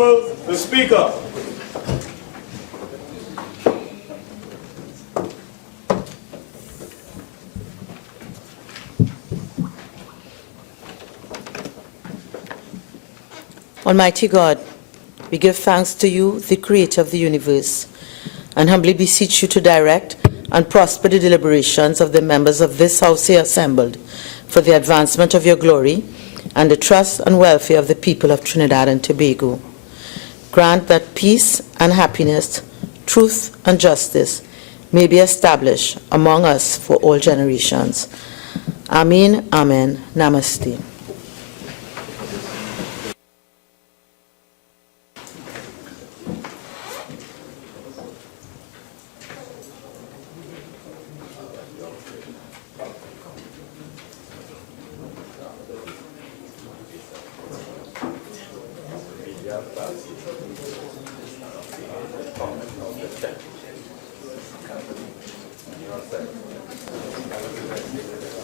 Honourable the Speaker. Almighty God, we give thanks to you, the Creator of the universe, and humbly beseech you to direct and prosper the deliberations of the members of this House here assembled for the advancement of your glory and the trust and welfare of the people of Trinidad and Tobago. Grant that peace and happiness, truth and justice may be established among us for all generations. Amen, amen, namaste.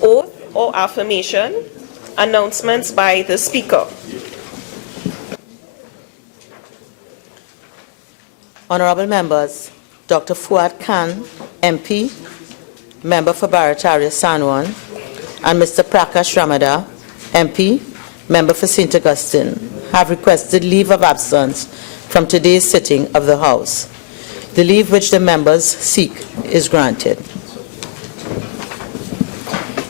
Oath or affirmation. Announcements by the Speaker. Honourable members, Dr. Fuad Khan, MP, Member for Barataria Sanwan, and Mr. Prakash Ramada, MP, Member for St. Augustine, have requested leave of absence from today's sitting of the House. The leave which the members seek is granted.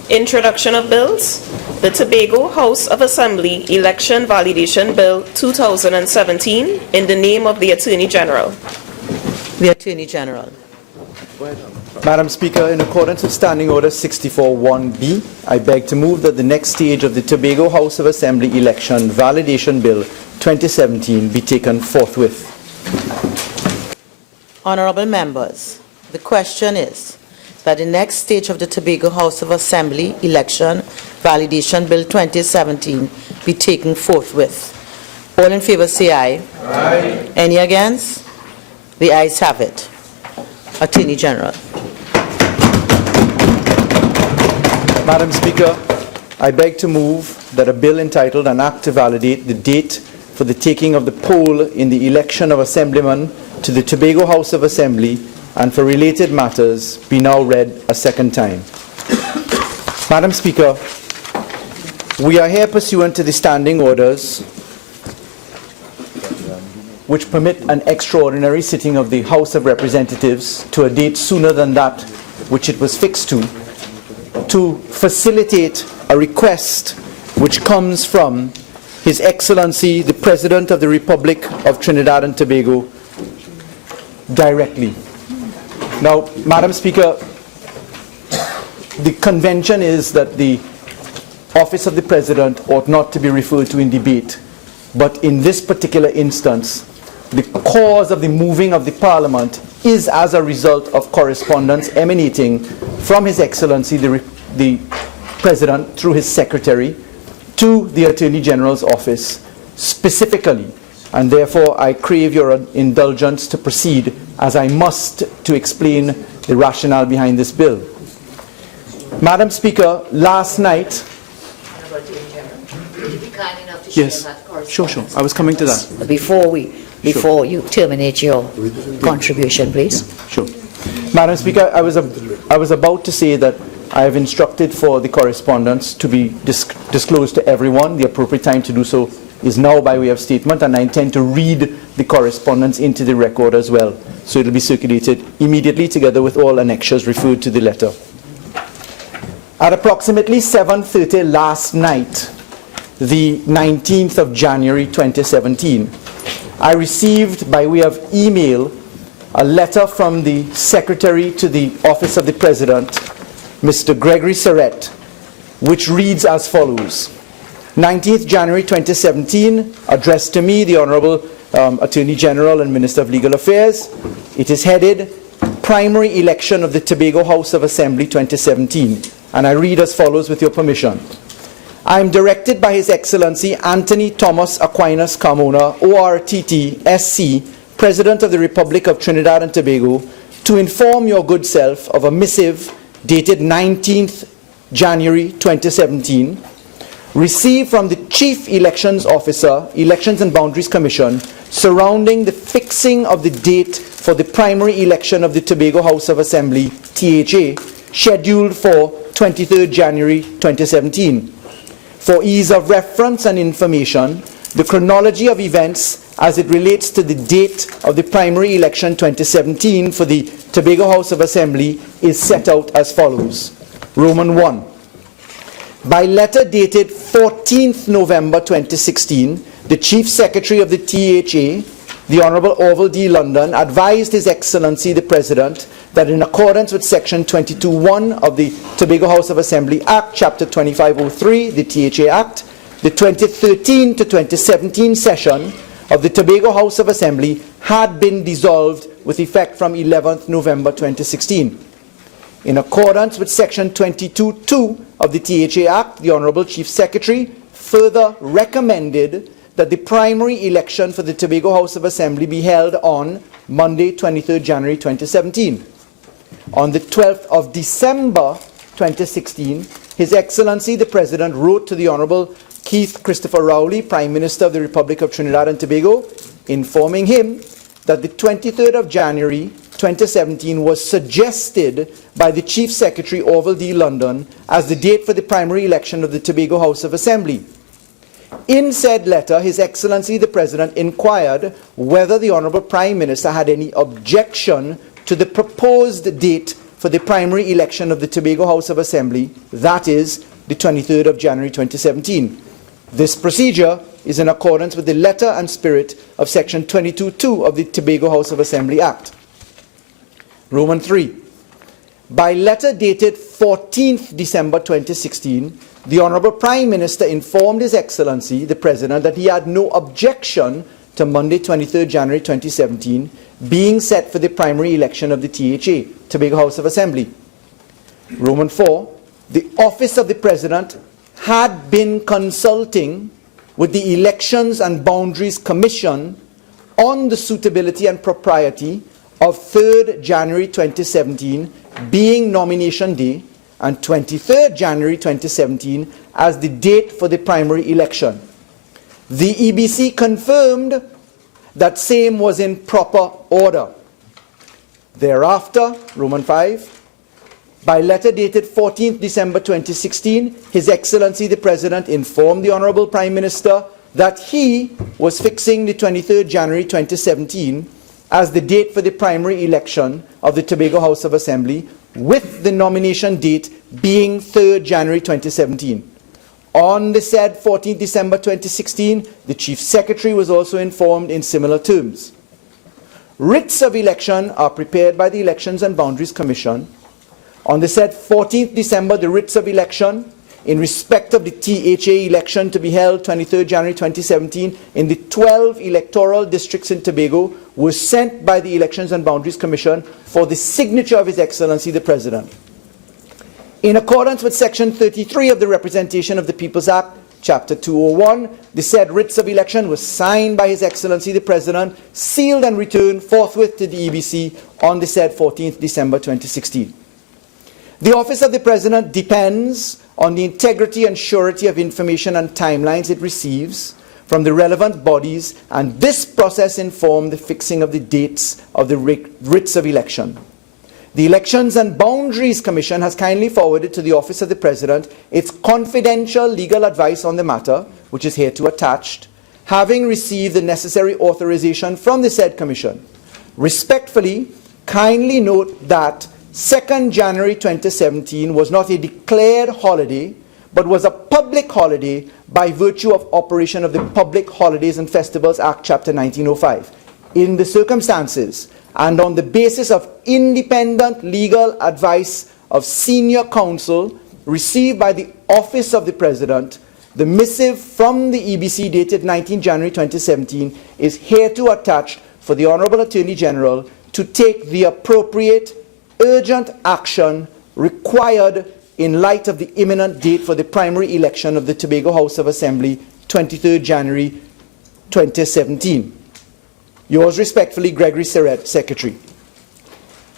Introduction of bills. The Tobago House of Assembly Election Validation Bill 2017 in the name of the Attorney General. The Attorney General. Madam Speaker, in accordance with Standing Order 64(1)B, I beg to move that the next stage of the Tobago House of Assembly Election Validation Bill 2017 be taken forthwith. Honourable members, the question is that the next stage of the Tobago House of Assembly Election Validation Bill 2017 be taken forthwith. All in favour say aye. Aye. Any against? The ayes have it. Attorney General. Madam Speaker, I beg to move that a bill entitled An Act to Validate the Date for the Taking of the Poll in the Election of Assemblymen to the Tobago House of Assembly and for related matters be now read a second time. Madam Speaker, we are here pursuant to the standing orders which permit an extraordinary sitting of the House of Representatives to a date sooner than that which it was fixed to facilitate a request which comes from His Excellency the President of the Republic of Trinidad and Tobago directly. Now, Madam Speaker, the convention is that the office of the President ought not to be referred to in debate, but in this particular instance, the cause of the moving of the Parliament is as a result of correspondence emanating from His Excellency the President through his Secretary to the Attorney General's office specifically, and therefore I crave your indulgence to proceed as I must to explain the rationale behind this bill. Madam Speaker, last night... Would you be kind enough to share that correspondence? Sure. I was coming to that. Before you terminate your contribution, please. Sure. Madam Speaker, I was about to say that I have instructed for the correspondence to be disclosed to everyone. The appropriate time to do so is now by way of statement, and I intend to read the correspondence into the record as well. So it will be circulated immediately together with all annexures referred to the letter. At approximately 7:30 last night, the 19th of January 2017, I received by way of email a letter from the Secretary to the Office of the President, Mr. Gregory Surrett, which reads as follows. 19th January 2017, addressed to me, the Honourable Attorney General and Minister of Legal Affairs. It is headed, Primary Election of the Tobago House of Assembly 2017. And I read as follows with your permission. I am directed by His Excellency Anthony Thomas Aquinas Carmona, ORTT, SC, President of the Republic of Trinidad and Tobago, to inform your good self of a missive dated 19th January 2017, received from the Chief Elections Officer, Elections and Boundaries Commission, surrounding the fixing of the date for the primary election of the Tobago House of Assembly, THA, scheduled for 23rd January 2017. For ease of reference and information, the chronology of events as it relates to the date of the primary election 2017 for the Tobago House of Assembly is set out as follows. Roman 1. By letter dated 14th November 2016, the Chief Secretary of the THA, the Honourable Orville D. London, advised His Excellency the President that in accordance with Section 22(1) of the Tobago House of Assembly Act, Chapter 2503, the THA Act, the 2013 to 2017 session of the Tobago House of Assembly had been dissolved with effect from 11th November 2016. In accordance with Section 22(2) of the THA Act, the Honourable Chief Secretary further recommended that the primary election for the Tobago House of Assembly be held on Monday, 23rd January 2017. On the 12th of December 2016, His Excellency the President wrote to the Honourable Keith Christopher Rowley, Prime Minister of the Republic of Trinidad and Tobago, informing him that the 23rd of January 2017 was suggested by the Chief Secretary Orville D. London as the date for the primary election of the Tobago House of Assembly. In said letter, His Excellency the President inquired whether the Honourable Prime Minister had any objection to the proposed date for the primary election of the Tobago House of Assembly, that is, the 23rd of January 2017. This procedure is in accordance with the letter and spirit of Section 22(2) of the Tobago House of Assembly Act. Roman 3. By letter dated 14th December 2016, the Honourable Prime Minister informed His Excellency the President that he had no objection to Monday, 23rd January 2017, being set for the primary election of the THA, Tobago House of Assembly. Roman 4. The Office of the President had been consulting with the Elections and Boundaries Commission on the suitability and propriety of 3rd January 2017 being nomination day and 23rd January 2017 as the date for the primary election. The EBC confirmed that same was in proper order. Thereafter, Roman 5, by letter dated 14th December 2016, His Excellency the President informed the Honourable Prime Minister that he was fixing the 23rd January 2017 as the date for the primary election of the Tobago House of Assembly, with the nomination date being 3rd January 2017. On the said 14th December 2016, the Chief Secretary was also informed in similar terms. Writs of election are prepared by the Elections and Boundaries Commission. On the said 14th December, the writs of election in respect of the THA election to be held 23rd January 2017 in the 12 electoral districts in Tobago were sent by the Elections and Boundaries Commission for the signature of His Excellency the President. In accordance with Section 33 of the Representation of the People's Act, Chapter 201, the said writs of election was signed by His Excellency the President, sealed and returned forthwith to the EBC on the said 14th December 2016. The Office of the President depends on the integrity and surety of information and timelines it receives from the relevant bodies, and this process informed the fixing of the dates of the writs of election. The Elections and Boundaries Commission has kindly forwarded to the Office of the President its confidential legal advice on the matter, which is hereto attached, having received the necessary authorization from the said Commission. Respectfully, kindly note that 2nd January 2017 was not a declared holiday, but was a public holiday by virtue of operation of the Public Holidays and Festivals Act, Chapter 1905. In the circumstances, and on the basis of independent legal advice of senior counsel received by the Office of the President, the missive from the EBC dated 19 January 2017 is hereto attached for the Honourable Attorney General to take the appropriate urgent action required in light of the imminent date for the primary election of the Tobago House of Assembly, 23rd January 2017. Yours respectfully, Gregory Serret, Secretary.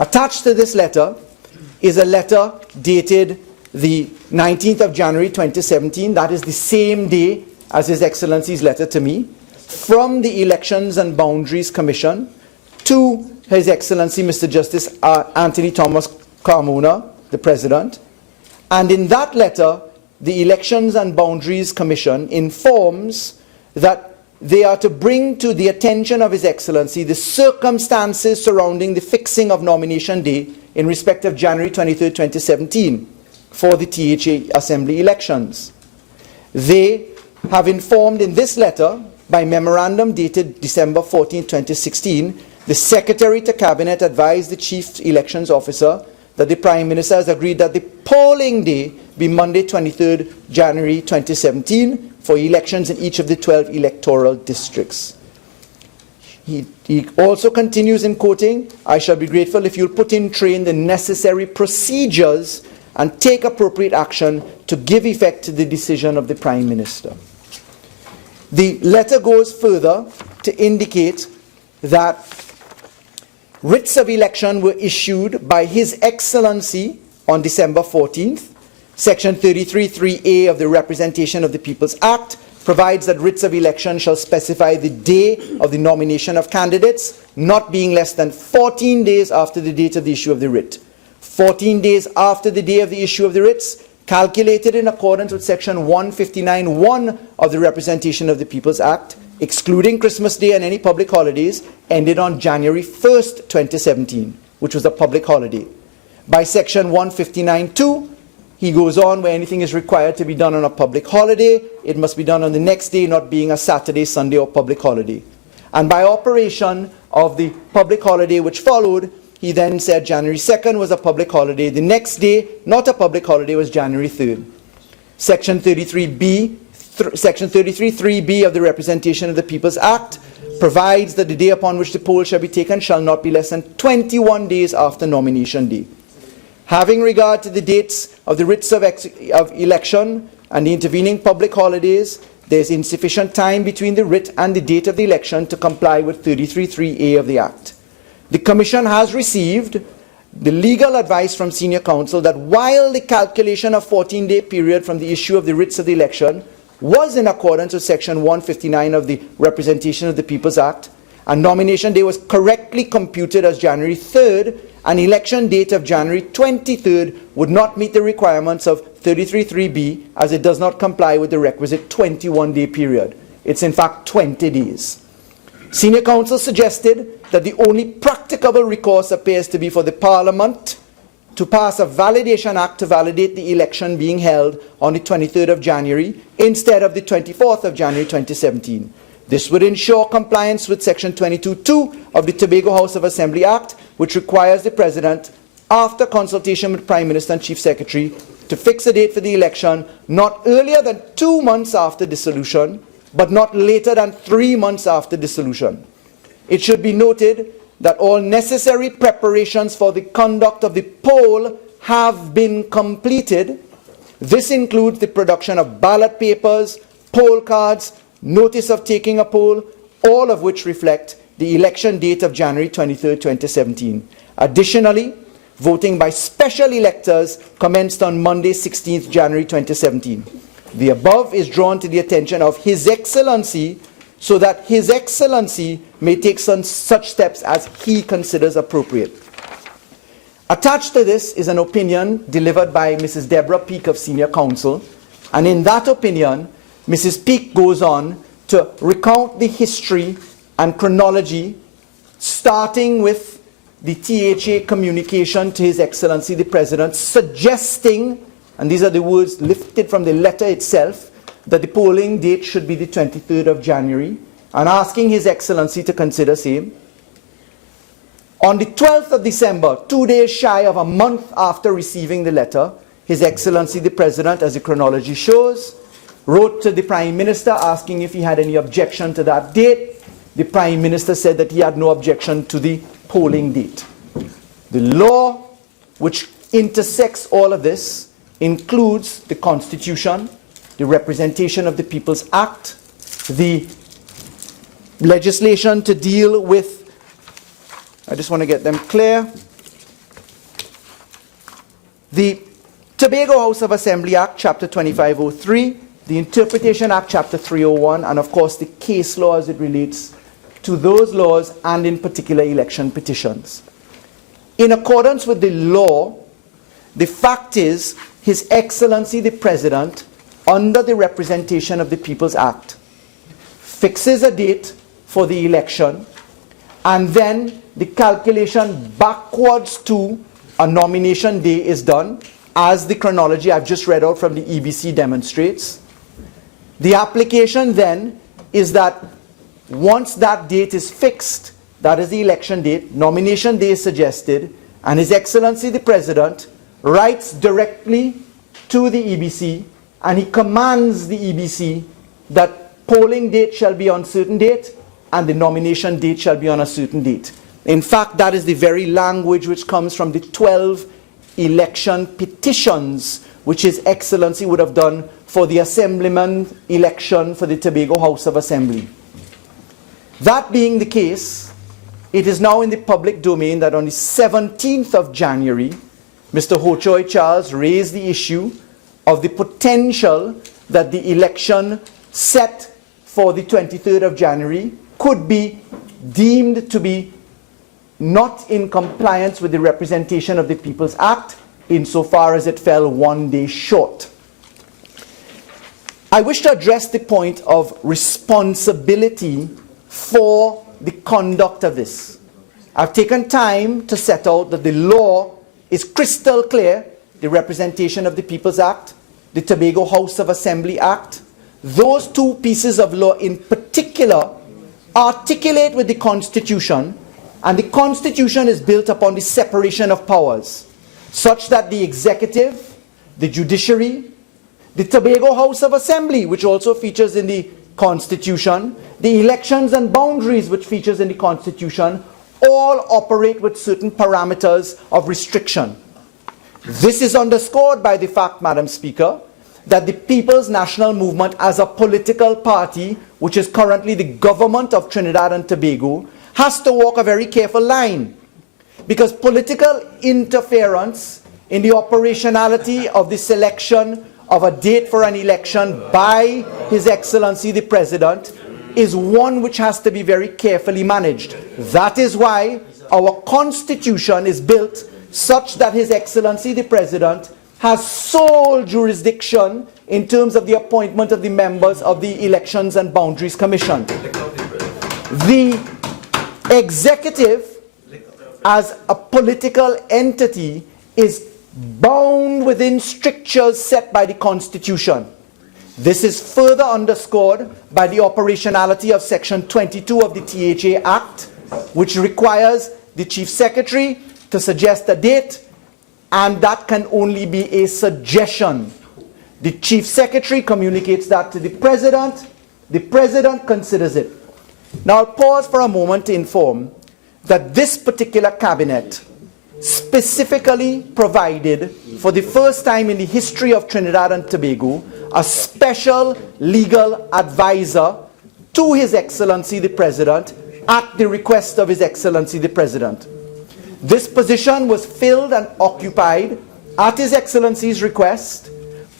Attached to this letter is a letter dated the 19th of January 2017, that is the same day as His Excellency's letter to me, from the Elections and Boundaries Commission to His Excellency Mr. Justice Anthony Thomas Carmona, the President. And in that letter, the Elections and Boundaries Commission informs that they are to bring to the attention of His Excellency the circumstances surrounding the fixing of nomination day in respect of January 23, 2017 for the THA Assembly elections. They have informed in this letter, by memorandum dated December 14, 2016, the Secretary to Cabinet advised the Chief Elections Officer that the Prime Minister has agreed that the polling day be Monday 23rd January 2017 for elections in each of the 12 electoral districts. He also continues in quoting, "I shall be grateful if you'll put in train the necessary procedures and take appropriate action to give effect to the decision of the Prime Minister." The letter goes further to indicate that writs of election were issued by His Excellency on December 14th. Section 33(3)(a) of the Representation of the People's Act provides that writs of election shall specify the day of the nomination of candidates, not being less than 14 days after the date of the issue of the writ. 14 days after the day of the issue of the writs, calculated in accordance with Section 159(1) of the Representation of the People's Act, excluding Christmas Day and any public holidays, ended on January 1st, 2017, which was a public holiday. By Section 159(2), he goes on, where anything is required to be done on a public holiday, it must be done on the next day, not being a Saturday, Sunday, or public holiday. And by operation of the public holiday which followed, he then said January 2nd was a public holiday. The next day, not a public holiday, was January 3rd. Section 33(3)(b) of the Representation of the People's Act provides that the day upon which the poll shall be taken shall not be less than 21 days after nomination day. Having regard to the dates of the writs of election and the intervening public holidays, there is insufficient time between the writ and the date of the election to comply with 33(3)(a) of the Act. The Commission has received the legal advice from Senior Counsel that while the calculation of 14-day period from the issue of the writs of the election was in accordance with Section 159 of the Representation of the People's Act, and nomination day was correctly computed as January 3rd, an election date of January 23rd would not meet the requirements of 33(3)(b) as it does not comply with the requisite 21-day period. It's in fact 20 days. Senior Counsel suggested that the only practicable recourse appears to be for the Parliament to pass a validation act to validate the election being held on the 23rd of January instead of the 24th of January 2017. This would ensure compliance with Section 22(2) of the Tobago House of Assembly Act, which requires the President, after consultation with Prime Minister and Chief Secretary, to fix a date for the election not earlier than 2 months after dissolution, but not later than 3 months after dissolution. It should be noted that all necessary preparations for the conduct of the poll have been completed. This includes the production of ballot papers, poll cards, notice of taking a poll, all of which reflect the election date of January 23, 2017. Additionally, voting by special electors commenced on Monday, 16th January 2017. The above is drawn to the attention of His Excellency so that His Excellency may take such steps as he considers appropriate. Attached to this is an opinion delivered by Mrs. Deborah Peake of Senior Counsel, and in that opinion, Mrs. Peake goes on to recount the history and chronology, starting with the THA communication to His Excellency the President, suggesting, and these are the words lifted from the letter itself, that the polling date should be the 23rd of January, and asking His Excellency to consider same. On the 12th of December, 2 days shy of a month after receiving the letter, His Excellency the President, as the chronology shows, wrote to the Prime Minister asking if he had any objection to that date. The Prime Minister said that he had no objection to the polling date. The law which intersects all of this includes the Constitution, the Representation of the People's Act, the legislation to deal with, I just want to get them clear, the Tobago House of Assembly Act, Chapter 2503, the Interpretation Act, Chapter 301, and of course the case law as it relates to those laws and in particular election petitions. In accordance with the law, the fact is His Excellency the President, under the Representation of the People's Act, fixes a date for the election, and then the calculation backwards to a nomination day is done, as the chronology I've just read out from the EBC demonstrates. The application then is that once that date is fixed, that is the election date, nomination day is suggested, and His Excellency the President writes directly to the EBC, and he commands the EBC that polling date shall be on certain date and the nomination date shall be on a certain date. In fact, that is the very language which comes from the 12 election petitions which His Excellency would have done for the Assemblyman election for the Tobago House of Assembly. That being the case, it is now in the public domain that on the 17th of January, Mr. Ho Choi Charles raised the issue of the potential that the election set for the 23rd of January could be deemed to be not in compliance with the Representation of the People's Act insofar as it fell one day short. I wish to address the point of responsibility for the conduct of this. I've taken time to set out that the law is crystal clear, the Representation of the People's Act, the Tobago House of Assembly Act. Those two pieces of law in particular articulate with the Constitution, and the Constitution is built upon the separation of powers, such that the executive, the judiciary, the Tobago House of Assembly, which also features in the Constitution, the elections and boundaries, which features in the Constitution, all operate with certain parameters of restriction. This is underscored by the fact, Madam Speaker, that the People's National Movement as a political party, which is currently the government of Trinidad and Tobago, has to walk a very careful line, because political interference in the operationality of the selection of a date for an election by His Excellency the President is one which has to be very carefully managed. That is why our Constitution is built such that His Excellency the President has sole jurisdiction in terms of the appointment of the members of the Elections and Boundaries Commission. The executive, as a political entity, is bound within strictures set by the Constitution. This is further underscored by the operationality of Section 22 of the THA Act, which requires the Chief Secretary to suggest a date, and that can only be a suggestion. The Chief Secretary communicates that to the President considers it. Now I'll pause for a moment to inform that this particular cabinet specifically provided, for the first time in the history of Trinidad and Tobago, a special legal advisor to His Excellency the President at the request of His Excellency the President. This position was filled and occupied at His Excellency's request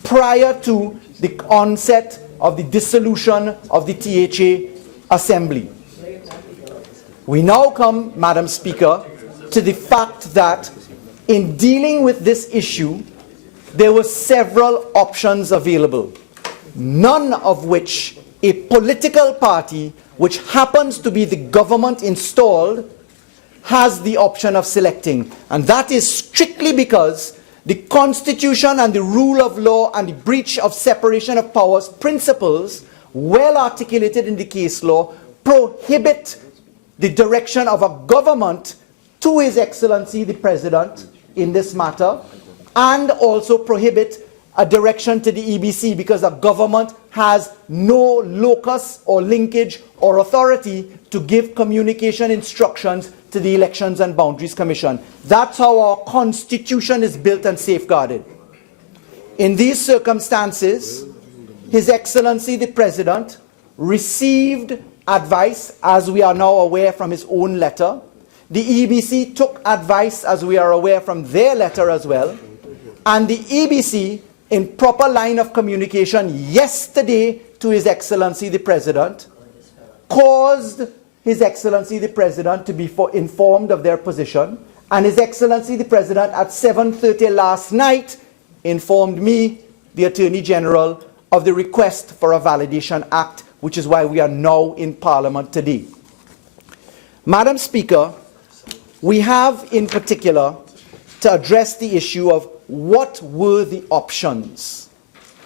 prior to the onset of the dissolution of the THA Assembly. We now come, Madam Speaker, to the fact that in dealing with this issue, there were several options available, none of which a political party, which happens to be the government installed, has the option of selecting. And that is strictly because the Constitution and the rule of law and the breach of separation of powers principles, well articulated in the case law, prohibit the direction of a government to His Excellency the President in this matter, and also prohibit a direction to the EBC, because a government has no locus or linkage or authority to give communication instructions to the Elections and Boundaries Commission. That's how our Constitution is built and safeguarded. In these circumstances, His Excellency the President received advice, as we are now aware from his own letter. The EBC took advice, as we are aware from their letter as well, And the EBC, in proper line of communication yesterday to His Excellency the President, caused His Excellency the President to be informed of their position, and His Excellency the President at 7:30 last night informed me, the Attorney General, of the request for a validation act, which is why we are now in Parliament today. Madam Speaker, we have in particular to address the issue of what were the options.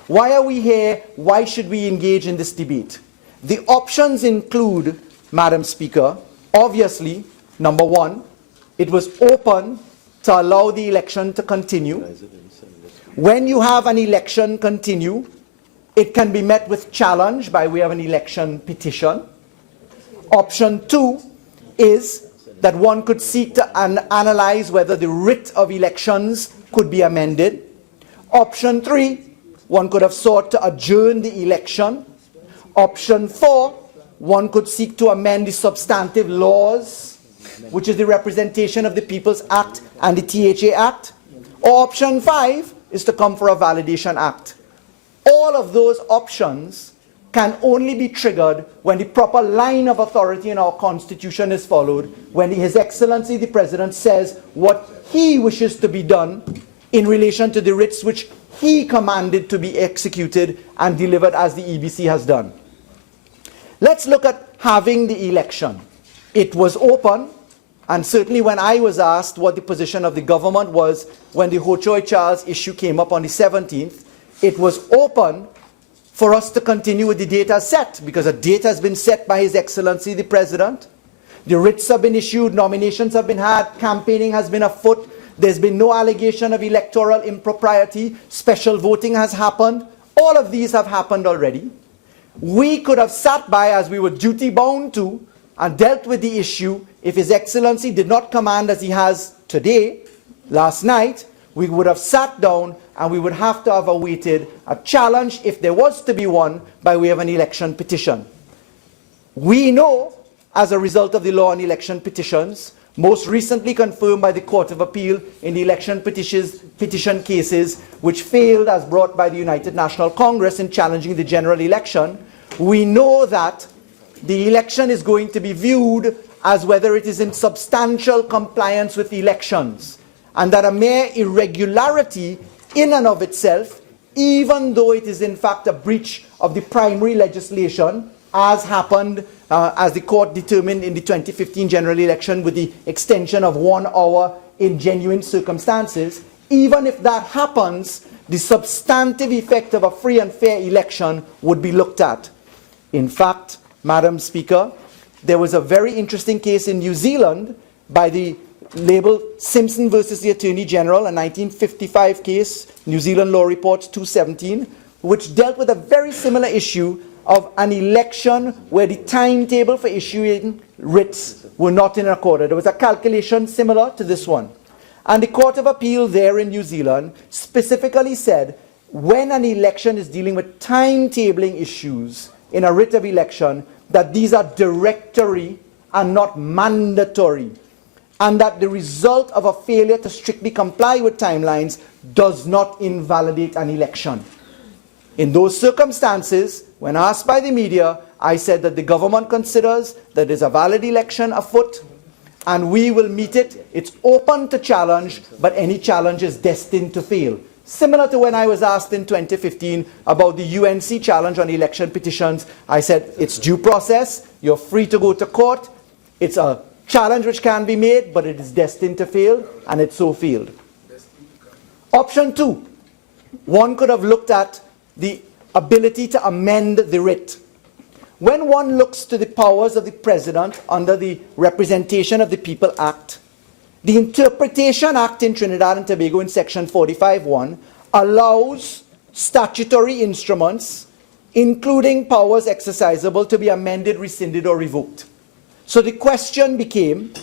Why are we here? Why should we engage in this debate? The options include, Madam Speaker, obviously, number one, it was open to allow the election to continue. When you have an election continue, it can be met with challenge by way of an election petition. Option two is that one could seek to analyze whether the writ of elections could be amended. Option three, one could have sought to adjourn the election. Option four, one could seek to amend the substantive laws, which is the Representation of the People's Act and the THA Act. Or option five is to come for a validation act. All of those options can only be triggered when the proper line of authority in our Constitution is followed, when His Excellency the President says what he wishes to be done in relation to the writs which he commanded to be executed and delivered as the EBC has done. Let's look at having the election. It was open, and certainly when I was asked what the position of the government was when the Ho Choi Charles issue came up on the 17th, it was open for us to continue with the date as set, because a date has been set by His Excellency the President. The writs have been issued, nominations have been had, campaigning has been afoot, there's been no allegation of electoral impropriety, special voting has happened. All of these have happened already. We could have sat by, as we were duty bound to, and dealt with the issue if His Excellency did not command as he has today, last night. We would have sat down and we would have to have awaited a challenge, if there was to be one, by way of an election petition. We know, as a result of the law on election petitions, most recently confirmed by the Court of Appeal in the election petition cases which failed as brought by the United National Congress in challenging the general election, we know that the election is going to be viewed as whether it is in substantial compliance with elections, and that a mere irregularity in and of itself, even though it is in fact a breach of the primary legislation, as happened, as the court determined in the 2015 general election with the extension of 1 hour in genuine circumstances, even if that happens, the substantive effect of a free and fair election would be looked at. In fact, Madam Speaker, there was a very interesting case in New Zealand by the label Simpson versus the Attorney General, a 1955 case, New Zealand Law Reports 217, which dealt with a very similar issue of an election where the timetable for issuing writs were not in accord. There was a calculation similar to this one. And the Court of Appeal there in New Zealand specifically said when an election is dealing with timetabling issues in a writ of election, that these are directory and not mandatory, and that the result of a failure to strictly comply with timelines does not invalidate an election. In those circumstances, when asked by the media, I said that the government considers that there's a valid election afoot and we will meet it. It's open to challenge, but any challenge is destined to fail. Similar to when I was asked in 2015 about the UNC challenge on election petitions, I said it's due process, you're free to go to court, it's a challenge which can be made, but it is destined to fail, and it so failed. Option two, one could have looked at the ability to amend the writ. When one looks to the powers of the President under the Representation of the People Act, the Interpretation Act in Trinidad and Tobago in section 45(1) allows statutory instruments, including powers exercisable, to be amended, rescinded, or revoked. So the question became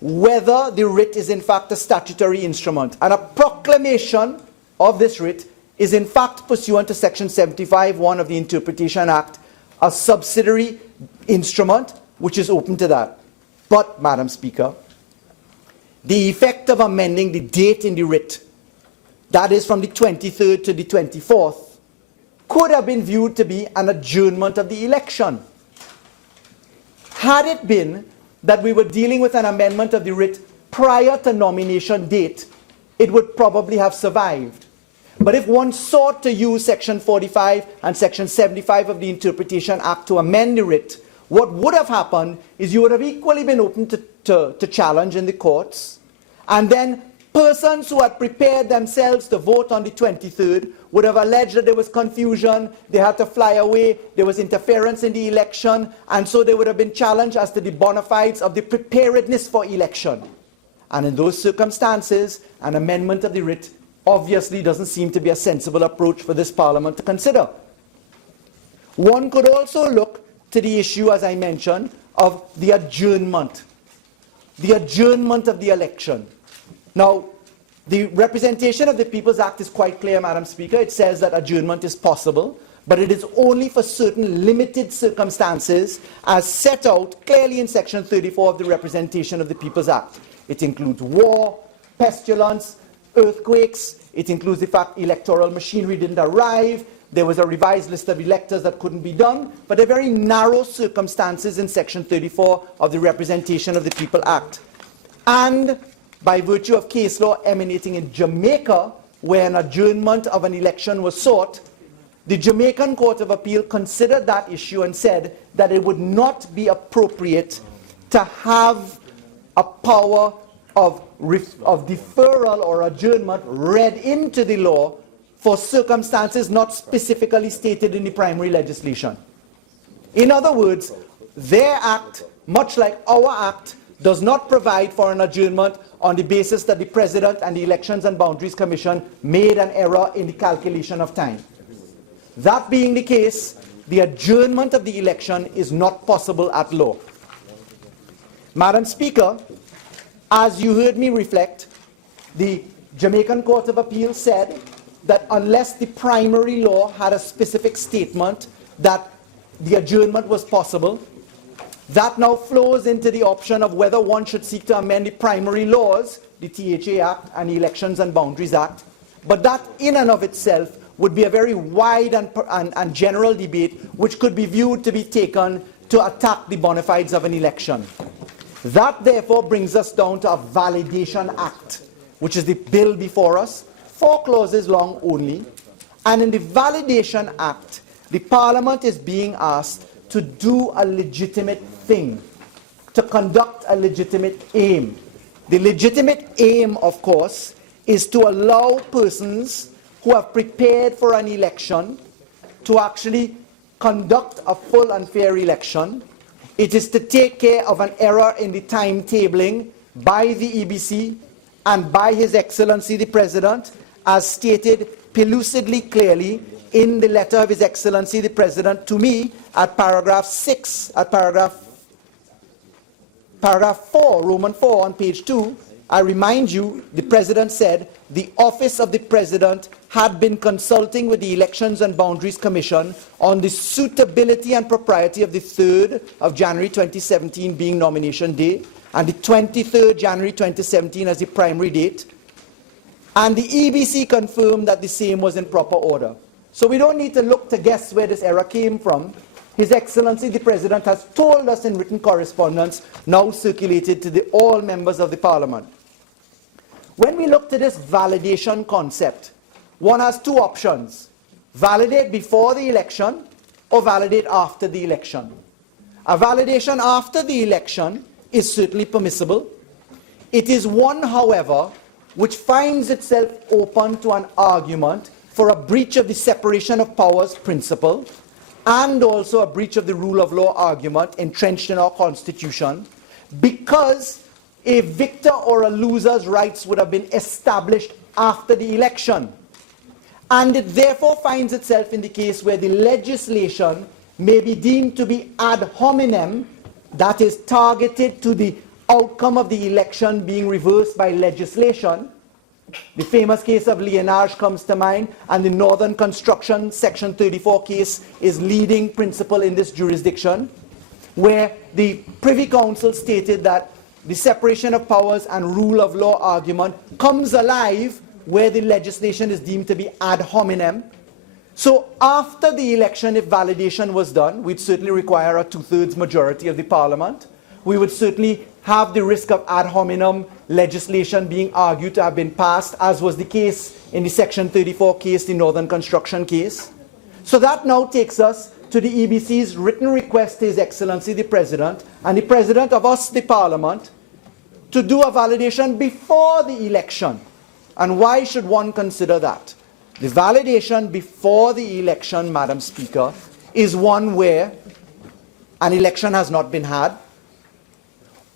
whether the writ is in fact a statutory instrument. And a proclamation of this writ is in fact pursuant to section 75(1) of the Interpretation Act, a subsidiary instrument which is open to that. But, Madam Speaker, the effect of amending the date in the writ that is from the 23rd to the 24th, could have been viewed to be an adjournment of the election. Had it been that we were dealing with an amendment of the writ prior to nomination date, it would probably have survived. But if one sought to use Section 45 and Section 75 of the Interpretation Act to amend the writ, what would have happened is you would have equally been open to challenge in the courts, and then persons who had prepared themselves to vote on the 23rd would have alleged that there was confusion, they had to fly away, there was interference in the election, and so they would have been challenged as to the bona fides of the preparedness for election. And in those circumstances, an amendment of the writ obviously doesn't seem to be a sensible approach for this Parliament to consider. One could also look to the issue, as I mentioned, of the adjournment of the election. Now, the representation of the People's Act is quite clear, Madam Speaker. It says that adjournment is possible, but it is only for certain limited circumstances as set out clearly in Section 34 of the Representation of the People's Act. It includes war, pestilence, earthquakes. It includes the fact electoral machinery didn't arrive. There was a revised list of electors that couldn't be done. But there are very narrow circumstances in Section 34 of the Representation of the People Act. And by virtue of case law emanating in Jamaica, where an adjournment of an election was sought, the Jamaican Court of Appeal considered that issue and said that it would not be appropriate to have a power of deferral or adjournment read into the law for circumstances not specifically stated in the primary legislation. In other words, their act, much like our act, does not provide for an adjournment on the basis that the President and the Elections and Boundaries Commission made an error in the calculation of time. That being the case, the adjournment of the election is not possible at law. Madam Speaker, as you heard me reflect, the Jamaican Court of Appeal said that unless the primary law had a specific statement that the adjournment was possible, that now flows into the option of whether one should seek to amend the primary laws, the THA Act and the Elections and Boundaries Act. But that in and of itself would be a very wide and general debate which could be viewed to be taken to attack the bona fides of an election. That therefore brings us down to a Validation Act, which is the bill before us, 4 clauses long only. And in the Validation Act, the Parliament is being asked to do a legitimate thing, to conduct a legitimate aim. The legitimate aim, of course, is to allow persons who have prepared for an election to actually conduct a full and fair election. It is to take care of an error in the timetabling by the EBC and by His Excellency the President, as stated pellucidly clearly in the letter of His Excellency the President to me at paragraph 4, Roman 4 on page 2. I remind you, the President said, the office of the President had been consulting with the Elections and Boundaries Commission on the suitability and propriety of the 3rd of January 2017 being nomination day, and the 23rd January 2017 as the primary date. And the EBC confirmed that the same was in proper order. So we don't need to look to guess where this error came from. His Excellency the President has told us in written correspondence, now circulated to all members of the Parliament. When we look to this validation concept, one has 2 options: validate before the election or validate after the election. A validation after the election is certainly permissible. It is one, however, which finds itself open to an argument for a breach of the separation of powers principle and also a breach of the rule of law argument entrenched in our Constitution, because a victor or a loser's rights would have been established after the election. And it therefore finds itself in the case where the legislation may be deemed to be ad hominem, that is, targeted to the outcome of the election being reversed by legislation. The famous case of Lienage comes to mind, and the Northern Construction Section 34 case is leading principle in this jurisdiction, where the Privy Council stated that the separation of powers and rule of law argument comes alive where the legislation is deemed to be ad hominem. So after the election, if validation was done, we'd certainly require a 2/3 majority of the parliament. We would certainly have the risk of ad hominem legislation being argued to have been passed, as was the case in the Section 34 case, the Northern Construction case. So that now takes us to the EBC's written request to His Excellency the President and the President of us, the Parliament, to do a validation before the election. And why should one consider that? The validation before the election, Madam Speaker, is one where an election has not been had.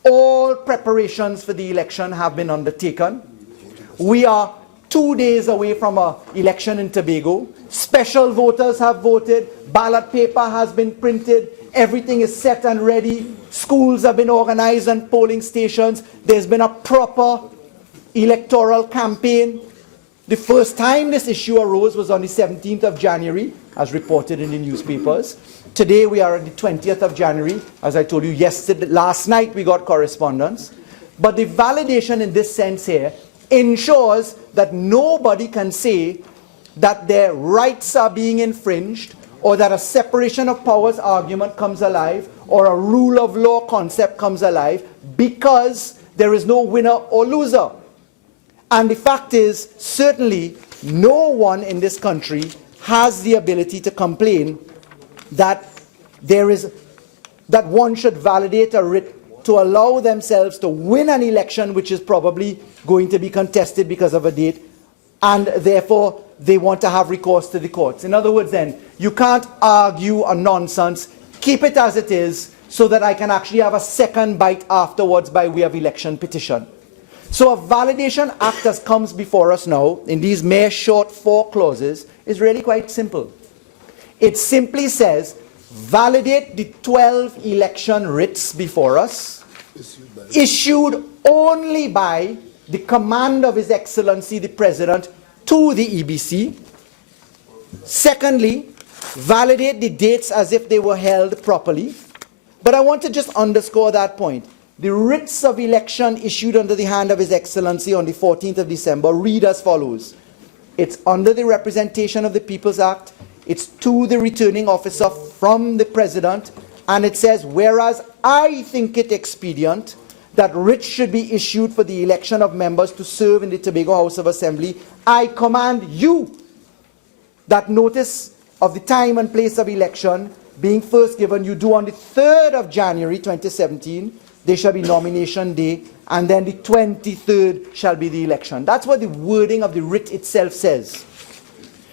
All preparations for the election have been undertaken. We are 2 days away from an election in Tobago. Special voters have voted. Ballot paper has been printed. Everything is set and ready. Schools have been organized and polling stations. There's been a proper electoral campaign. The first time this issue arose was on the 17th of January, as reported in the newspapers. Today we are on the 20th of January. As I told you last night we got correspondence. But the validation in this sense here ensures that nobody can say that their rights are being infringed, or that a separation of powers argument comes alive, or a rule of law concept comes alive, because there is no winner or loser. And the fact is, certainly no one in this country has the ability to complain that that one should validate a writ to allow themselves to win an election which is probably going to be contested because of a date, and therefore they want to have recourse to the courts. In other words, then, you can't argue a nonsense, keep it as it is, so that I can actually have a second bite afterwards by way of election petition. So a validation act as comes before us now, in these mere short 4 clauses, is really quite simple. It simply says, validate the 12 election writs before us, issued only by the command of His Excellency the President to the EBC. Secondly, validate the dates as if they were held properly. But I want to just underscore that point. The writs of election issued under the hand of His Excellency on the 14th of December read as follows. It's under the Representation of the People's Act. It's to the returning officer from the President. And it says, whereas I think it expedient that writs should be issued for the election of members to serve in the Tobago House of Assembly, I command you that notice of the time and place of election being first given, you do on the 3rd of January 2017, there shall be nomination day, and then the 23rd shall be the election. That's what the wording of the writ itself says.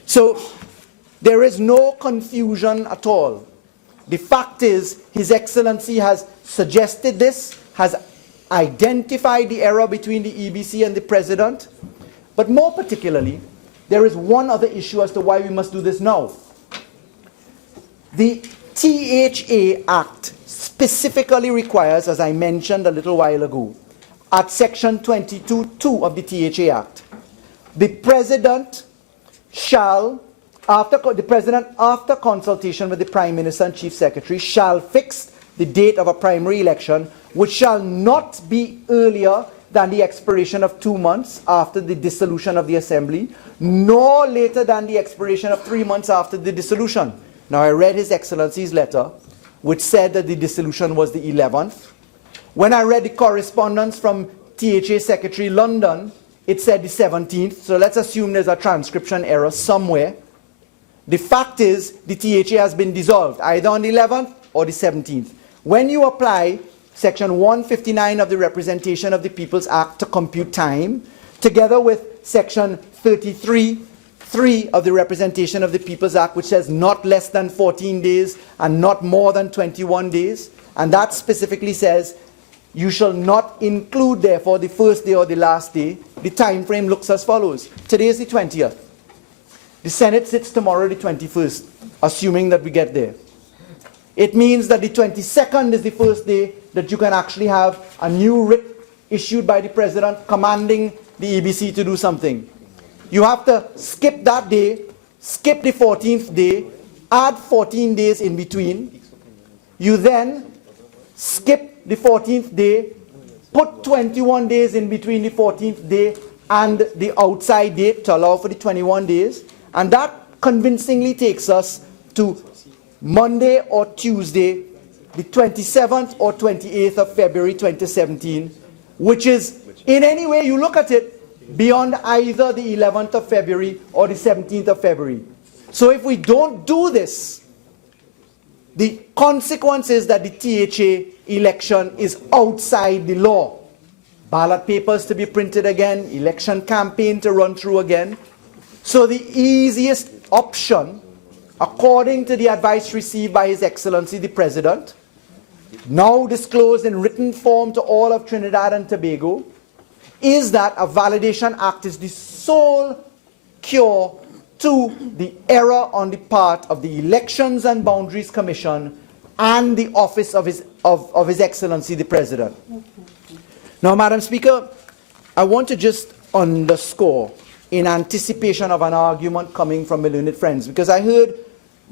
So there is no confusion at all. The fact is, His Excellency has suggested this, has identified the error between the EBC and the President, but more particularly, there is one other issue as to why we must do this now. The THA Act specifically requires, as I mentioned a little while ago, at Section 22(2) of the THA Act, the President shall, after consultation with the Prime Minister and Chief Secretary, shall fix the date of a primary election, which shall not be earlier than the expiration of 2 months after the dissolution of the Assembly, nor later than the expiration of 3 months after the dissolution. Now, I read His Excellency's letter, which said that the dissolution was the 11th. When I read the correspondence from THA Secretary London, it said the 17th. So let's assume there's a transcription error somewhere. The fact is, the THA has been dissolved, either on the 11th or the 17th. When you apply Section 159 of the Representation of the People's Act to compute time, together with Section 33(3) of the Representation of the People's Act, which says not less than 14 days and not more than 21 days, and that specifically says you shall not include, therefore, the first day or the last day. The time frame looks as follows. Today is the 20th. The Senate sits tomorrow, the 21st, assuming that we get there. It means that the 22nd is the first day that you can actually have a new writ issued by the President commanding the EBC to do something. You have to skip that day, skip the 14th day, add 14 days in between. You then skip the 14th day, put 21 days in between the 14th day, and the outside date to allow for the 21 days. And that convincingly takes us to Monday or Tuesday, the 27th or 28th of February 2017, which is, in any way you look at it, beyond either the 11th of February or the 17th of February. So if we don't do this, the consequence is that the THA election is outside the law. Ballot papers to be printed again, election campaign to run through again. So the easiest option, according to the advice received by His Excellency the President, now disclosed in written form to all of Trinidad and Tobago, is that a validation act is the sole cure to the error on the part of the Elections and Boundaries Commission and the office of His Excellency the President. Now, Madam Speaker, I want to just underscore, in anticipation of an argument coming from my learned friends, because I heard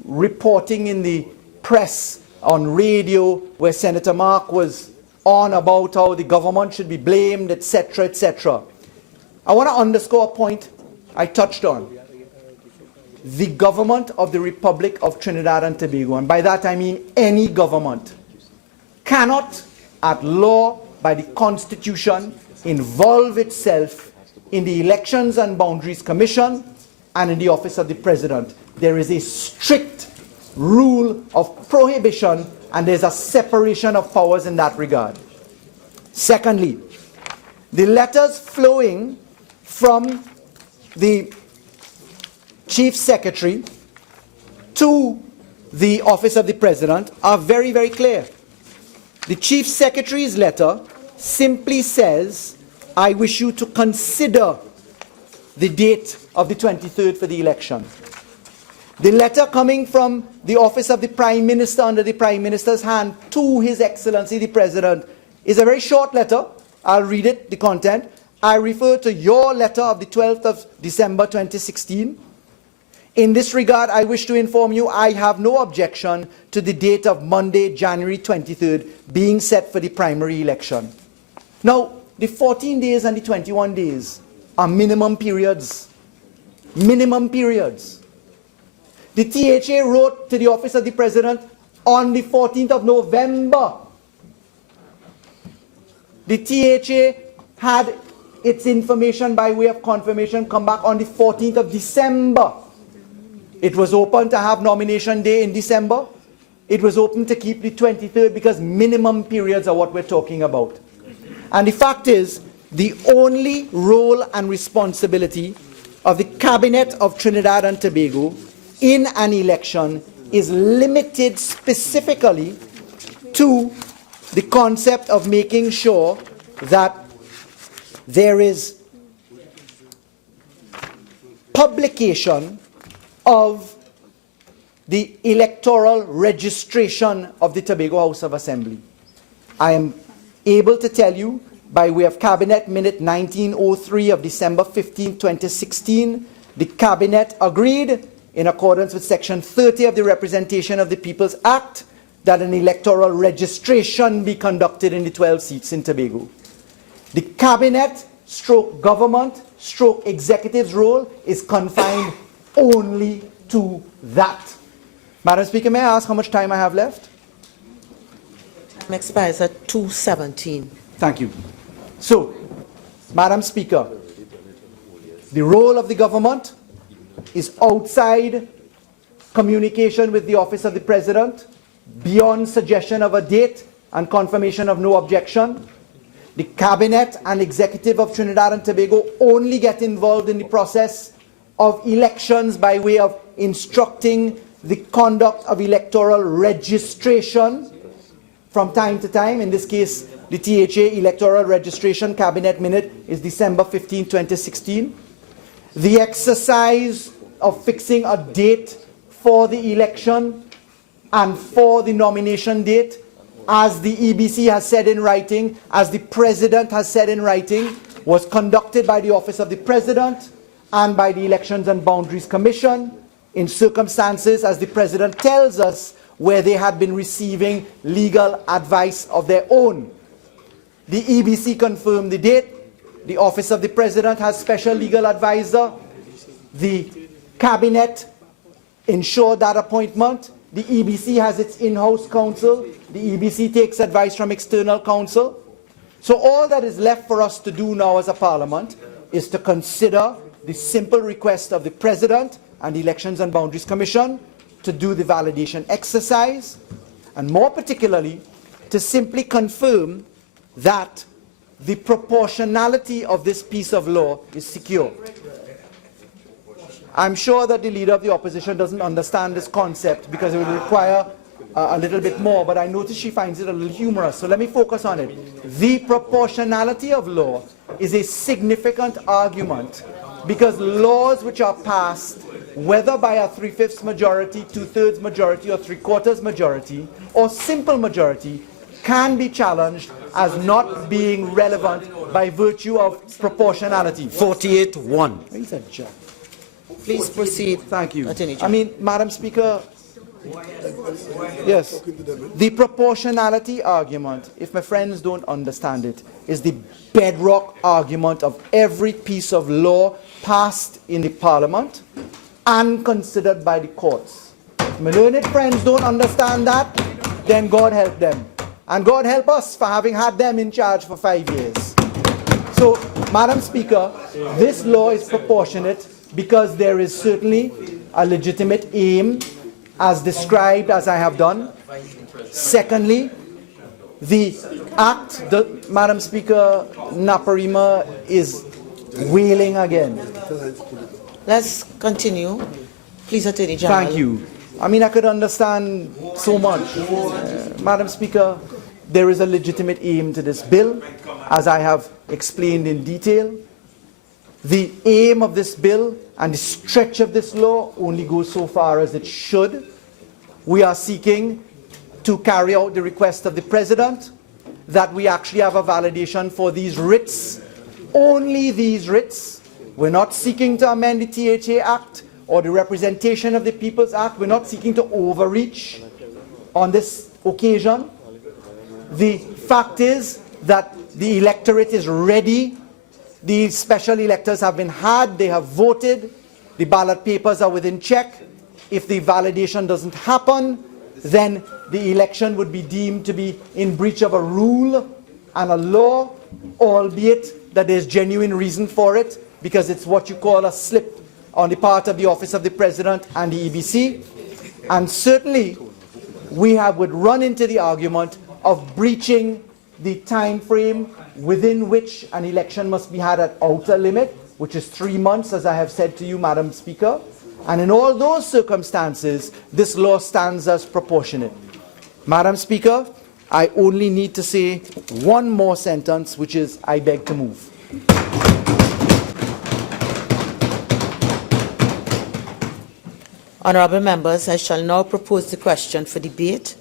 reporting in the press on radio where Senator Mark was on about how the government should be blamed, etc., etc. I want to underscore a point I touched on. The government of the Republic of Trinidad and Tobago, and by that I mean any government, cannot, at law, by the Constitution, involve itself in the Elections and Boundaries Commission and in the office of the President. There is a strict rule of prohibition, and there's a separation of powers in that regard. Secondly, the letters flowing from the Chief Secretary to the office of the President are very, very clear. The Chief Secretary's letter simply says, I wish you to consider the date of the 23rd for the election. The letter coming from the office of the Prime Minister under the Prime Minister's hand to His Excellency the President is a very short letter. I'll read it, the content. I refer to your letter of the 12th of December 2016. In this regard, I wish to inform you I have no objection to the date of Monday, January 23rd being set for the primary election. Now, the 14 days and the 21 days are minimum periods. Minimum periods. The THA wrote to the office of the President on the 14th of November. The THA had its information by way of confirmation come back on the 14th of December. It was open to have nomination day in December. It was open to keep the 23rd because minimum periods are what we're talking about. And the fact is, the only role and responsibility of the Cabinet of Trinidad and Tobago in an election is limited specifically to the concept of making sure that there is publication of the electoral registration of the Tobago House of Assembly. I am able to tell you by way of Cabinet Minute 1903 of December 15, 2016, the Cabinet agreed in accordance with Section 30 of the Representation of the People's Act that an electoral registration be conducted in the 12 seats in Tobago. The Cabinet stroke government stroke executive's role is confined only to that. Madam Speaker, may I ask how much time I have left? Time expires at 2:17. Thank you. So, Madam Speaker, the role of the government is outside communication with the office of the President, beyond suggestion of a date and confirmation of no objection. The Cabinet and Executive of Trinidad and Tobago only get involved in the process of elections by way of instructing the conduct of electoral registration from time to time. In this case, the THA electoral registration Cabinet Minute is December 15, 2016. The exercise of fixing a date for the election and for the nomination date, as the EBC has said in writing, as the President has said in writing, was conducted by the Office of the President and by the Elections and Boundaries Commission in circumstances, as the President tells us, where they had been receiving legal advice of their own. The EBC confirmed the date, the Office of the President has special legal advisor. The Cabinet ensured that appointment. The EBC has its in-house counsel. The EBC takes advice from external counsel. So all that is left for us to do now as a Parliament is to consider the simple request of the President and the Elections and Boundaries Commission to do the validation exercise, and more particularly, to simply confirm that the proportionality of this piece of law is secure. I'm sure that the Leader of the Opposition doesn't understand this concept because it will require a little bit more, but I notice she finds it a little humorous, so let me focus on it. The proportionality of law is a significant argument because laws which are passed, whether by a 3/5 majority, 2/3 majority, or 3/4 majority, or simple majority, can be challenged as not being relevant by virtue of proportionality. 48-1. He's a judge. Please proceed. Thank you. Attorney I mean, Madam Speaker, yes, the proportionality argument, if my friends don't understand it, is the bedrock argument of every piece of law passed in the Parliament and considered by the courts. If my learned friends don't understand that, then God help them. And God help us for having had them in charge for 5 years. So, Madam Speaker, this law is proportionate because there is certainly a legitimate aim as described as I have done. Secondly, the act, Madam Speaker, Naparima is wailing again. Let's continue. Please, Attorney General. Thank you. I mean, I could understand so much. Madam Speaker, there is a legitimate aim to this bill, as I have explained in detail. The aim of this bill and the stretch of this law only goes so far as it should. We are seeking to carry out the request of the President that we actually have a validation for these writs, only these writs. We're not seeking to amend the THA Act or the Representation of the People's Act. We're not seeking to overreach on this occasion. The fact is that the electorate is ready. The special electors have been had, they have voted, the ballot papers are within check. If the validation doesn't happen, then the election would be deemed to be in breach of a rule and a law, albeit that there's genuine reason for it, because it's what you call a slip on the part of the Office of the President and the EBC. And certainly, we would run into the argument of breaching the time frame within which an election must be had at outer limit, which is 3 months, as I have said to you, Madam Speaker. And in all those circumstances, this law stands as proportionate. Madam Speaker, I only need to say one more sentence, which is, I beg to move. Honourable members, I shall now propose the question for debate.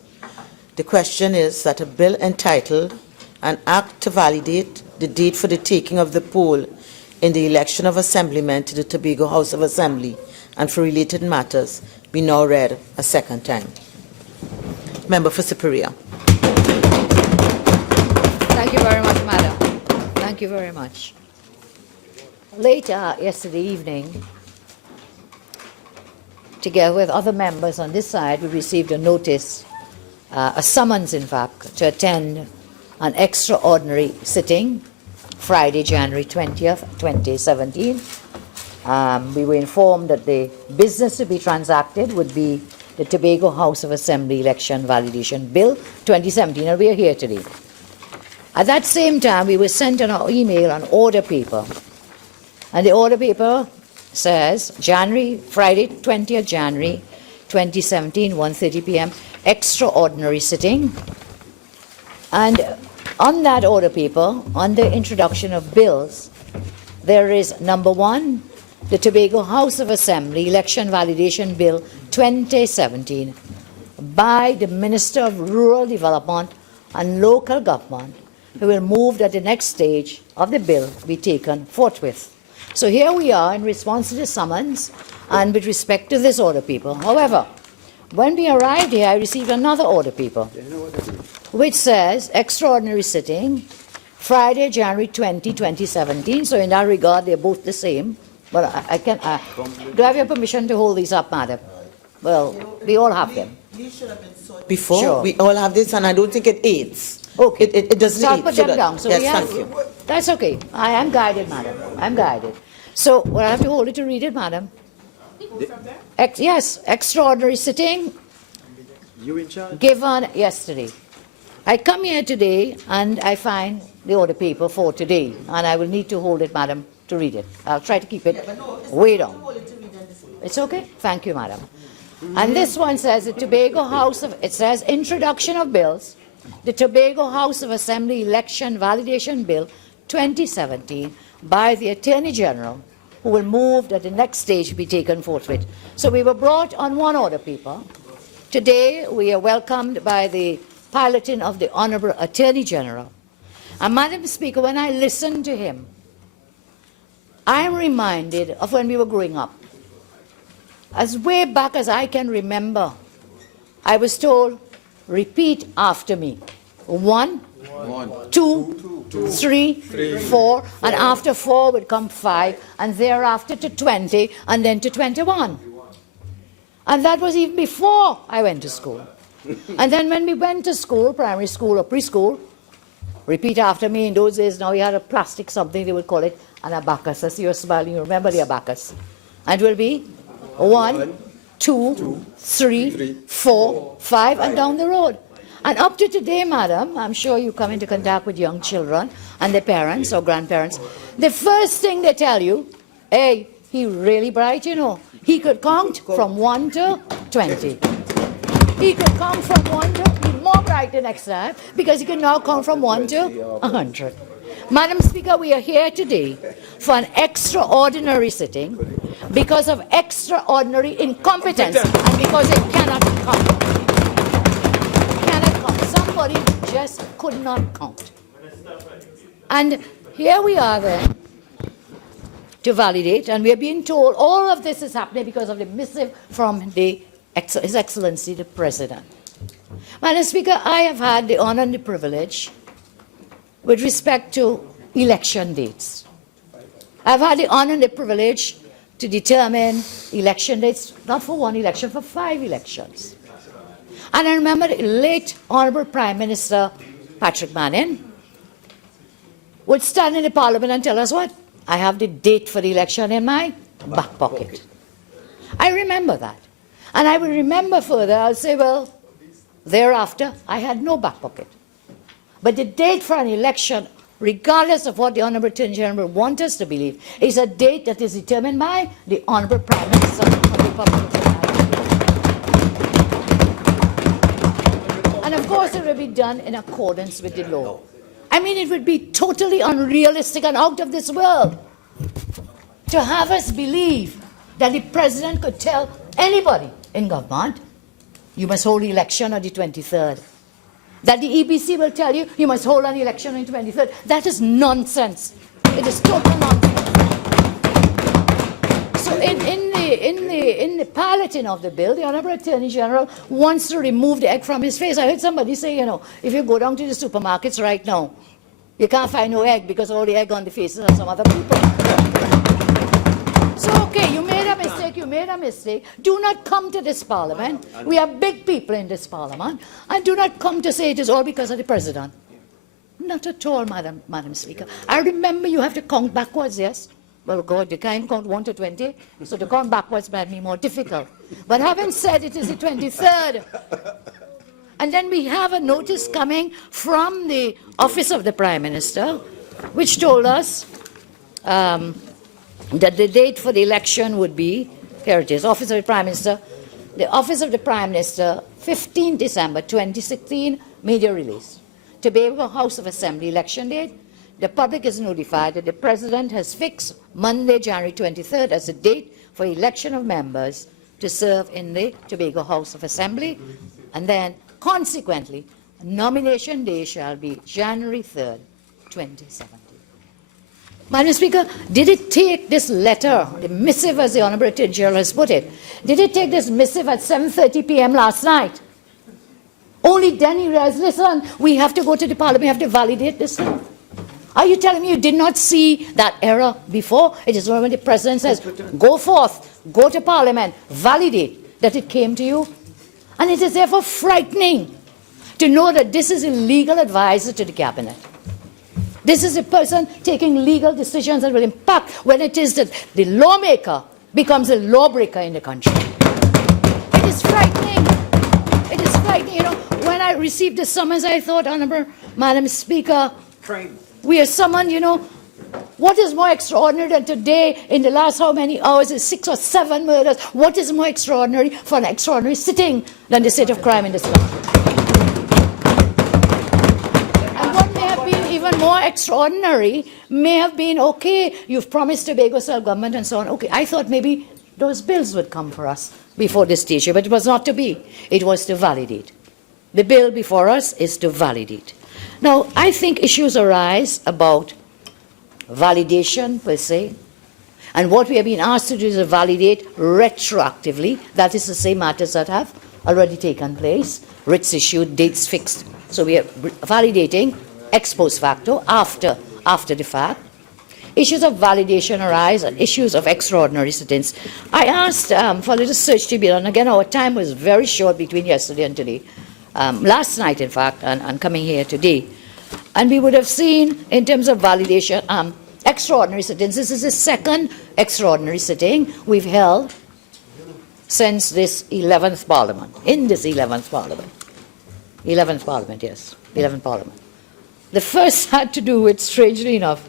The question is that a bill entitled "An Act to Validate the Date for the Taking of the Poll in the Election of Assemblymen to the Tobago House of Assembly and for related matters" be now read a second time. Member for Siparia. Thank you very much, Madam. Thank you very much. Later, yesterday evening, together with other members on this side, we received a notice, a summons, in fact, to attend an extraordinary sitting, Friday, January 20th, 2017. We were informed that the business to be transacted would be the Tobago House of Assembly Election Validation Bill 2017, and we are here today. At that same time, we were sent an email an order paper, and the order paper says Friday, 20th January 2017, 1:30 p.m., extraordinary sitting. And on that order paper, on the introduction of bills, there is number 1, the Tobago House of Assembly Election Validation Bill 2017 by the Minister of Rural Development and Local Government, who will move that the next stage of the bill be taken forthwith. So here we are in response to the summons and with respect to this order paper. However, when we arrived here, I received another order paper which says extraordinary sitting Friday, January 20, 2017. So in that regard, they're both the same. But I can, do I have your permission to hold these up, madam? Well, we all have them. You should have been sorted before. Sure. We all have this, and I don't think it aids. Okay. It doesn't So I'll aid. put So them that- down. So yes, we have, thank you. That's okay. I am guided, madam. I'm guided. So will I have to hold it to read it, madam? Yes, extraordinary sitting You in charge? given yesterday. I come here today and I find the order paper for today, and I will need to hold it, madam, to read it. I'll try to keep it way down. It's okay? Thank you, madam. And this one says the Tobago House of, it says introduction of bills, the Tobago House of Assembly Election Validation Bill 2017 by the Attorney General, who will move that the next stage be taken forthwith. So we were brought on one order paper. Today we are welcomed by the piloting of the Honourable Attorney General. And Madam Speaker, when I listen to him, I am reminded of when we were growing up. As way back as I can remember, I was told, repeat after me. 1, 2, 3, 4, and after 4 would come 5, and thereafter to 20, and then to 21. And that was even before I went to school. And then when we went to school, primary school or preschool, repeat after me. In those days, now we had a plastic something, they would call it an abacus. I see you're smiling, you remember the abacus. And it will be 1, 2, 3, 4, 5, and down the road. And up to today, madam, I'm sure you come into contact with young children and their parents or grandparents. The first thing they tell you, hey, he really bright, you know. He could count from 1 to 20. He could count from 1 to, he's more bright the next time, because he can now count from 1 to 100. Madam Speaker, we are here today for an extraordinary sitting because of extraordinary incompetence and because it cannot count. Cannot count. Somebody just could not count. And here we are then to validate, and we are being told all of this is happening because of the missive from His Excellency the President. Madam Speaker, I have had the honor and the privilege with respect to election dates. I've had the honor and the privilege to determine election dates, not for one election, for 5 elections. And I remember the late Honourable Prime Minister Patrick Manning would stand in the Parliament and tell us what? I have the date for the election in my back pocket. I remember that. And I will remember further, I'll say, well, thereafter, I had no back pocket. But the date for an election, regardless of what the Honourable Attorney General wants us to believe, is a date that is determined by the Honourable Prime Minister of the Republic of the United States. And of course, it will be done in accordance with the law. I mean, it would be totally unrealistic and out of this world to have us believe that the President could tell anybody in government, you must hold the election on the 23rd. That the EBC will tell you, you must hold an election on the 23rd. That is nonsense. It is total nonsense. So in the piloting of the bill, the Honourable Attorney General wants to remove the egg from his face. I heard somebody say, you know, if you go down to the supermarkets right now, you can't find no egg because all the egg on the faces of some other people. So, okay, you made a mistake, you made a mistake. Do not come to this Parliament. We are big people in this Parliament. And do not come to say it is all because of the President. Not at all, Madam Speaker. I remember you have to count backwards, yes? Well, God, you can't count 1 to 20, so to count backwards might be more difficult. But having said it is the 23rd, and then we have a notice coming from the Office of the Prime Minister, which told us that the date for the election would be, here it is, Office of the Prime Minister, the Office of the Prime Minister, 15 December 2016, media release. Tobago House of Assembly election date. The public is notified that the President has fixed Monday, January 23rd as the date for election of members to serve in the Tobago House of Assembly, and then, consequently, nomination day shall be January 3rd, 2017. Madam Speaker, did it take this letter, the missive as the Honourable Attorney General has put it, did it take this missive at 7:30 p.m. last night? Only then he realized, listen, we have to go to the Parliament, we have to validate this thing. Are you telling me you did not see that error before? It is when the president says, go forth, go to Parliament, validate that it came to you. And it is therefore frightening to know that this is a legal advisor to the cabinet. This is a person taking legal decisions that will impact when it is that the lawmaker becomes a lawbreaker in the country. It is frightening. It is frightening. You know, when I received the summons, I thought, Honourable Madam Speaker, we are summoned, you know. What is more extraordinary than today, in the last how many hours, is 6 or 7 murders? What is more extraordinary for an extraordinary sitting than the state of crime in this country? And what may have been even more extraordinary may have been, okay, you've promised Tobago self-government and so on. Okay, I thought maybe those bills would come for us before this stage, but it was not to be. It was to validate. The bill before us is to validate. Now, I think issues arise about validation per se, and what we have been asked to do is to validate retroactively. That is to say, matters that have already taken place, writs issued, dates fixed. So we are validating ex post facto, after the fact. Issues of validation arise and issues of extraordinary sit-ins. I asked for a little search to be done. Again, our time was very short between yesterday and today. Last night, in fact, and coming here today. And we would have seen, in terms of validation, extraordinary sit-ins. This is the second extraordinary sitting we've held since this 11th Parliament, in this 11th Parliament. 11th Parliament, yes, 11th Parliament. The first had to do with, strangely enough,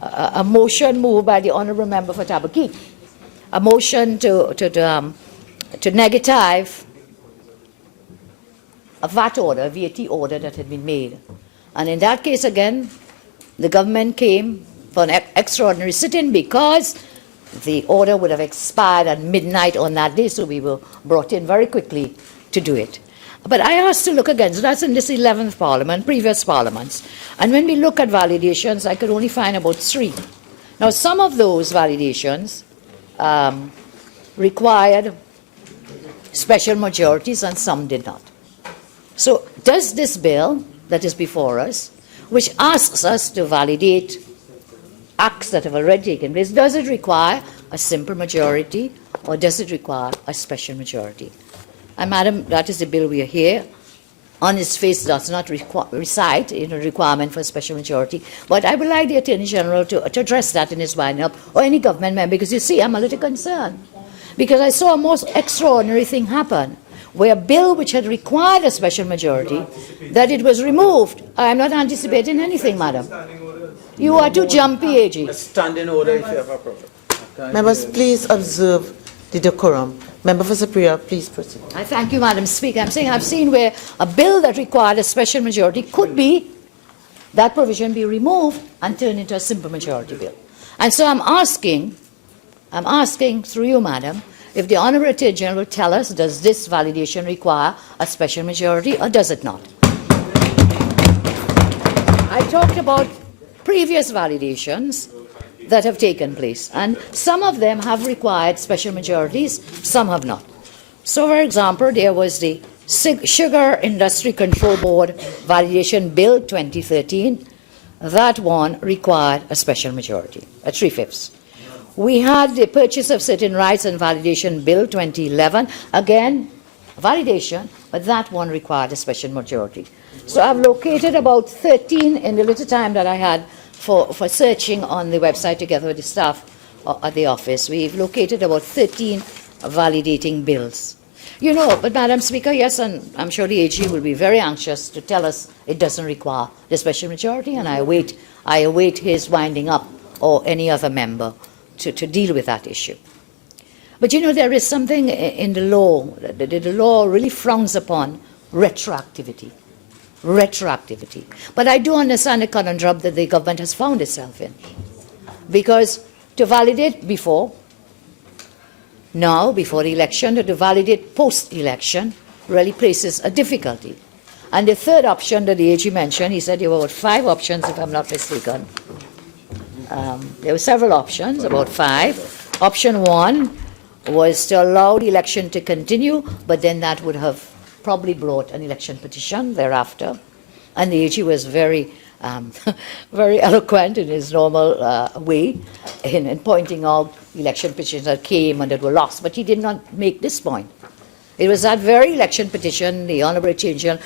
a motion moved by the Honourable Member for Tabaki, a motion to negative a VAT order, a VAT order that had been made. And in that case, again, the government came for an extraordinary sit-in because the order would have expired at midnight on that day, so we were brought in very quickly to do it. But I asked to look again, so that's in this 11th Parliament, previous Parliaments. And when we look at validations, I could only find about 3. Now, some of those validations required special majorities and some did not. So does this bill that is before us, which asks us to validate acts that have already taken place, does it require a simple majority or does it require a special majority? And Madam, that is the bill we are here. On its face does not recite a requirement for a special majority, but I would like the Attorney General to address that in his wind-up, or any government member, because you see, I'm a little concerned. Because I saw a most extraordinary thing happen, where a bill which had required a special majority, that it was removed. I am not anticipating anything, Madam. You are too jumpy, AG. Standing order if you have a problem. Members, please observe the decorum. Member for Siparia, please proceed. I thank you, Madam Speaker. I'm saying I've seen where a bill that required a special majority could be, that provision be removed and turned into a simple majority bill. And so I'm asking through you, Madam, if the Honourable Attorney General will tell us, does this validation require a special majority or does it not? I talked about previous validations that have taken place, and some of them have required special majorities, some have not. So, for example, there was the Sugar Industry Control Board Validation Bill 2013. That one required a special majority, a 3/5. We had the Purchase of Certain Rights and Validation Bill 2011. Again, validation, but that one required a special majority. So I've located about 13 in the little time that I had for searching on the website together with the staff at the office. We've located about 13 validating bills. You know, but Madam Speaker, yes, and I'm sure the AG will be very anxious to tell us it doesn't require the special majority, and I await his winding up or any other member to deal with that issue. But you know, there is something in the law, the law really frowns upon retroactivity. Retroactivity. But I do understand the conundrum that the government has found itself in. Because to validate before the election, to validate post-election really places a difficulty. And the third option that the AG mentioned, he said there were about 5 options, if I'm not mistaken. There were several options, about 5. Option 1 was to allow the election to continue, but then that would have probably brought an election petition thereafter. And the AG was very very eloquent in his normal way in pointing out election petitions that came and that were lost. But he did not make this point. It was that very election petition the Honourable Attorney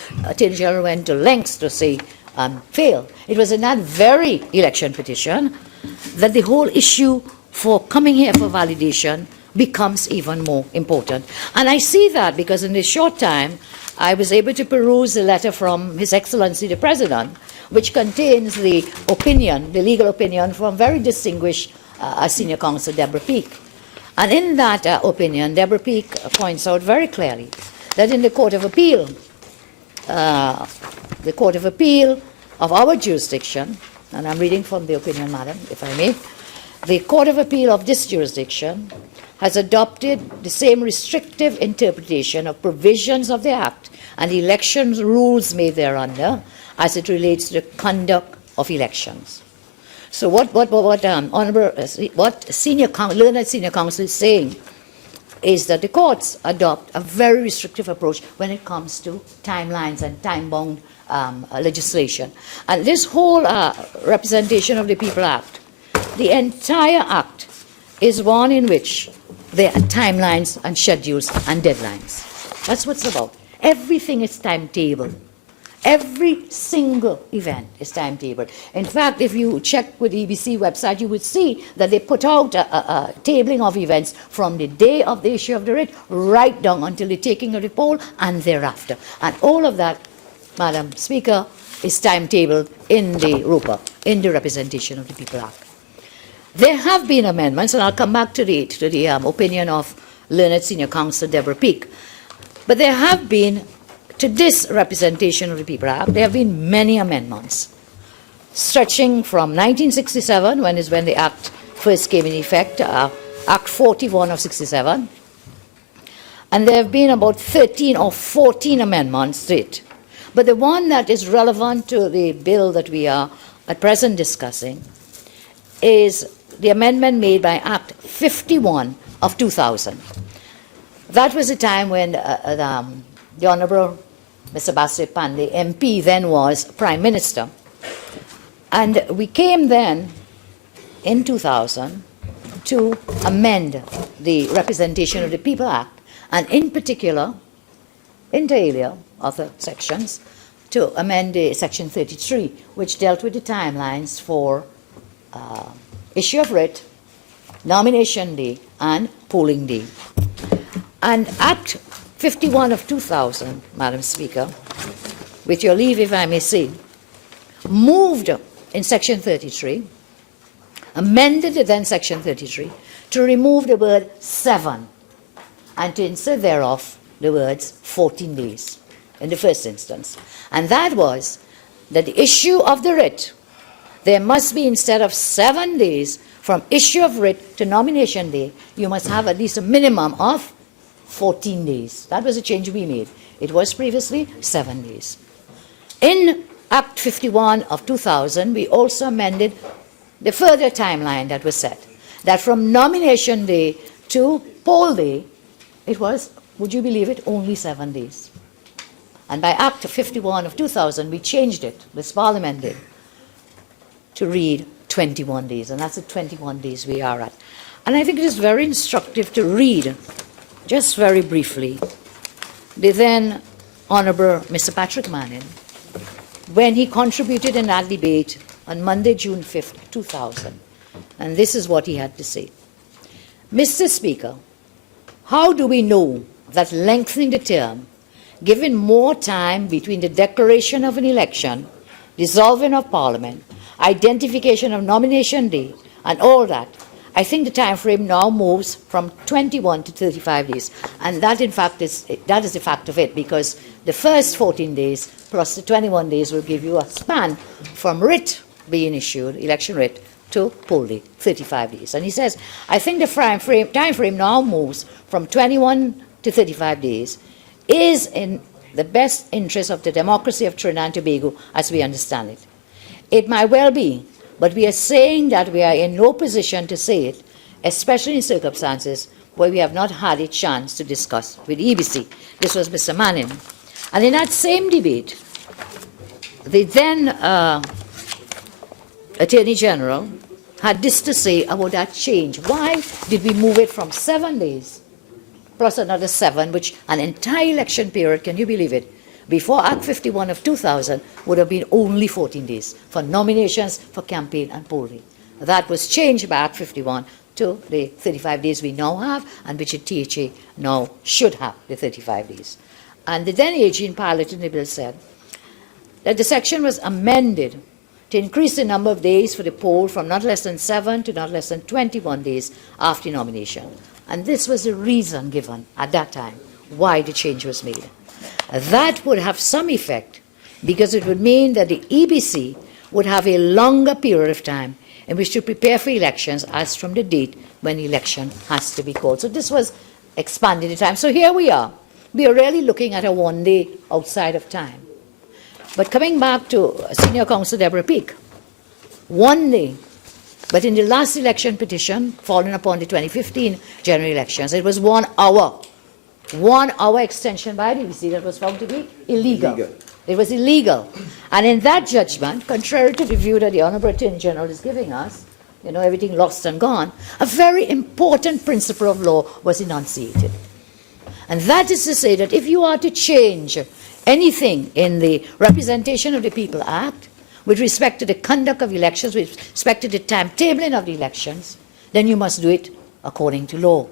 General went to lengths to say failed. It was in that very election petition that the whole issue for coming here for validation becomes even more important. And I see that because in this short time, I was able to peruse a letter from His Excellency the President, which contains the opinion, the legal opinion from very distinguished senior counsel Deborah Peake. And in that opinion, Deborah Peake points out very clearly that in the Court of Appeal of our jurisdiction, and I'm reading from the opinion, Madam, if I may, the Court of Appeal of this jurisdiction has adopted the same restrictive interpretation of provisions of the Act and the elections rules made thereunder as it relates to the conduct of elections. So what senior learned senior counsel is saying is that the courts adopt a very restrictive approach when it comes to timelines and time-bound legislation. And this whole Representation of the People Act, the entire Act is one in which there are timelines and schedules and deadlines. That's what it's about. Everything is timetabled. Every single event is timetabled. In fact, if you check with the EBC website, you would see that they put out a tabling of events from the day of the issue of the writ right down until the taking of the poll and thereafter. And all of that, Madam Speaker, is timetabled in the ROPA, in the Representation of the People Act. There have been amendments, and I'll come back to the opinion of learned senior counsel Deborah Peake. But there have been, to this Representation of the People Act, there have been many amendments, stretching from 1967, when the Act first came in effect, Act 41 of 67, and there have been about 13 or 14 amendments to it. But the one that is relevant to the bill that we are at present discussing is the amendment made by Act 51 of 2000. That was a time when the Honourable Mr. Basir Pandey, MP, then was Prime Minister. And we came then, in 2000, to amend the Representation of the People Act, and in particular, inter alia, other sections, to amend the Section 33, which dealt with the timelines for issue of writ, nomination day, and polling day. And Act 51 of 2000, Madam Speaker, with your leave, if I may say, moved in Section 33, amended the then Section 33, to remove the word 7 and to insert thereof the words 14 days in the first instance. And that was that the issue of the writ, there must be, instead of 7 days from issue of writ to nomination day, you must have at least a minimum of 14 days. That was a change we made. It was previously 7 days. In Act 51 of 2000, we also amended the further timeline that was set, that from nomination day to poll day, it was, would you believe it, only 7 days. And by Act 51 of 2000, we changed it, this Parliament did, to read 21 days, and that's the 21 days we are at. And I think it is very instructive to read, just very briefly, the then Honourable Mr. Patrick Manning, when he contributed in that debate on Monday, June 5th, 2000. And this is what he had to say. Mr. Speaker, how do we know that lengthening the term, giving more time between the declaration of an election, dissolving of Parliament, identification of nomination day, and all that, I think the time frame now moves from 21 to 35 days. And that, in fact, is the fact of it, because the first 14 days plus the 21 days will give you a span from writ being issued, election writ, to poll day, 35 days. And he says, I think the time frame now moves from 21 to 35 days is in the best interest of the democracy of Trinidad and Tobago as we understand it. It might well be, but we are saying that we are in no position to say it, especially in circumstances where we have not had a chance to discuss with EBC. This was Mr. Manning. And in that same debate, the then Attorney General had this to say about that change. Why did we move it from 7 days plus another 7, which an entire election period, can you believe it, before Act 51 of 2000 would have been only 14 days for nominations, for campaign and polling. That was changed by Act 51 to the 35 days we now have, and which the THA now should have, the 35 days. And the then AG in Parliament in the bill said that the section was amended to increase the number of days for the poll from not less than 7 to not less than 21 days after nomination. And this was the reason given at that time why the change was made. That would have some effect because it would mean that the EBC would have a longer period of time in which to prepare for elections as from the date when the election has to be called. So this was expanding the time. So here we are. We are really looking at a 1 day outside of time. But coming back to Senior Counsel Deborah Peake, 1 day. But in the last election petition, following upon the 2015 general elections, it was 1 hour. 1 hour extension by the EBC that was found to be illegal. It was illegal. And in that judgment, contrary to the view that the Honourable Attorney General is giving us, you know, everything lost and gone, a very important principle of law was enunciated. And that is to say that if you are to change anything in the Representation of the People Act, with respect to the conduct of elections, with respect to the timetabling of the elections, then you must do it according to law.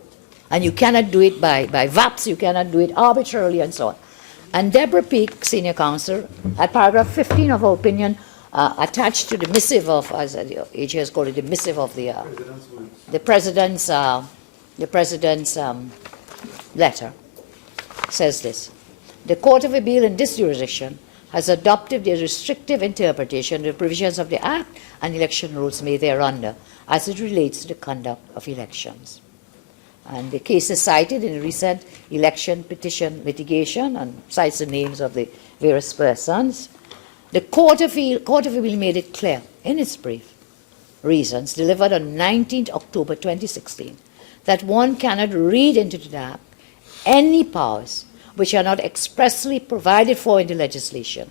And you cannot do it by VAPs, you cannot do it arbitrarily and so on. And Deborah Peake, Senior Counsel, at paragraph 15 of her opinion, attached to the missive of, as the AG has called it, the missive of the President's letter, says this. The Court of Appeal in this jurisdiction has adopted the restrictive interpretation of the provisions of the Act and election rules made thereunder as it relates to the conduct of elections. And the cases cited in the recent election petition litigation and cites the names of the various persons. The Court of Appeal made it clear in its brief reasons delivered on 19th October 2016 that one cannot read into the Act any powers which are not expressly provided for in the legislation,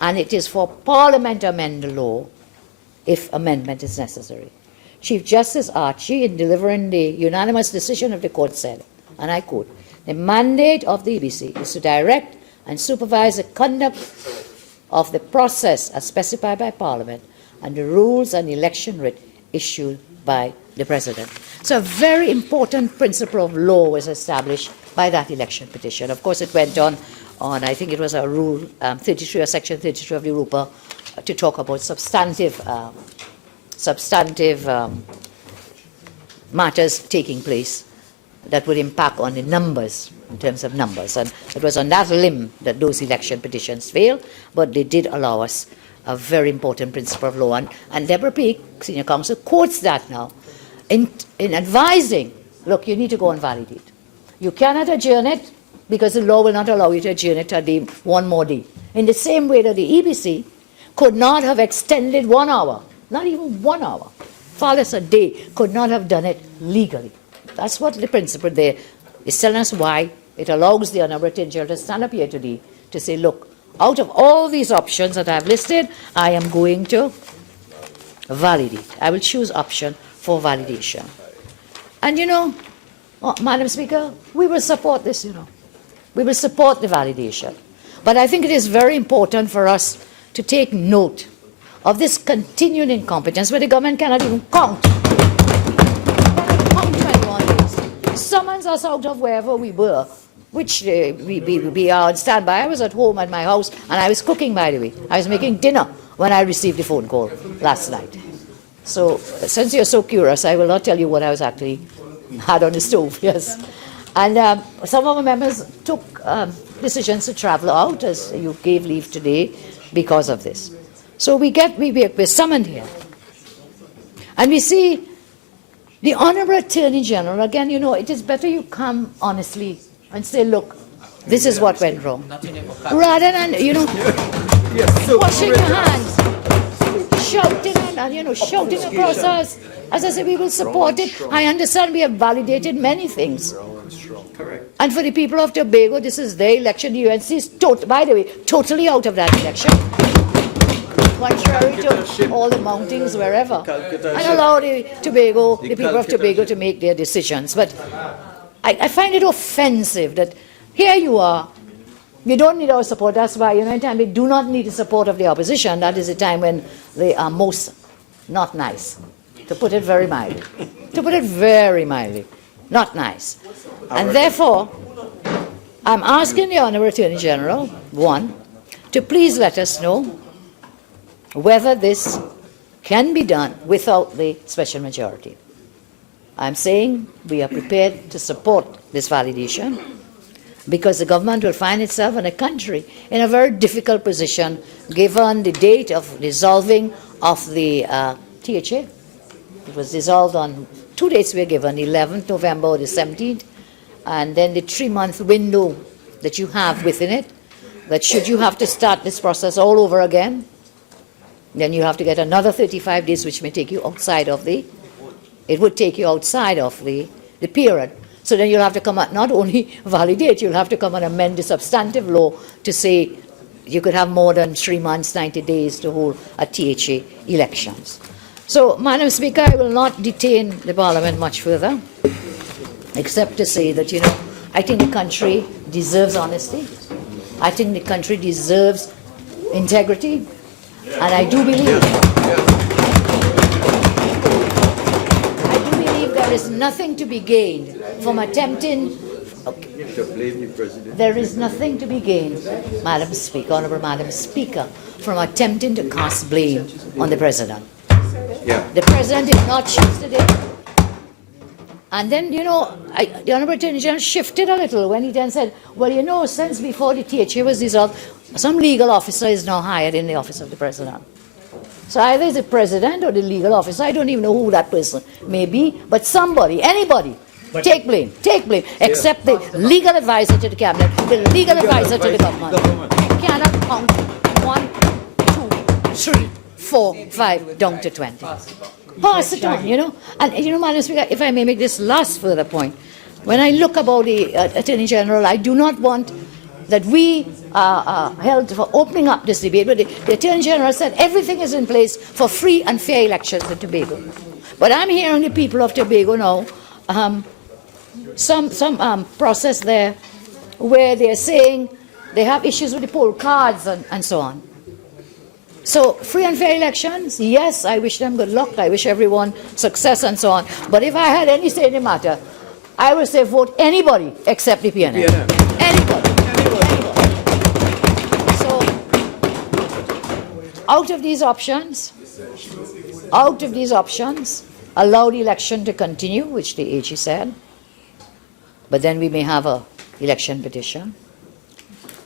and it is for Parliament to amend the law if amendment is necessary. Chief Justice Archie, in delivering the unanimous decision of the court, said, and I quote, "The mandate of the EBC is to direct and supervise the conduct of the process as specified by Parliament and the rules and election writ issued by the President." So a very important principle of law was established by that election petition. Of course, it went on I think it was a Rule 33 or Section 33 of the RUPA to talk about substantive matters taking place that would impact on the numbers, in terms of numbers. And it was on that limb that those election petitions failed, but they did allow us a very important principle of law. And Deborah Peake, Senior Counsel, quotes that now in advising, look, you need to go and validate. You cannot adjourn it because the law will not allow you to adjourn it a day, 1 more day. In the same way that the EBC could not have extended 1 hour, not even 1 hour, far less a day, could not have done it legally. That's what the principle there is telling us why it allows the Honourable Attorney General to stand up here today to say, look, out of all these options that I've listed, I am going to validate. I will choose option for validation. And you know, Madam Speaker, we will support this, you know. We will support the validation. But I think it is very important for us to take note of this continuing incompetence where the government cannot even count 21 days. Summons us out of wherever we were, which we are on standby. I was at home at my house, and I was cooking, by the way. I was making dinner when I received the phone call last night. So, since you're so curious, I will not tell you what I was actually had on the stove, yes. And some of our members took decisions to travel out, as you gave leave today, because of this. So we're summoned here. And we see the Honourable Attorney General, again, you know, it is better you come honestly and say, look, this is what went wrong. Rather than, you know, washing your hands, shouting and, you know, shouting across us. As I said, we will support it. I understand we have validated many things. And for the people of Tobago, this is their election. The UNC is, by the way, totally out of that election. contrary Calcutta to all the mountings wherever, Calcutta and ship. allow the Tobago, the people of Calcutta Tobago ship. to make their decisions. But I find it offensive that here you are, you don't need our support. That's why, anytime they do not need the support of the opposition, that is the time when they are most not nice, to put it very mildly. To put it very mildly, not nice. And therefore, I'm asking the Honourable Attorney General, one, to please let us know whether this can be done without the special majority. I'm saying we are prepared to support this validation because the government will find itself and the country in a very difficult position given the date of dissolving of the THA. It was dissolved on 2 dates were given, the 11th November or the 17th, and then the 3-month window that you have within it, that should you have to start this process all over again, then you have to get another 35 days, which may take you outside of the, it would take you outside of the period. So then you'll have to come out, not only validate, you'll have to come and amend the substantive law to say you could have more than 3 months, 90 days to hold a THA elections. So, Madam Speaker, I will not detain the Parliament much further, except to say that, I think the country deserves honesty. I think the country deserves integrity. And I do believe there is nothing to be gained from attempting. There is nothing to be gained, Madam Speaker, Honourable Madam Speaker, from attempting to cast blame on the President. The President did not choose today. And then, the Honourable Attorney General shifted a little when he then said, well, since before the THA was dissolved, some legal officer is now hired in the office of the President. So either it's the President or the legal officer, I don't even know who that person may be, but somebody, anybody, take blame, except the legal advisor to the Cabinet, the legal advisor to the government. You cannot count 1, 2, 3, 4, 5, down to 20. Pass it on, And, Madam Speaker, if I may make this last further point, when I look about the Attorney General, I do not want that we are held for opening up this debate, but the Attorney General said everything is in place for free and fair elections in Tobago. But I'm hearing the people of Tobago now, some process there where they're saying they have issues with the poll cards and so on. So, free and fair elections, yes, I wish them good luck, I wish everyone success and so on. But if I had any say in the matter, I would say vote anybody except the PNM. Anybody. So, out of these options, allow the election to continue, which the AG said, but then we may have a election petition.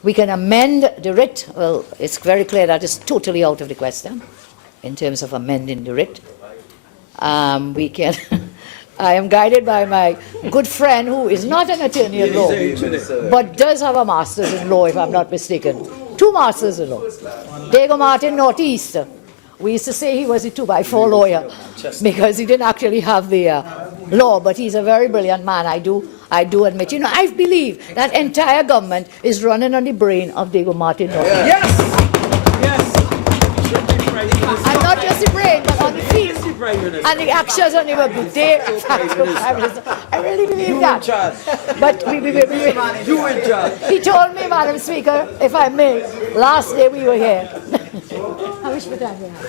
We can amend the writ. Well, it's very clear that is totally out of the question in terms of amending the writ. We can. I am guided by my good friend who is not an attorney at law, but does have a master's in law, if I'm not mistaken. 2 masters in law. Diego Martin Northeast. We used to say he was a 2x4 lawyer because he didn't actually have the law, but he's a very brilliant man. I do admit. I believe that entire government is running on the brain of Diego Martin Northeast. Yes. And not just the brain, but on the feet. And the actions on him would be I really believe that. But You in charge. he told me, Madam Speaker, if I may, last day we were here. How much time we have?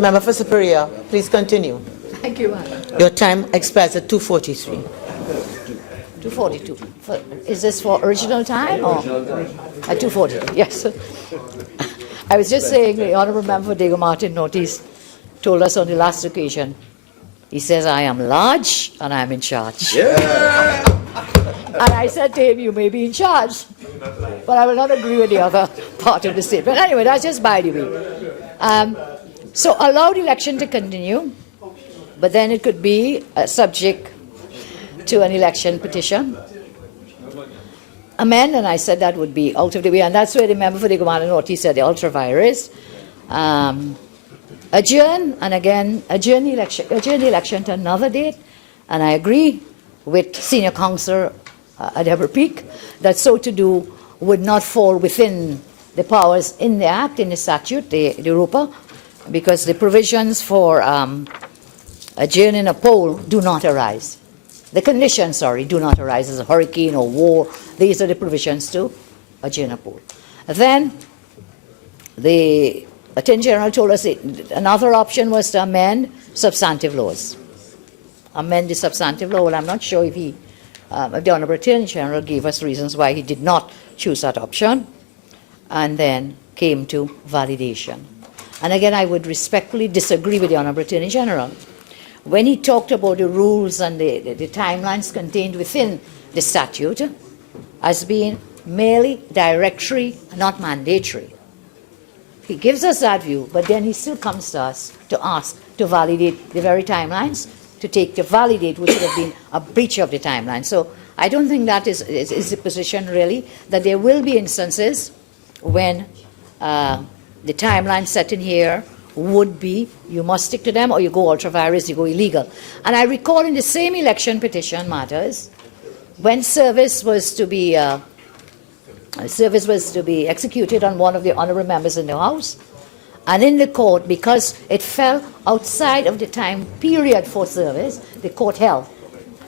Member for Siparia, please continue. Thank you, Madam. Your time expires at 2:43. 2:42. Is this for original time or at 2:42? Yes. I was just saying the Honourable Member Diego Martin Northeast told us on the last occasion, he says, I am large and I am in charge. Yeah. And I said to him, you may be in charge, but I will not agree with the other part of the statement. Anyway, that's just by the way. So allow the election to continue, but then it could be subject to an election petition. Amend, and I said that would be out of the way, and that's where the member for the Commander Northeast said the ultra-virus. Adjourn, and again, adjourn the election to another date, and I agree with Senior Counsellor Deborah Peake that so to do would not fall within the powers in the Act, in the statute, the RUPA, because the provisions for adjourning a poll do not arise. The conditions, do not arise as a hurricane or war. These are the provisions to adjourn a poll. Then the Attorney General told us another option was to amend substantive laws. Amend the substantive law. Well, I'm not sure if the Honorable Attorney General gave us reasons why he did not choose that option, and then came to validation. And again, I would respectfully disagree with the Honorable Attorney General. When he talked about the rules and the timelines contained within the statute as being merely directory, not mandatory, he gives us that view, but then he still comes to us to ask to validate the very timelines, to validate which would have been a breach of the timeline. So I don't think that is the position really, that there will be instances when the timeline set in here would be you must stick to them or you go ultra vires, you go illegal. And I recall in the same election petition matters, when service was to be executed on one of the honorable members in the House, and in the court, because it fell outside of the time period for service, the court held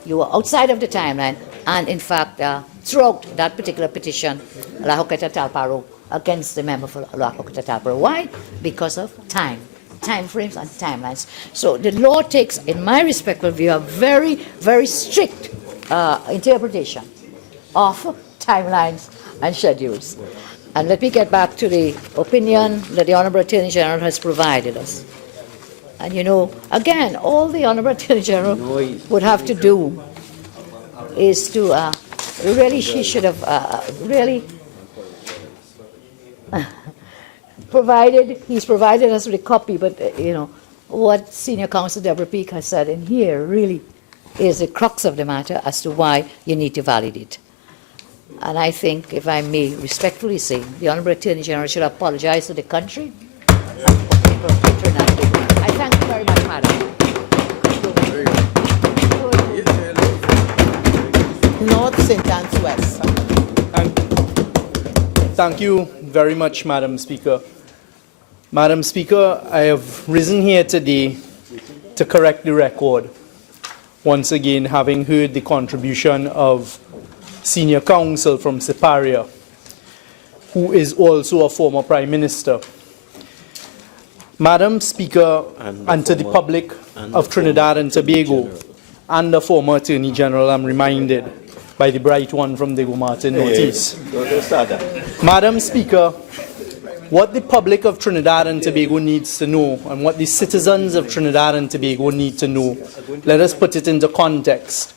you were outside of the timeline, and in fact throughout that particular petition, La Hoqueta Talparo against the member for La Hoqueta Talparo. Why? Because of time frames and timelines. So the law takes, in my respectful view, a very, very strict interpretation of timelines and schedules. And let me get back to the opinion that the Honorable Attorney General has provided us. And you know, again, all the Honorable Attorney General would have to do is to really, she should have really he's provided us with a copy, but you know, what Senior Counsel Deborah Peake has said in here really is the crux of the matter as to why you need to validate. And I think, if I may respectfully say, the Honourable Attorney General should apologize to the country. I thank you very much, Madam. North, St. Anne's West. Thank you very much, Madam Speaker. Madam Speaker, I have risen here today to correct the record. Once again, having heard the contribution of Senior Counsel from Siparia, who is also a former Prime Minister. Madam Speaker, and to the public of Trinidad and Tobago, and the former Attorney General, I'm reminded by the bright one from the Martin notice. Madam Speaker, what the public of Trinidad and Tobago needs to know, and what the citizens of Trinidad and Tobago need to know, let us put it into context.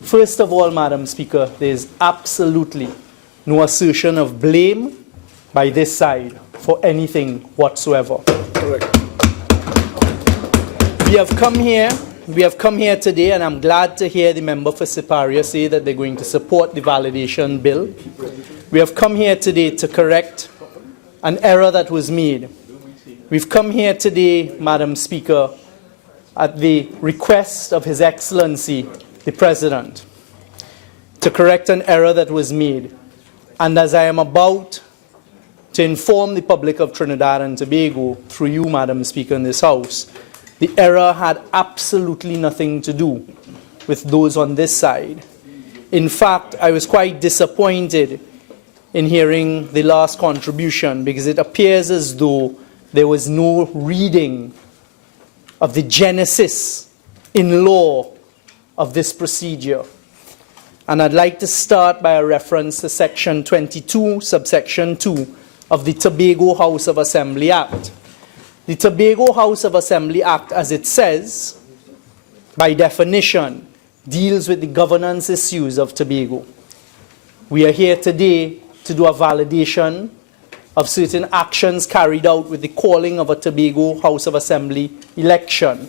First of all, Madam Speaker, there is absolutely no assertion of blame by this side for anything whatsoever. Correct. We have come here today, and I'm glad to hear the member for Siparia say that they're going to support the validation bill. We have come here today to correct an error that was made. We've come here today, Madam Speaker, at the request of His Excellency, the President, to correct an error that was made. And as I am about to inform the public of Trinidad and Tobago, through you, Madam Speaker, in this House, the error had absolutely nothing to do with those on this side. In fact, I was quite disappointed in hearing the last contribution, because it appears as though there was no reading of the genesis in law of this procedure. And I'd like to start by a reference to Section 22, subsection 2 of the Tobago House of Assembly Act. The Tobago House of Assembly Act, as it says, by definition, deals with the governance issues of Tobago. We are here today to do a validation of certain actions carried out with the calling of a Tobago House of Assembly election.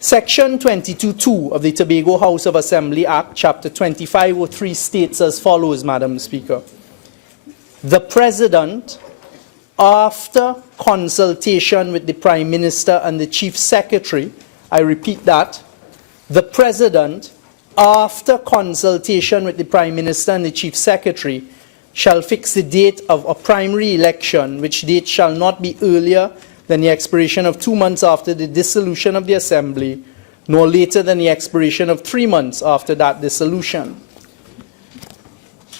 Section 22.2 of the Tobago House of Assembly Act, Chapter 2503, states as follows, Madam Speaker. The President, after consultation with the Prime Minister and the Chief Secretary, I repeat that, the President, after consultation with the Prime Minister and the Chief Secretary, shall fix the date of a primary election, which date shall not be earlier than the expiration of 2 months after the dissolution of the Assembly, nor later than the expiration of 3 months after that dissolution.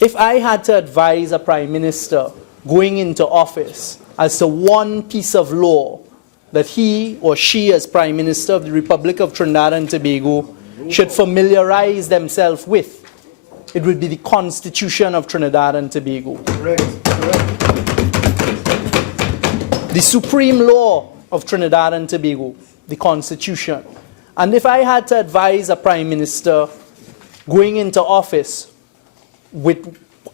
If I had to advise a Prime Minister going into office as to one piece of law that he or she, as Prime Minister of the Republic of Trinidad and Tobago, should familiarize themselves with, it would be the Constitution of Trinidad and Tobago. The supreme law of Trinidad and Tobago, the Constitution. And if I had to advise a Prime Minister going into office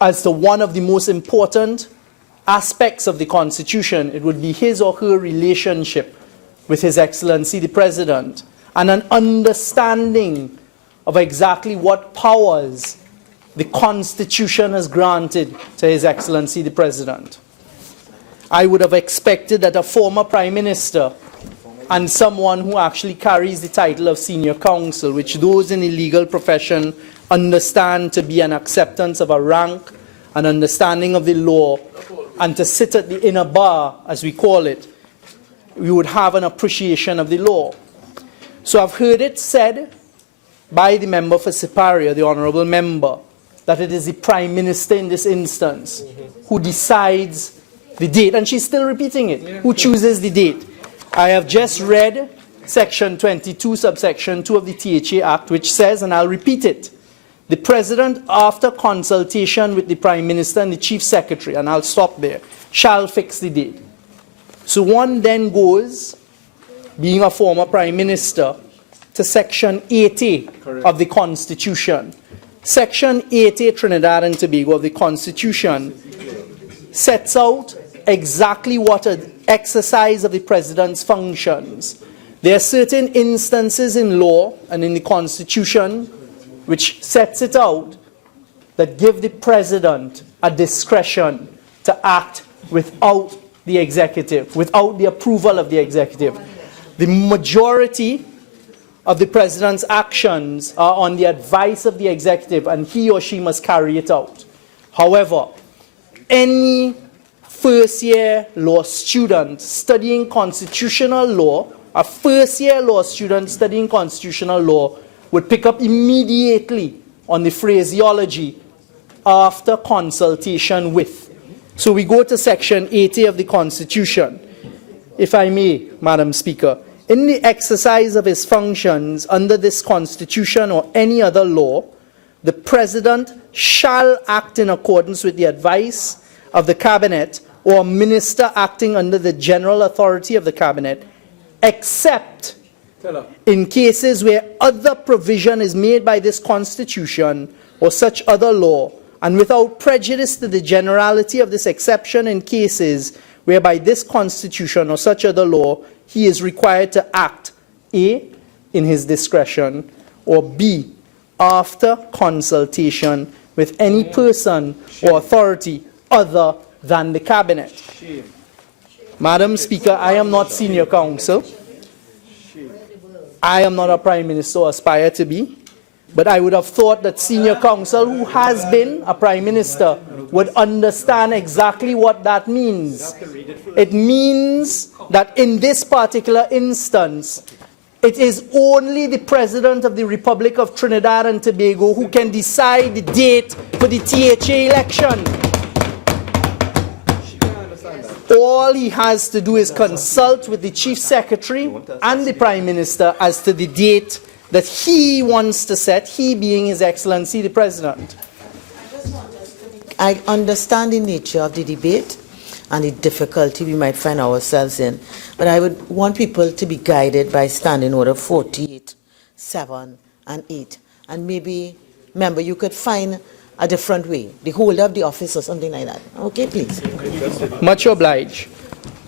as to one of the most important aspects of the Constitution, it would be his or her relationship with His Excellency the President, and an understanding of exactly what powers the Constitution has granted to His Excellency the President. I would have expected that a former Prime Minister and someone who actually carries the title of Senior Counsel, which those in the legal profession understand to be an acceptance of a rank, an understanding of the law, and to sit at the inner bar, as we call it, we would have an appreciation of the law. So I've heard it said by the member for Siparia, the honourable member, that it is the Prime Minister in this instance who decides the date, and she's still repeating it, who chooses the date. I have just read Section 22, subsection 2 of the THA Act, which says, and I'll repeat it, the President, after consultation with the Prime Minister and the Chief Secretary, and I'll stop there, shall fix the date. So one then goes, being a former Prime Minister, to Section 80 of the Constitution. Section 80, Trinidad and Tobago of the Constitution, sets out exactly what an exercise of the President's functions. There are certain instances in law and in the Constitution which sets it out that give the President a discretion to act without the executive, without the approval of the executive. The majority of the President's actions are on the advice of the executive, and he or she must carry it out. However, any first-year law student studying constitutional law, a first-year law student studying constitutional law, would pick up immediately on the phraseology after consultation with. So we go to Section 80 of the Constitution. If I may, Madam Speaker, in the exercise of his functions under this Constitution or any other law, the President shall act in accordance with the advice of the Cabinet or minister acting under the general authority of the Cabinet, except in cases where other provision is made by this Constitution or such other law, and without prejudice to the generality of this exception in cases whereby this Constitution or such other law he is required to act, A, in his discretion, or B, after consultation with any person or authority other than the Cabinet. Madam Speaker, I am not senior counsel. I am not a Prime Minister or aspire to be, but I would have thought that senior counsel who has been a Prime Minister would understand exactly what that means. It means that in this particular instance, it is only the President of the Republic of Trinidad and Tobago who can decide the date for the THA election. All he has to do is consult with the Chief Secretary and the Prime Minister as to the date that he wants to set, he being His Excellency the President. I understand the nature of the debate and the difficulty we might find ourselves in, but I would want people to be guided by Standing Order 48, 7, and 8. And maybe, member, you could find a different way, the holder of the office or something like that. Okay, please. Much obliged.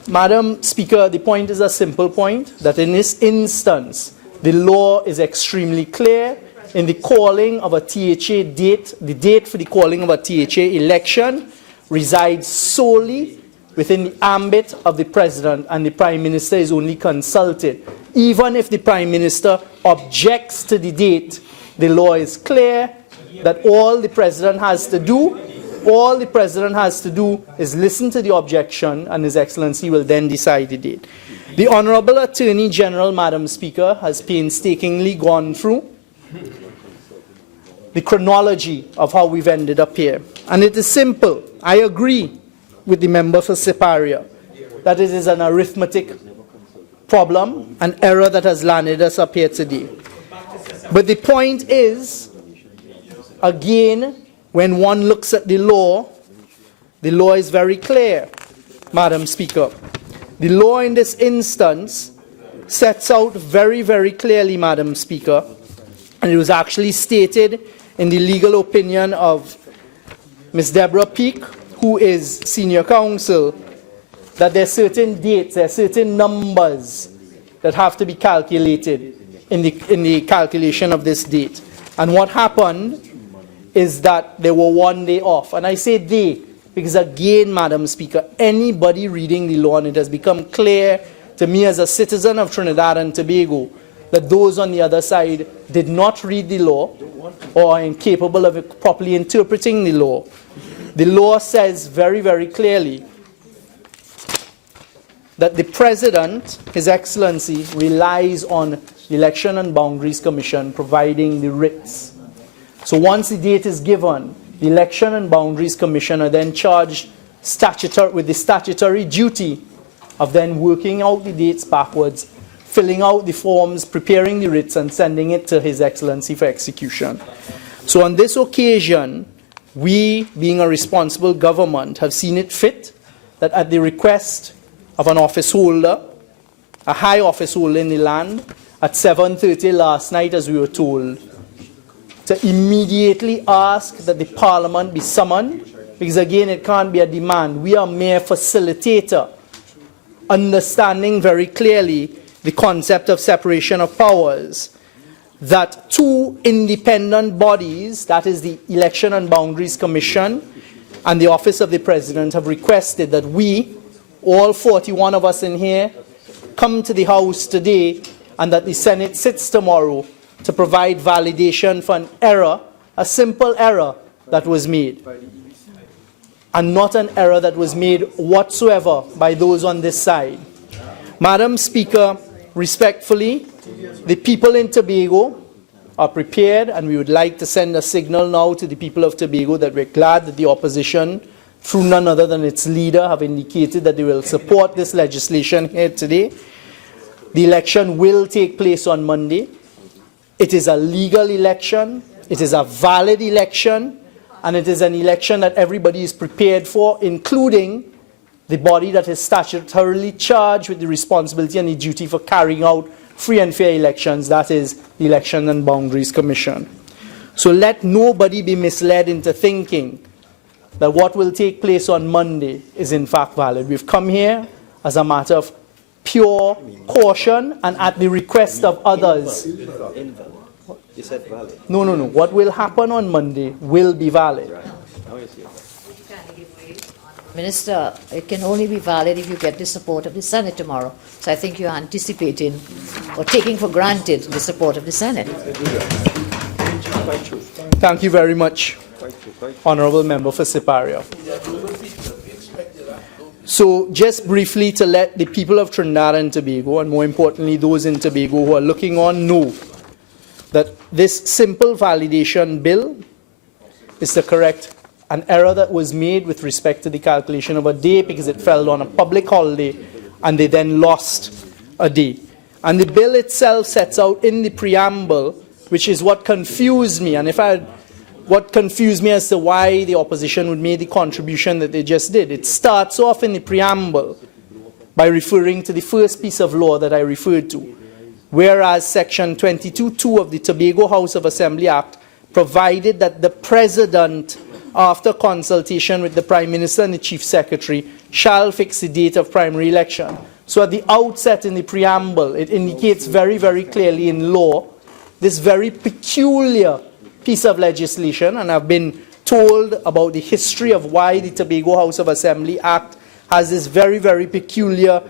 Madam Speaker, the point is a simple point, that in this instance, the law is extremely clear in the calling of a THA date. The date for the calling of a THA election resides solely within the ambit of the President, and the Prime Minister is only consulted. Even if the Prime Minister objects to the date, the law is clear that all the President has to do all the President has to do is listen to the objection, and His Excellency will then decide the date. The Honorable Attorney General, Madam Speaker, has painstakingly gone through the chronology of how we've ended up here. And it is simple. I agree with the member for Siparia that it is an arithmetic problem, an error that has landed us up here today. But the point is, again, when one looks at the law is very clear, Madam Speaker. The law in this instance sets out very, very clearly, Madam Speaker, and it was actually stated in the legal opinion of Ms. Deborah Peake, who is senior counsel, that there are certain dates, there are certain numbers that have to be calculated in the calculation of this date. And what happened is that they were 1 day off. And I say they, because again, Madam Speaker, anybody reading the law, and it has become clear to me as a citizen of Trinidad and Tobago, that those on the other side did not read the law or are incapable of properly interpreting the law. The law says very, very clearly that the President, His Excellency, relies on the Election and Boundaries Commission providing the writs. So once the date is given, the Election and Boundaries Commission are then charged with the statutory duty of then working out the dates backwards, filling out the forms, preparing the writs, and sending it to His Excellency for execution. So on this occasion, we, being a responsible government, have seen it fit that at the request of an office holder, a high office holder in the land, at 7:30 last night, as we were told, to immediately ask that the Parliament be summoned, because again, it can't be a demand. We are mere facilitator, understanding very clearly the concept of separation of powers, that two independent bodies, that is the Election and Boundaries Commission and the Office of the President, have requested that we, all 41 of us in here, come to the House today, and that the Senate sits tomorrow to provide validation for an error, a simple error that was made, and not an error that was made whatsoever by those on this side. Madam Speaker, respectfully, the people in Tobago are prepared, and we would like to send a signal now to the people of Tobago that we're glad that the opposition, through none other than its leader, have indicated that they will support this legislation here today. The election will take place on Monday. It is a legal election, it is a valid election, and it is an election that everybody is prepared for, including the body that is statutorily charged with the responsibility and the duty for carrying out free and fair elections, that is the Election and Boundaries Commission. So let nobody be misled into thinking that what will take place on Monday is in fact valid. We've come here as a matter of pure caution and at the request of others. You said valid. No. What will happen on Monday will be valid. Minister, it can only be valid if you get the support of the Senate tomorrow. So I think you're anticipating or taking for granted the support of the Senate. Thank you very much, Honourable Member for Siparia. So just briefly to let the people of Trinidad and Tobago, and more importantly those in Tobago who are looking on, know that this simple validation bill is to correct an error that was made with respect to the calculation of a day because it fell on a public holiday and they then lost a day. And the bill itself sets out in the preamble, which is what confused me, and what confused me as to why the opposition would make the contribution that they just did. It starts off in the preamble by referring to the first piece of law that I referred to, whereas Section 22(2) of the Tobago House of Assembly Act provided that the President, after consultation with the Prime Minister and the Chief Secretary, shall fix the date of primary election. So at the outset in the preamble, it indicates very, very clearly in law this very peculiar piece of legislation, and I've been told about the history of why the Tobago House of Assembly Act has this very, very peculiar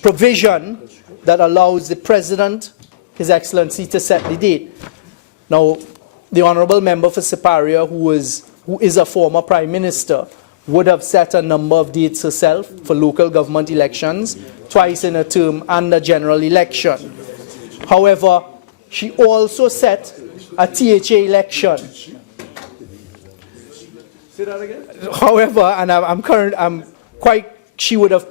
provision that allows the President, His Excellency, to set the date. Now, the Honourable Member for Siparia, who was who is a former Prime Minister, would have set a number of dates herself for local government elections, twice in a term and a general election. However, she also set a THA election. Say that again? However, and she would have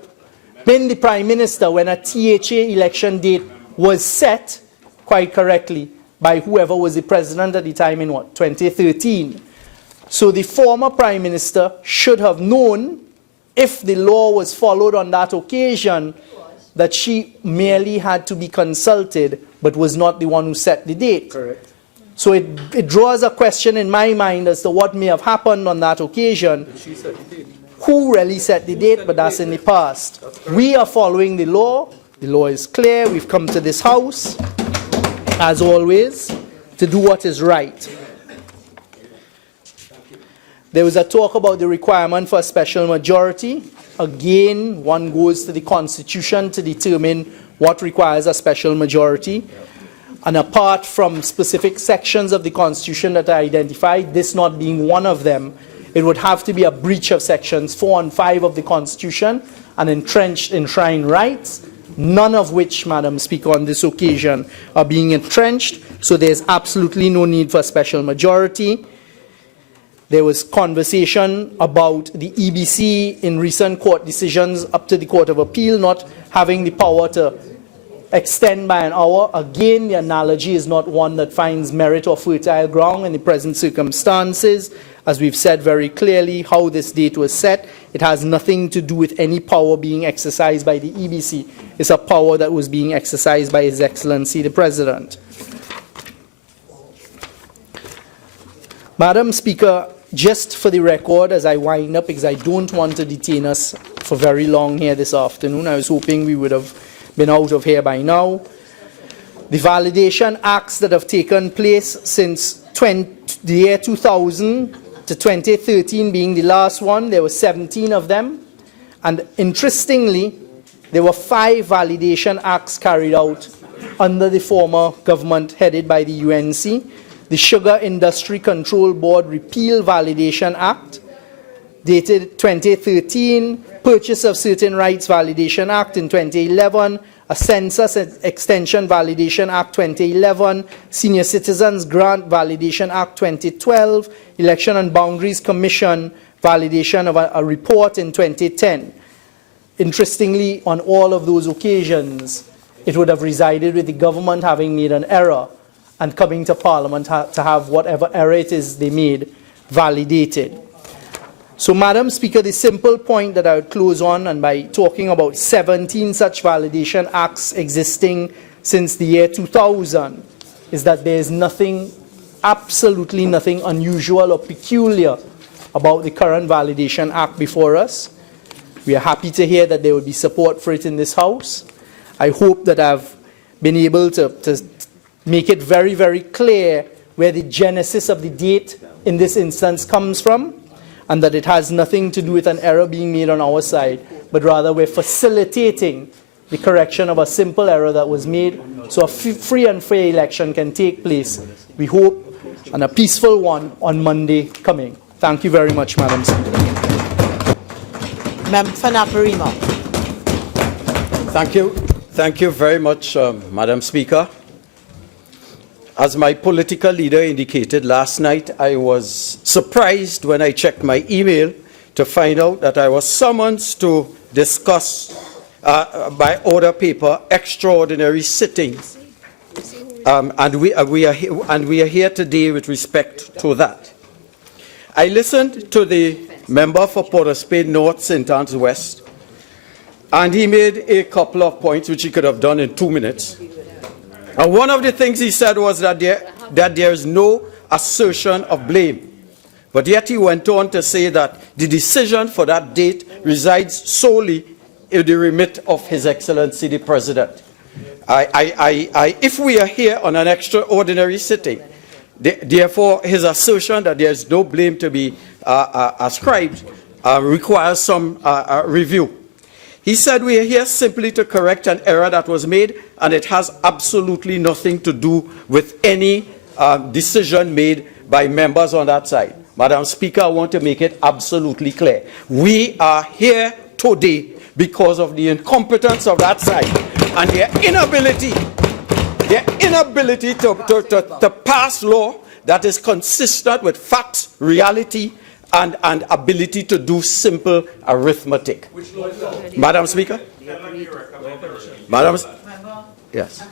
been the Prime Minister when a THA election date was set, quite correctly, by whoever was the president at the time in 2013. So the former Prime Minister should have known, if the law was followed on that occasion, that she merely had to be consulted, but was not the one who set the date. Correct. So it draws a question in my mind as to what may have happened on that occasion. She said it did. Who really set the date, but that's in the past. We are following the law. The law is clear. We've come to this house, as always, to do what is right. There was a talk about the requirement for a special majority. Again, one goes to the Constitution to determine what requires a special majority. And apart from specific sections of the Constitution that are identified, this not being one of them, it would have to be a breach of sections 4 and 5 of the Constitution and entrenched enshrined rights, none of which, Madam Speaker, on this occasion are being entrenched. So there's absolutely no need for a special majority. There was conversation about the EBC in recent court decisions up to the Court of Appeal not having the power to extend by an hour. Again, the analogy is not one that finds merit or fertile ground in the present circumstances. As we've said very clearly, how this date was set, it has nothing to do with any power being exercised by the EBC. It's a power that was being exercised by His Excellency the President. Madam Speaker, just for the record, as I wind up, because I don't want to detain us for very long here this afternoon. I was hoping we would have been out of here by now. The validation acts that have taken place since the year 2000 to 2013 being the last one, there were 17 of them. And interestingly, there were 5 validation acts carried out under the former government headed by the UNC. The Sugar Industry Control Board Repeal Validation Act, dated 2013, Purchase of Certain Rights Validation Act in 2011, a Census Extension Validation Act 2011, Senior Citizens Grant Validation Act 2012, Election and Boundaries Commission validation of a report in 2010. Interestingly, on all of those occasions, it would have resided with the government having made an error and coming to Parliament to have whatever error it is they made validated. So, Madam Speaker, the simple point that I would close on, and by talking about 17 such validation acts existing since the year 2000, is that there is nothing, absolutely nothing unusual or peculiar about the current Validation Act before us. We are happy to hear that there will be support for it in this House. I hope that I've been able to make it very, very clear where the genesis of the date in this instance comes from, and that it has nothing to do with an error being made on our side, but rather we're facilitating the correction of a simple error that was made so a free and fair election can take place, we hope, and a peaceful one on Monday coming. Thank you very much, Madam Speaker. Member for Naparima. Thank you. Thank you very much, Madam Speaker. As my political leader indicated last night, I was surprised when I checked my email to find out that I was summoned to discuss by order paper extraordinary sittings. And we are here today with respect to that. I listened to the member for Port of Spain North, St. Anne's West, and he made a couple of points which he could have done in 2 minutes. And one of the things he said was that there is no assertion of blame. But yet he went on to say that the decision for that date resides solely in the remit of His Excellency the President. If we are here on an extraordinary sitting, therefore his assertion that there is no blame to be ascribed requires some review. He said we are here simply to correct an error that was made, and it has absolutely nothing to do with any decision made by members on that side. Madam Speaker, I want to make it absolutely clear. We are here today because of the incompetence of that side and their inability to pass law that is consistent with facts, reality, and ability to do simple arithmetic. Madam Speaker? Madam? Yes.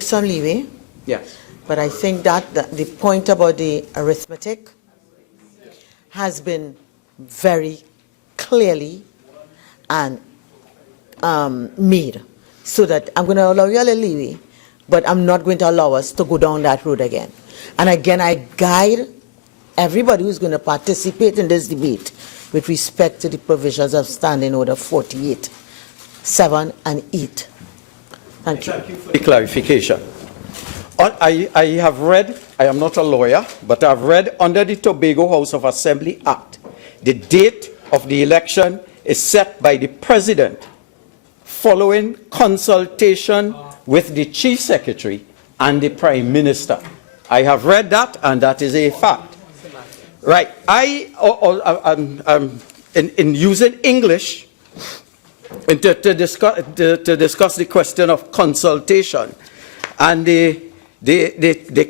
Some leeway, Yes. but I think that the point about the arithmetic has been very clearly and made. So that I'm going to allow you a little leeway, but I'm not going to allow us to go down that road again. And again, I guide everybody who's going to participate in this debate with respect to the provisions of Standing Order 48, 7 and 8. Thank you. Thank you for the clarification. I have read, I am not a lawyer, but I've read under the Tobago House of Assembly Act, the date of the election is set by the President following consultation with the Chief Secretary and the Prime Minister. I have read that, and that is a fact. Right. In using English to discuss the question of consultation, and the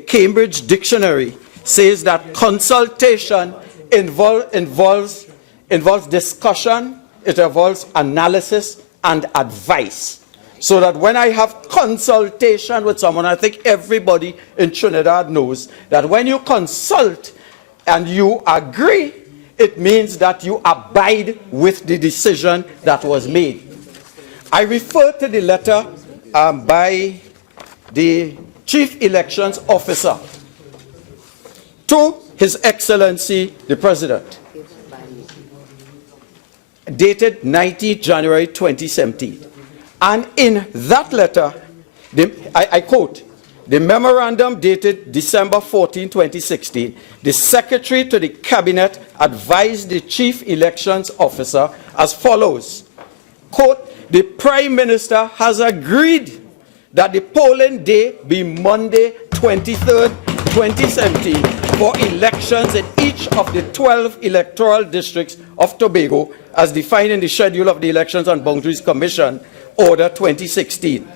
Cambridge Dictionary says that consultation involves discussion, it involves analysis and advice. So that when I have consultation with someone, I think everybody in Trinidad knows that when you consult and you agree, it means that you abide with the decision that was made. I refer to the letter by the Chief Elections Officer to His Excellency the President, dated 19 January 2017. And in that letter, I quote, the memorandum dated December 14, 2016, the Secretary to the Cabinet advised the Chief Elections Officer as follows, quote, the Prime Minister has agreed that the polling day be Monday, 23rd, 2017, for elections in each of the 12 electoral districts of Tobago as defined in the schedule of the Elections and Boundaries Commission, Order 2016.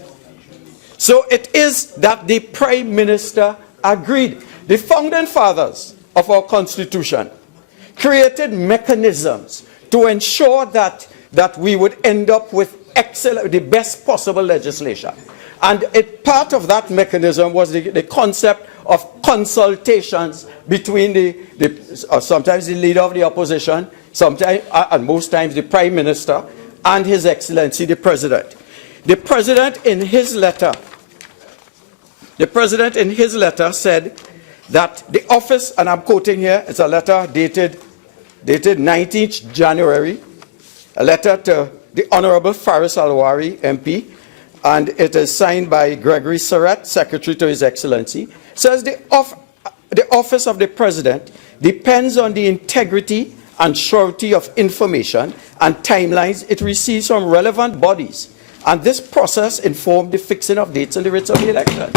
So it is that the Prime Minister agreed. The founding fathers of our Constitution created mechanisms to ensure that we would end up with the best possible legislation. And part of that mechanism was the concept of consultations between sometimes the leader of the opposition, sometimes and most times the Prime Minister, and His Excellency the President. The President in his letter said that the office, and I'm quoting here, it's a letter dated 19th January, a letter to the Honorable Faris Al-Rawi, MP, and it is signed by Gregory Surratt, Secretary to His Excellency, says the office of the President depends on the integrity and surety of information and timelines it receives from relevant bodies. And this process informed the fixing of dates and the rates of the election.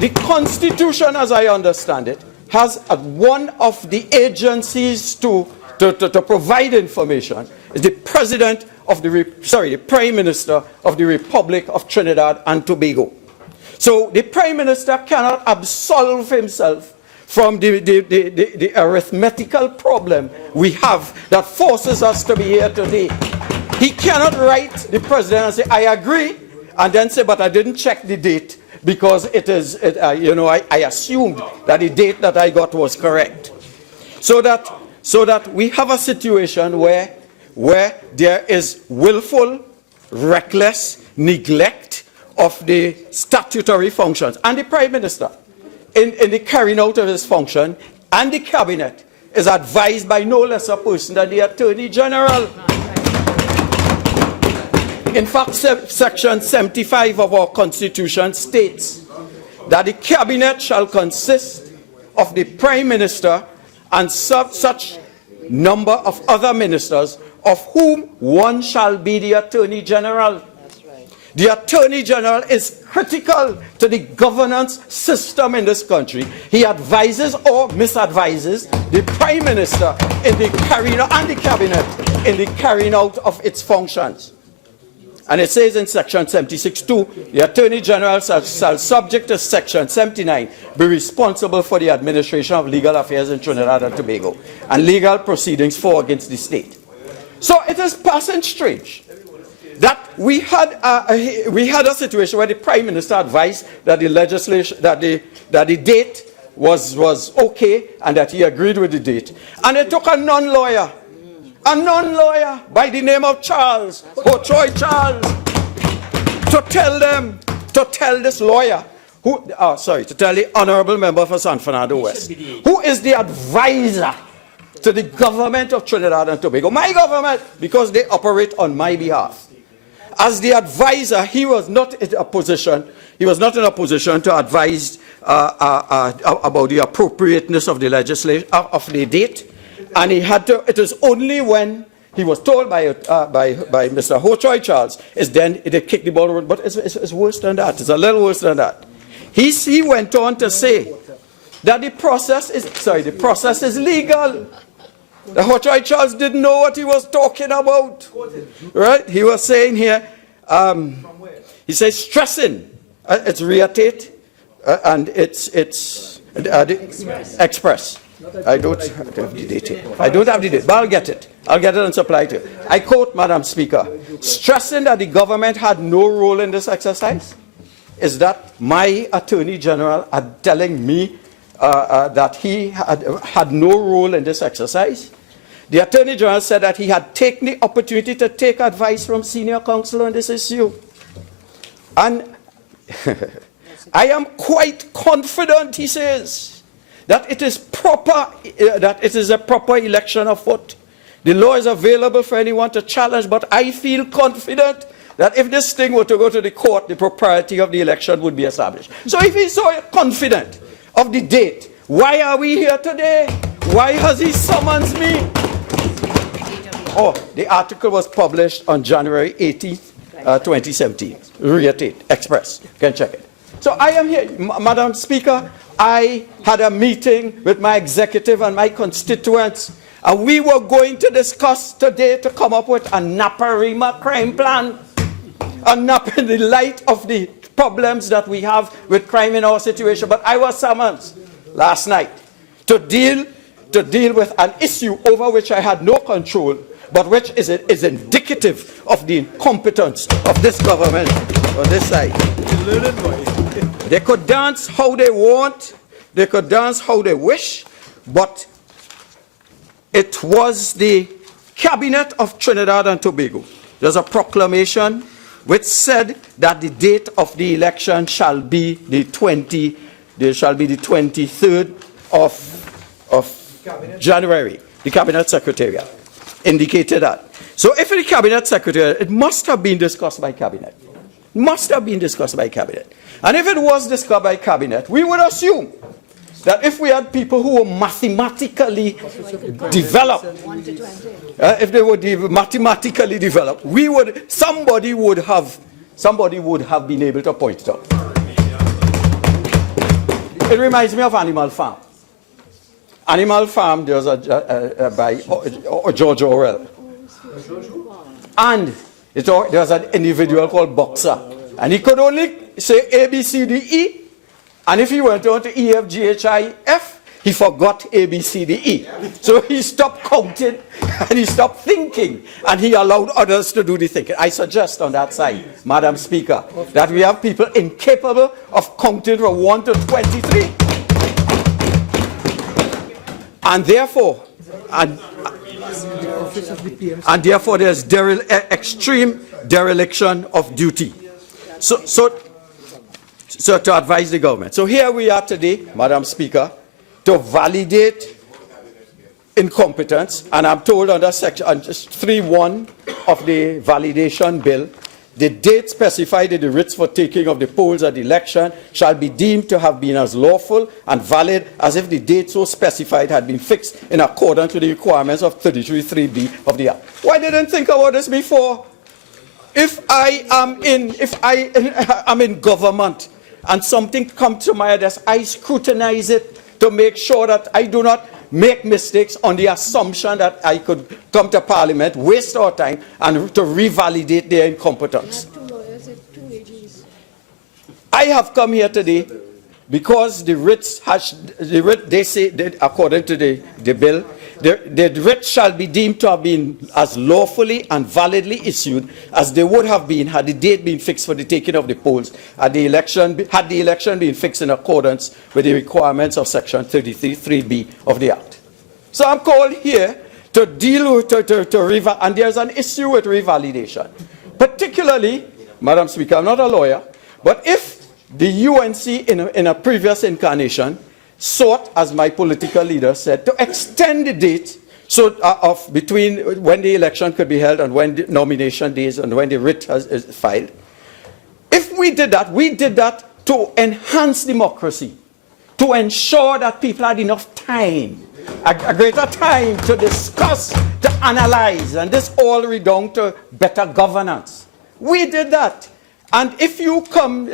The Constitution, as I understand it, has one of the agencies to provide information is the President of the Prime Minister of the Republic of Trinidad and Tobago. So the Prime Minister cannot absolve himself from the arithmetical problem we have that forces us to be here today. He cannot write the President and say, I agree, and then say, but I didn't check the date because I assumed that the date that I got was correct. So that we have a situation where there is willful, reckless neglect of the statutory functions. And the Prime Minister, in the carrying out of his function, and the Cabinet is advised by no less a person than the Attorney General. In fact, Section 75 of our Constitution states that the Cabinet shall consist of the Prime Minister and such number of other ministers, of whom one shall be the Attorney General. The Attorney General is critical to the governance system in this country. He advises or misadvises the Prime Minister in the carrying out, and the Cabinet in the carrying out of its functions. And it says in Section 76(2), the Attorney General shall, subject to Section 79, be responsible for the administration of legal affairs in Trinidad and Tobago and legal proceedings for against the state. So it is passing strange that we had a situation where the Prime Minister advised that the legislation, that the date was okay and that he agreed with the date. And it took a non-lawyer by the name of Charles, Troy Charles, to tell this lawyer, to tell the honorable member for San Fernando West, who is the advisor to the government of Trinidad and Tobago, my government, because they operate on my behalf. As the advisor, he was not in a position to advise about the appropriateness of the legislation, of the date. And he had to, it is only when he was told by Mr. Ho-Troy Charles, is then they kicked the ball around. But it's worse than that. It's a little worse than that. He went on to say that the process is legal. The Ho-Troy Charles didn't know what he was talking about. Right? He was saying here, he says stressing, it's reiterate, and it's express. I don't have the date here. I don't have the date, but I'll get it. I'll get it and supply it to you. I quote, Madam Speaker, stressing that the government had no role in this exercise. Is that my Attorney General are telling me that he had no role in this exercise? The Attorney General said that he had taken the opportunity to take advice from senior counsel on this issue. And I am quite confident, he says, that it is proper, that it is a proper election afoot. The law is available for anyone to challenge, but I feel confident that if this thing were to go to the court, the propriety of the election would be established. So if he's so confident of the date, why are we here today? Why has he summoned me? Oh, the article was published on January 18th, 2017. Reiterate, Express. You can check it. So I am here, Madam Speaker. I had a meeting with my executive and my constituents, and we were going to discuss today to come up with a Naparima crime plan. In the light of the problems that we have with crime in our situation. But I was summoned last night to deal with an issue over which I had no control, but which is indicative of the incompetence of this government on this side. They could dance how they want, they could dance how they wish, but it was the Cabinet of Trinidad and Tobago. There's a proclamation which said that the date of the election shall be the 23rd of January. The Cabinet Secretariat indicated that. So if the Cabinet Secretariat, it must have been discussed by Cabinet. Must have been discussed by Cabinet. And if it was discussed by Cabinet, we would assume that if we had people who were mathematically developed, if they were mathematically developed, somebody would have been able to point it out. It reminds me of Animal Farm. Animal Farm, there was by George Orwell. And there was an individual called Boxer. And he could only say A, B, C, D, E. And if he went on to E, F, G, H, I, F, he forgot A, B, C, D, E. So he stopped counting and he stopped thinking. And he allowed others to do the thinking. I suggest on that side, Madam Speaker, that we have people incapable of counting from 1 to 23. And therefore, there's extreme dereliction of duty. So to advise the government. So here we are today, Madam Speaker, to validate incompetence. And I'm told under Section 3.1 of the validation bill, the date specified in the writs for taking of the polls at the election shall be deemed to have been as lawful and valid as if the date so specified had been fixed in accordance with the requirements of 33(3)(b) of the Act. Why didn't think about this before? if I am in government and something comes to my desk, I scrutinize it to make sure that I do not make mistakes on the assumption that I could come to Parliament, waste our time, and to revalidate their incompetence. I have come here today because the writ, they say, that according to the bill, the writ shall be deemed to have been as lawfully and validly issued as they would have been had the date been fixed for the taking of the polls, had the election been fixed in accordance with the requirements of Section 33(3)(b) of the Act. So I'm called here to deal with, and there's an issue with revalidation. Particularly, Madam Speaker, I'm not a lawyer, but if the UNC in a previous incarnation sought, as my political leader said, to extend the date of between when the election could be held and when the nomination days and when the writ is filed. If we did that to enhance democracy, to ensure that people had enough time, a greater time to discuss, to analyze, and this all redound to better governance. We did that. And if you come,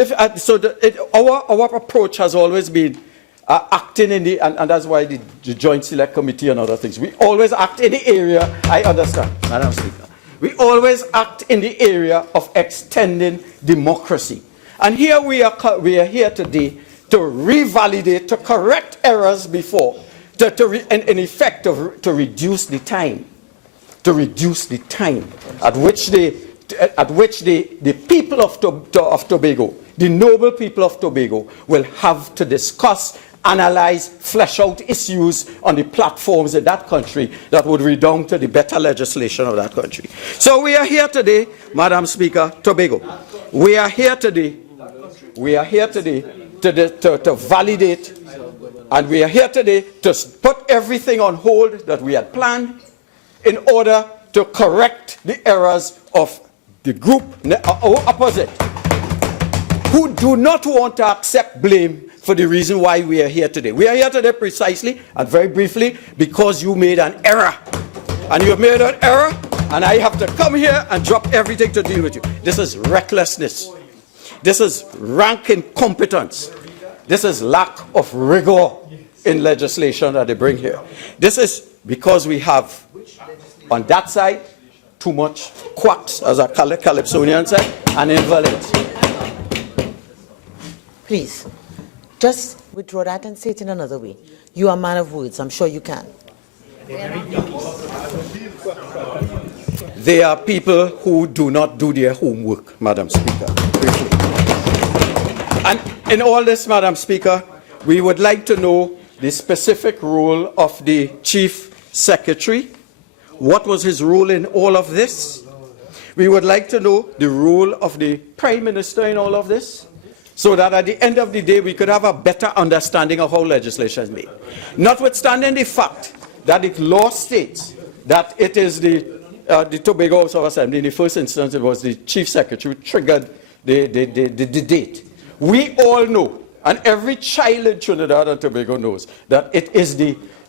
our approach has always been acting in the, and that's why the Joint Select Committee and other things, we always act in the area, I understand, Madam Speaker, we always act in the area of extending democracy. And here we are here today to revalidate, to correct errors before, in effect, to reduce the time, at which the people of Tobago, the noble people of Tobago, will have to discuss, analyze, flesh out issues on the platforms in that country that would redound to the better legislation of that country. So we are here today, Madam Speaker, Tobago. We are here today to validate, and we are here today to put everything on hold that we had planned in order to correct the errors of the group, our opposite, who do not want to accept blame for the reason why we are here today. We are here today precisely and very briefly because you made an error. And you have made an error, and I have to come here and drop everything to deal with you. This is recklessness. This is rank incompetence. This is lack of rigor in legislation that they bring here. This is because we have, on that side, too much quacks, as a Calypsonian said, and invalids. Please, just withdraw that and say it in another way. You are a man of words. I'm sure you can. They are people who do not do their homework, Madam Speaker. Briefly. And in all this, Madam Speaker, we would like to know the specific role of the Chief Secretary. What was his role in all of this? We would like to know the role of the Prime Minister in all of this, so that at the end of the day we could have a better understanding of how legislation is made. Notwithstanding the fact that the law states that it is the Tobago House of Assembly, in the first instance it was the Chief Secretary who triggered the date. We all know, and every child in Trinidad and Tobago knows, that it is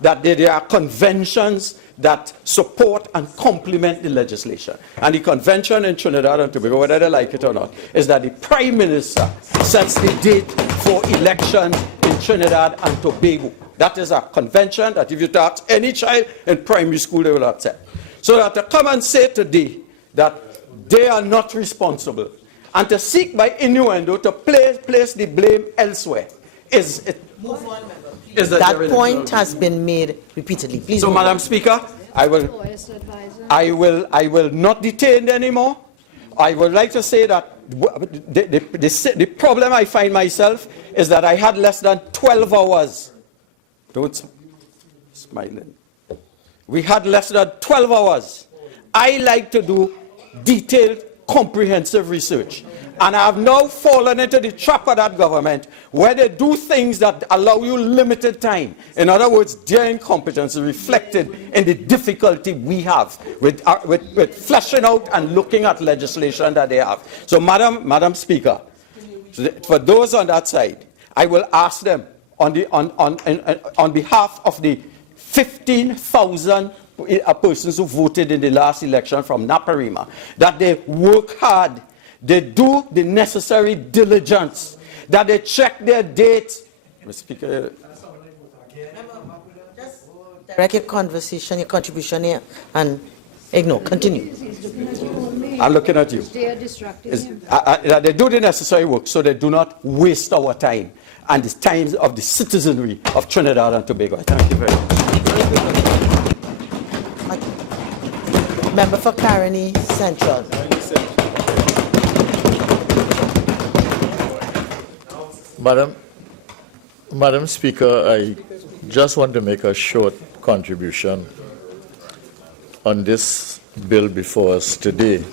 that there are conventions that support and complement the legislation. And the convention in Trinidad and Tobago, whether they like it or not, is that the Prime Minister sets the date for elections in Trinidad and Tobago. That is a convention that if you ask any child in primary school, they will accept. So that to come and say today that they are not responsible, and to seek by innuendo to place the blame elsewhere, that point has been made repeatedly. Please. So, Madam Speaker, I will not detain anymore. I would like to say that the problem I find myself is that I had less than 12 hours. Don't smile. We had less than 12 hours. I like to do detailed, comprehensive research. And I have now fallen into the trap of that government where they do things that allow you limited time. In other words, their incompetence is reflected in the difficulty we have with fleshing out and looking at legislation that they have. So, Madam Speaker, for those on that side, I will ask them on behalf of the 15,000 persons who voted in the last election from Naparima, that they work hard, they do the necessary diligence, that they check their dates. Mr. Speaker, Direct your conversation, your contribution here, and ignore. Continue. I'm looking at you. They are distracted. That they do the necessary work so they do not waste our time and the times of the citizenry of Trinidad and Tobago. Thank you very much. Member for Caroni Central. Madam Speaker, I just want to make a short contribution on this bill before us today.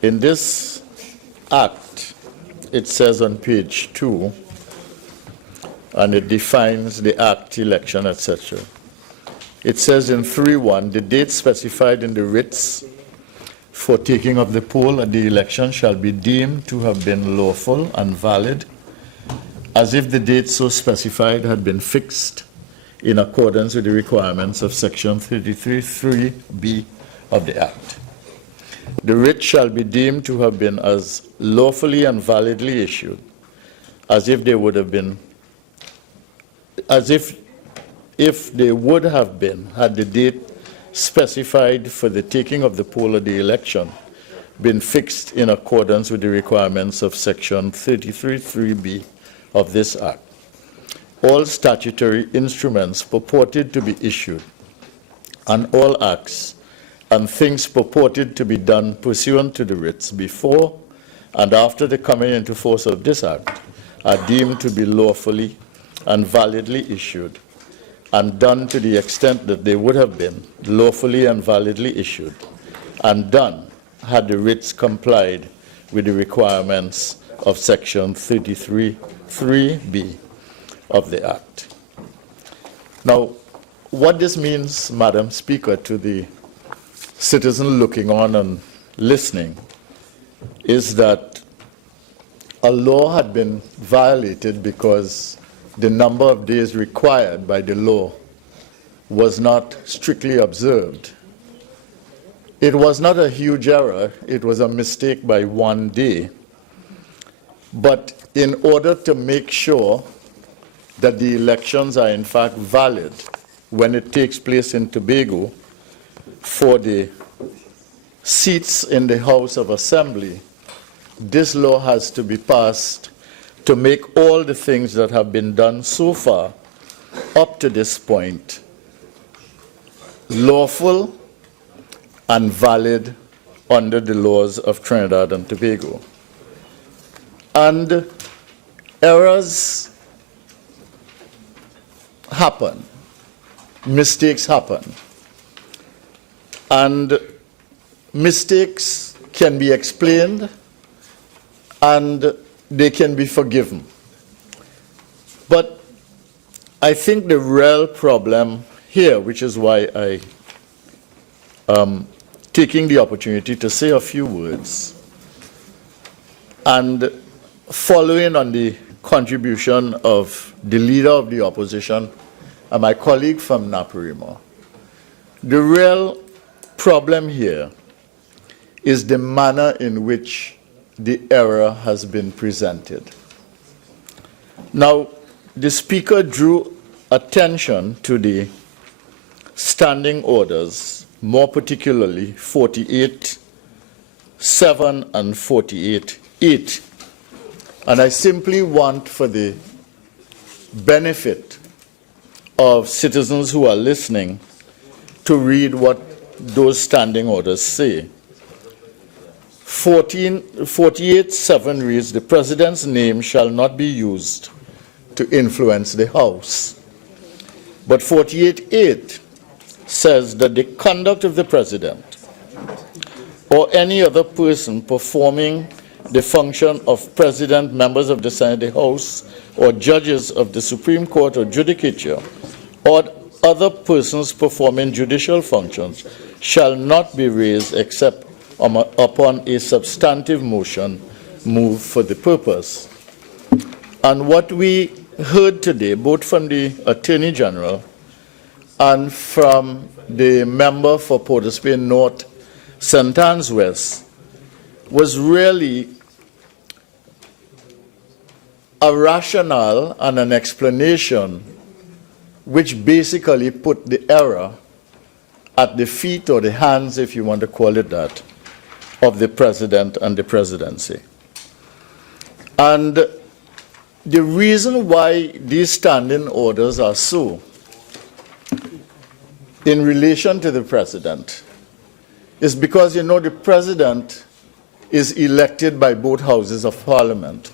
In this act, it says on page 2, and it defines the act, election, etc. It says in 3.1, the date specified in the writs for taking of the poll at the election shall be deemed to have been lawful and valid, as if the date so specified had been fixed in accordance with the requirements of section 33(3)(b) of the Act. The writ shall be deemed to have been as lawfully and validly issued as if they would have been, if they would have been had the date specified for the taking of the poll of the election been fixed in accordance with the requirements of section 33(3)(b) of this Act. All statutory instruments purported to be issued, and all acts and things purported to be done pursuant to the writs before and after the coming into force of this Act are deemed to be lawfully and validly issued, and done to the extent that they would have been lawfully and validly issued, and done had the writs complied with the requirements of section 33(3)(b) of the Act. Now, what this means, Madam Speaker, to the citizen looking on and listening, is that a law had been violated because the number of days required by the law was not strictly observed. It was not a huge error, it was a mistake by 1 day. But in order to make sure that the elections are in fact valid when it takes place in Tobago for the seats in the House of Assembly, this law has to be passed to make all the things that have been done so far up to this point lawful and valid under the laws of Trinidad and Tobago. And errors happen, mistakes happen, and mistakes can be explained and they can be forgiven. But I think the real problem here, which is why I am taking the opportunity to say a few words, and following on the contribution of the leader of the opposition and my colleague from Naparima, the real problem here is the manner in which the error has been presented. Now, the Speaker drew attention to the standing orders, more particularly 48(7) and 48(8). And I simply want, for the benefit of citizens who are listening, to read what those standing orders say. 48(7) reads, the President's name shall not be used to influence the House. But 48(8) says that the conduct of the President or any other person performing the function of President, members of the Senate, the House, or judges of the Supreme Court or Judicature, or other persons performing judicial functions shall not be raised except upon a substantive motion moved for the purpose. And what we heard today, both from the Attorney General and from the member for Port of Spain North, St. Anne's West, was really a rationale and an explanation which basically put the error at the feet or the hands, if you want to call it that, of the president and the presidency. And the reason why these standing orders are so in relation to the president is because, you know, the president is elected by both houses of parliament.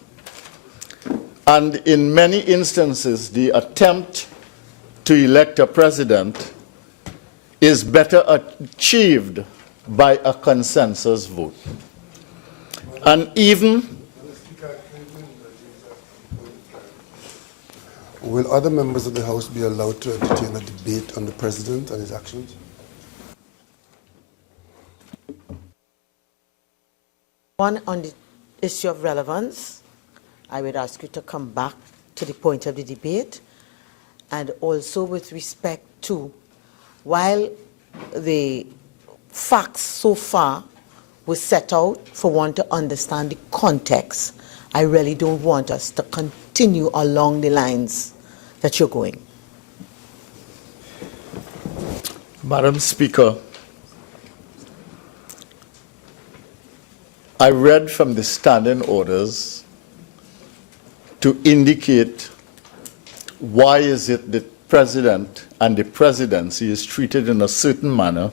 And in many instances, the attempt to elect a president is better achieved by a consensus vote. And even will other members of the House be allowed to entertain a debate on the President and his actions? One, on the issue of relevance, I would ask you to come back to the point of the debate, and also with respect to, while the facts so far were set out for one to understand the context, I really don't want us to continue along the lines that you're going. Madam Speaker, I read from the standing orders to indicate why is it the president and the presidency is treated in a certain manner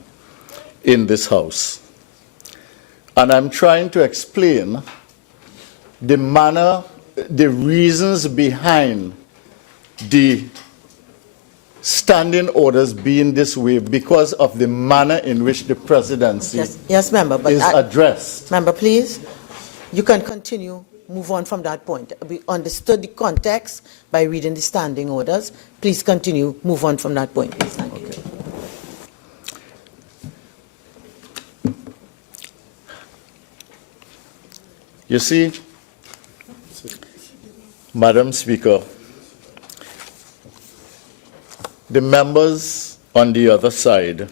in this House. And I'm trying to explain the manner, the reasons behind the standing orders being this way because of the manner in which the presidency Yes, member, but is addressed. Member, please, you can continue, move on from that point. We understood the context by reading the standing orders. Please continue, move on from that point, please. Thank you. You see, Madam Speaker, the members on the other side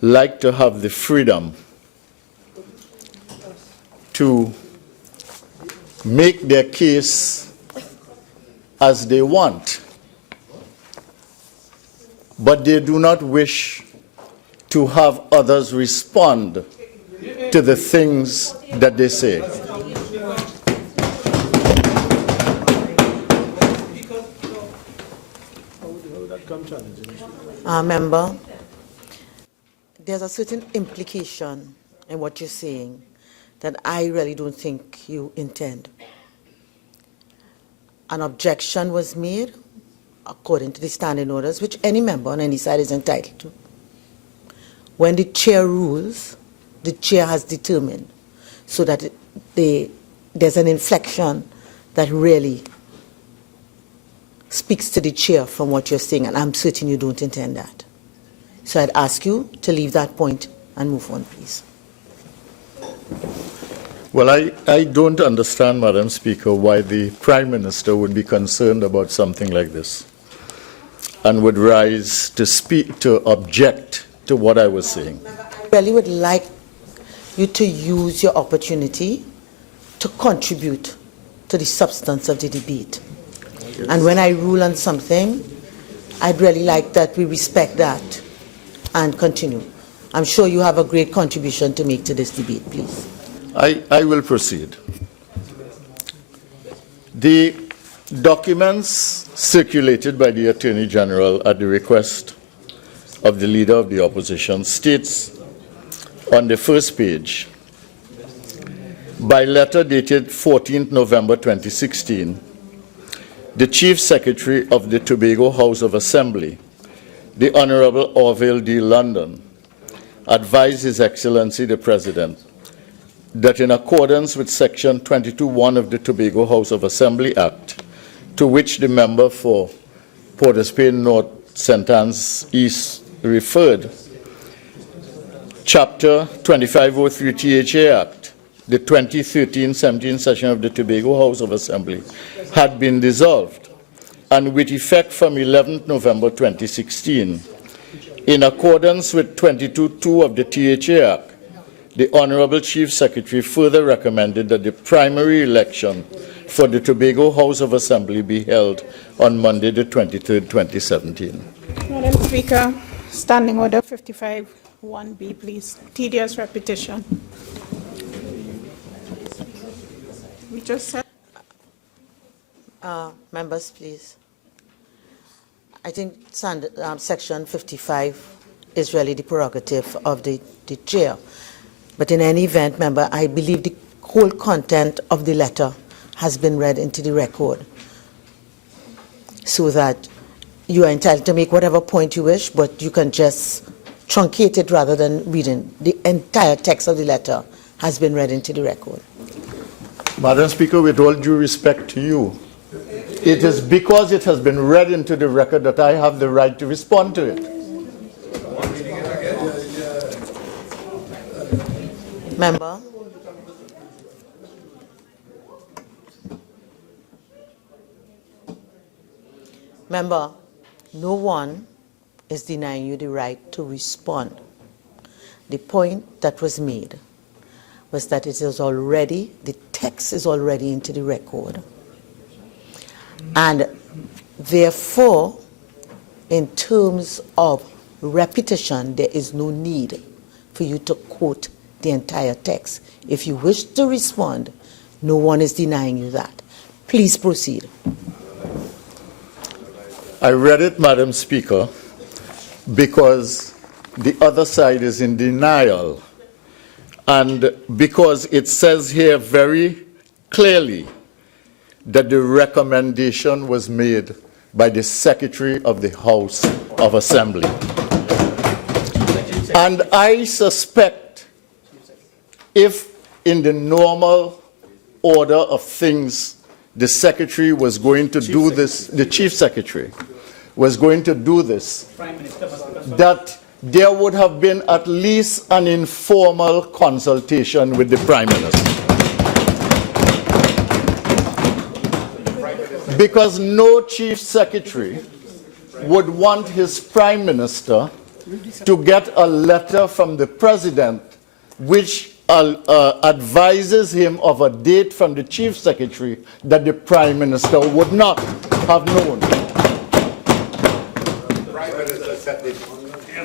like to have the freedom to make their case as they want, but they do not wish to have others respond to the things that they say. Member, there's a certain implication in what you're saying that I really don't think you intend. An objection was made according to the standing orders, which any member on any side is entitled to. When the chair rules, the chair has determined so that there's an inflection that really speaks to the chair from what you're saying, and I'm certain you don't intend that. So I'd ask you to leave that point and move on, please. Well, I don't understand, Madam Speaker, why the Prime Minister would be concerned about something like this and would rise to speak, to object to what I was saying. I really would like you to use your opportunity to contribute to the substance of the debate. Yes. And when I rule on something, I'd really like that we respect that and continue. I'm sure you have a great contribution to make to this debate, please. I will proceed. The documents circulated by the Attorney General at the request of the Leader of the Opposition states on the first page, by letter dated 14th November 2016, the Chief Secretary of the Tobago House of Assembly, the Honorable Orville D. London, advised His Excellency the President that in accordance with Section 22(1) of the Tobago House of Assembly Act, to which the member for Port of Spain North, St. Anne's East referred, Chapter 2503 THA Act, the 2013-17 session of the Tobago House of Assembly, had been dissolved, and with effect from 11th November 2016, in accordance with 22(2) of the THA Act, the Honorable Chief Secretary further recommended that the primary election for the Tobago House of Assembly be held on Monday, the 23rd, 2017. Madam Speaker, Standing Order 55(1)B, please. Tedious repetition. We just said. Members, please. I think Section 55 is really the prerogative of the chair. But in any event, member, I believe the whole content of the letter has been read into the record, so that you are entitled to make whatever point you wish, but you can just truncate it rather than reading. The entire text of the letter has been read into the record. Madam Speaker, with all due respect to you, it is because it has been read into the record that I have the right to respond to it. Member. Member, no one is denying you the right to respond. The point that was made was that it is already, the text is already into the record. And therefore, in terms of repetition, there is no need for you to quote the entire text. If you wish to respond, no one is denying you that. Please proceed. I read it, Madam Speaker, because the other side is in denial, and because it says here very clearly that the recommendation was made by the Secretary of the House of Assembly. And I suspect if in the normal order of things the Secretary was going to do this, the Chief Secretary was going to do this, that there would have been at least an informal consultation with the Prime Minister. Because no Chief Secretary would want his Prime Minister to get a letter from the President which advises him of a date from the Chief Secretary that the Prime Minister would not have known. The Prime Minister said it.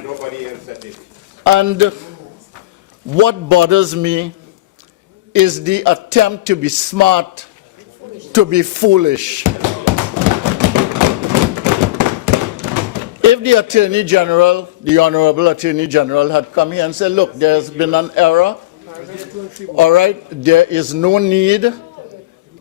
Nobody else said it. And what bothers me is the attempt to be smart, to be foolish. If the Attorney General, the Honorable Attorney General, had come here and said, look, there's been an error, all right, there is no need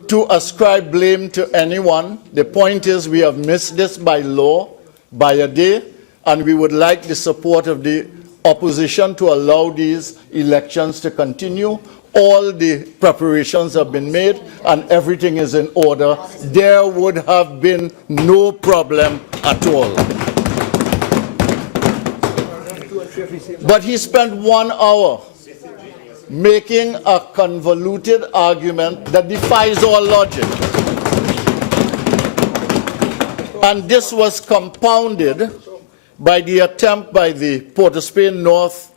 to ascribe blame to anyone. The point is we have missed this by law, by a day, and we would like the support of the opposition to allow these elections to continue. All the preparations have been made and everything is in order. There would have been no problem at all. But he spent 1 hour making a convoluted argument that defies all logic. And this was compounded by the attempt by the Port of Spain North,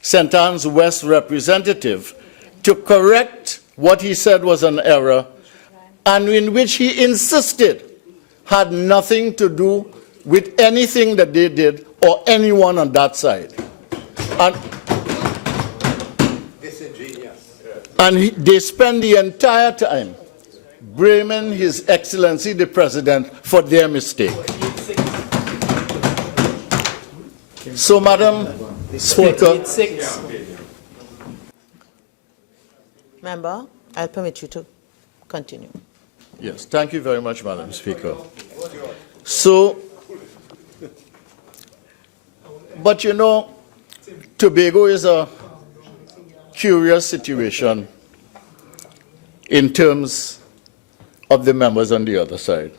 St. Anne's West representative to correct what he said was an error, and in which he insisted had nothing to do with anything that they did or anyone on that side. And they spend the entire time blaming His Excellency the President for their mistake. So, Madam Speaker, Member, I'll permit you to continue. yes, thank you very much, Madam Speaker. So, but you know, Tobago is a curious situation in terms of the members on the other side.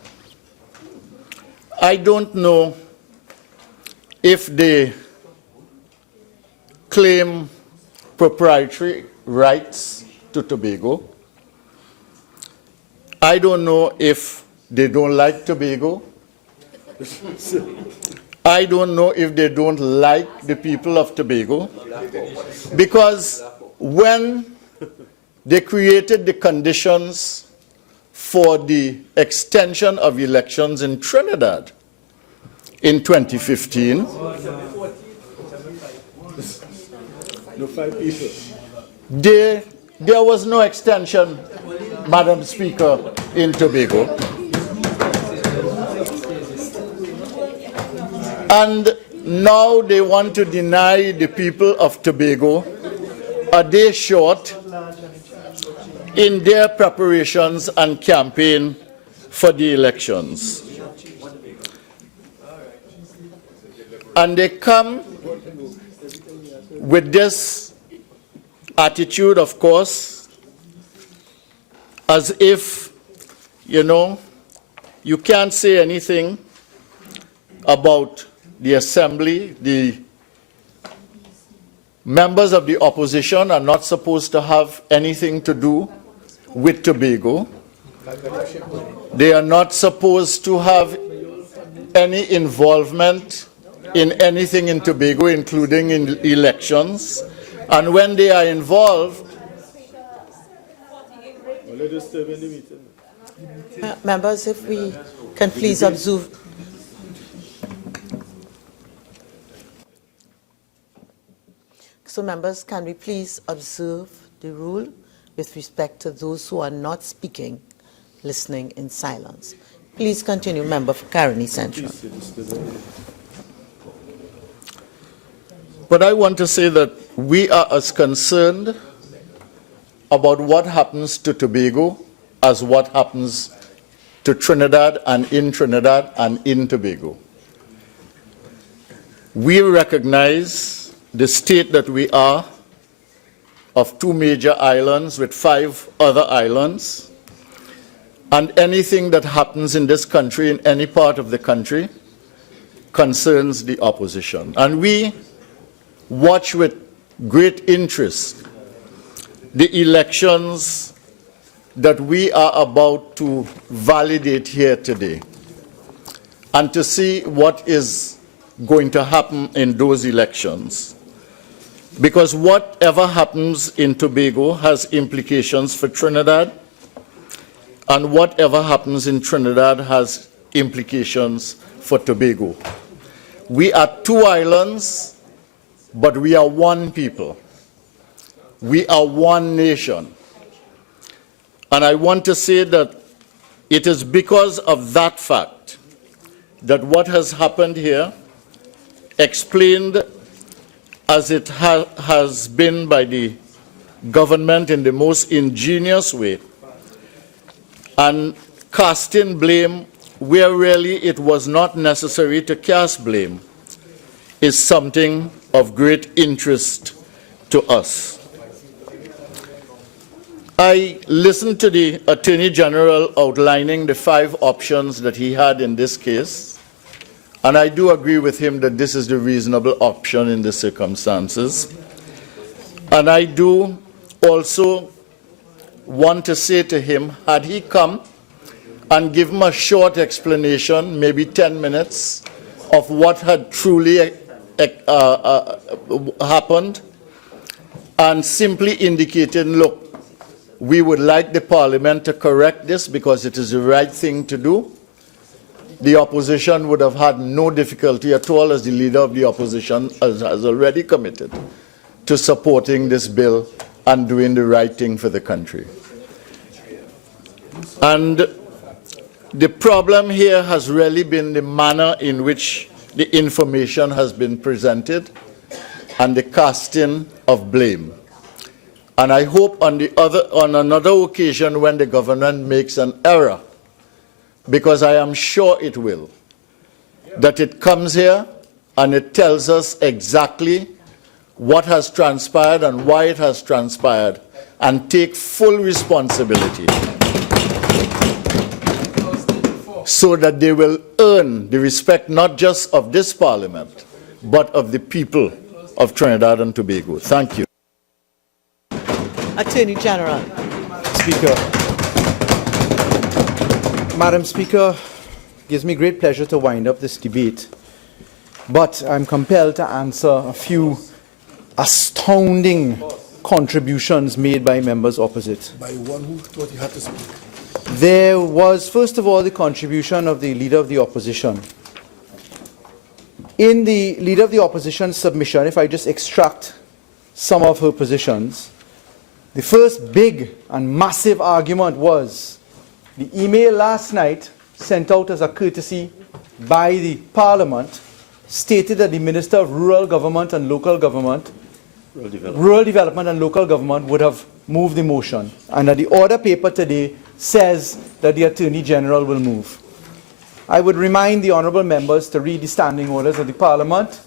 I don't know if they claim proprietary rights to Tobago. I don't know if they don't like Tobago. I don't know if they don't like the people of Tobago, because when they created the conditions for the extension of elections in Trinidad in 2015, there was no extension, Madam Speaker, in Tobago. And now they want to deny the people of Tobago a day short in their preparations and campaign for the elections. And they come with this attitude, of course, as if, you can't say anything about the assembly. The members of the opposition are not supposed to have anything to do with Tobago. They are not supposed to have any involvement in anything in Tobago, including in elections. And when they are involved, Members, if we can please observe. So members, can we please observe the rule with respect to those who are not speaking, listening in silence? Please continue, Member for Caroni Central. but I want to say that we are as concerned about what happens to Tobago as what happens to Trinidad and in Tobago. We recognize the state that we are of 2 major islands with 5 other islands, and anything that happens in this country, in any part of the country, concerns the opposition. And we watch with great interest the elections that we are about to validate here today, and to see what is going to happen in those elections. Because whatever happens in Tobago has implications for Trinidad, and whatever happens in Trinidad has implications for Tobago. We are 2 islands, but we are one people. We are one nation. And I want to say that it is because of that fact that what has happened here, explained as it has been by the government in the most ingenious way, and casting blame where really it was not necessary to cast blame, is something of great interest to us. I listened to the Attorney General outlining the 5 options that he had in this case, and I do agree with him that this is the reasonable option in the circumstances. And I do also want to say to him, had he come and given a short explanation, maybe 10 minutes, of what had truly happened, and simply indicated, look, we would like the Parliament to correct this because it is the right thing to do, the opposition would have had no difficulty at all, as the leader of the opposition has already committed to supporting this bill and doing the right thing for the country. And the problem here has really been the manner in which the information has been presented and the casting of blame. And I hope on another occasion when the government makes an error, because I am sure it will, that it comes here and it tells us exactly what has transpired and why it has transpired, and take full responsibility so that they will earn the respect not just of this Parliament, but of the people of Trinidad and Tobago. Thank you. Attorney General. Speaker. Madam Speaker, gives me great pleasure to wind up this debate, but I'm compelled to answer a few astounding contributions made by members opposite. By one who thought he had to speak. There was, first of all, the contribution of the Leader of the Opposition. In the Leader of the Opposition submission, if I just extract some of her positions, the first big and massive argument was the email last night sent out as a courtesy by the Parliament stated that the Minister of Rural Development and Local Government would have moved the motion, and that the order paper today says that the Attorney General will move. I would remind the honourable members to read the standing orders of the Parliament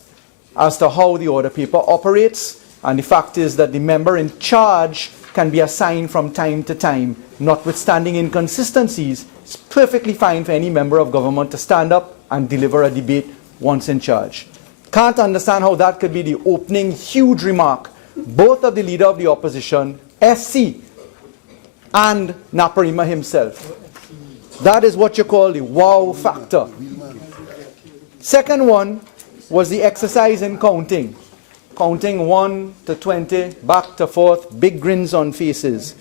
as to how the order paper operates, and the fact is that the member in charge can be assigned from time to time, notwithstanding inconsistencies. It's perfectly fine for any member of government to stand up and deliver a debate once in charge. Can't understand how that could be the opening huge remark, both of the Leader of the Opposition, SC, and Naparima himself. That is what you call the wow factor. Second one was the exercise in counting. Counting 1 to 20, back to forth, big grins on faces.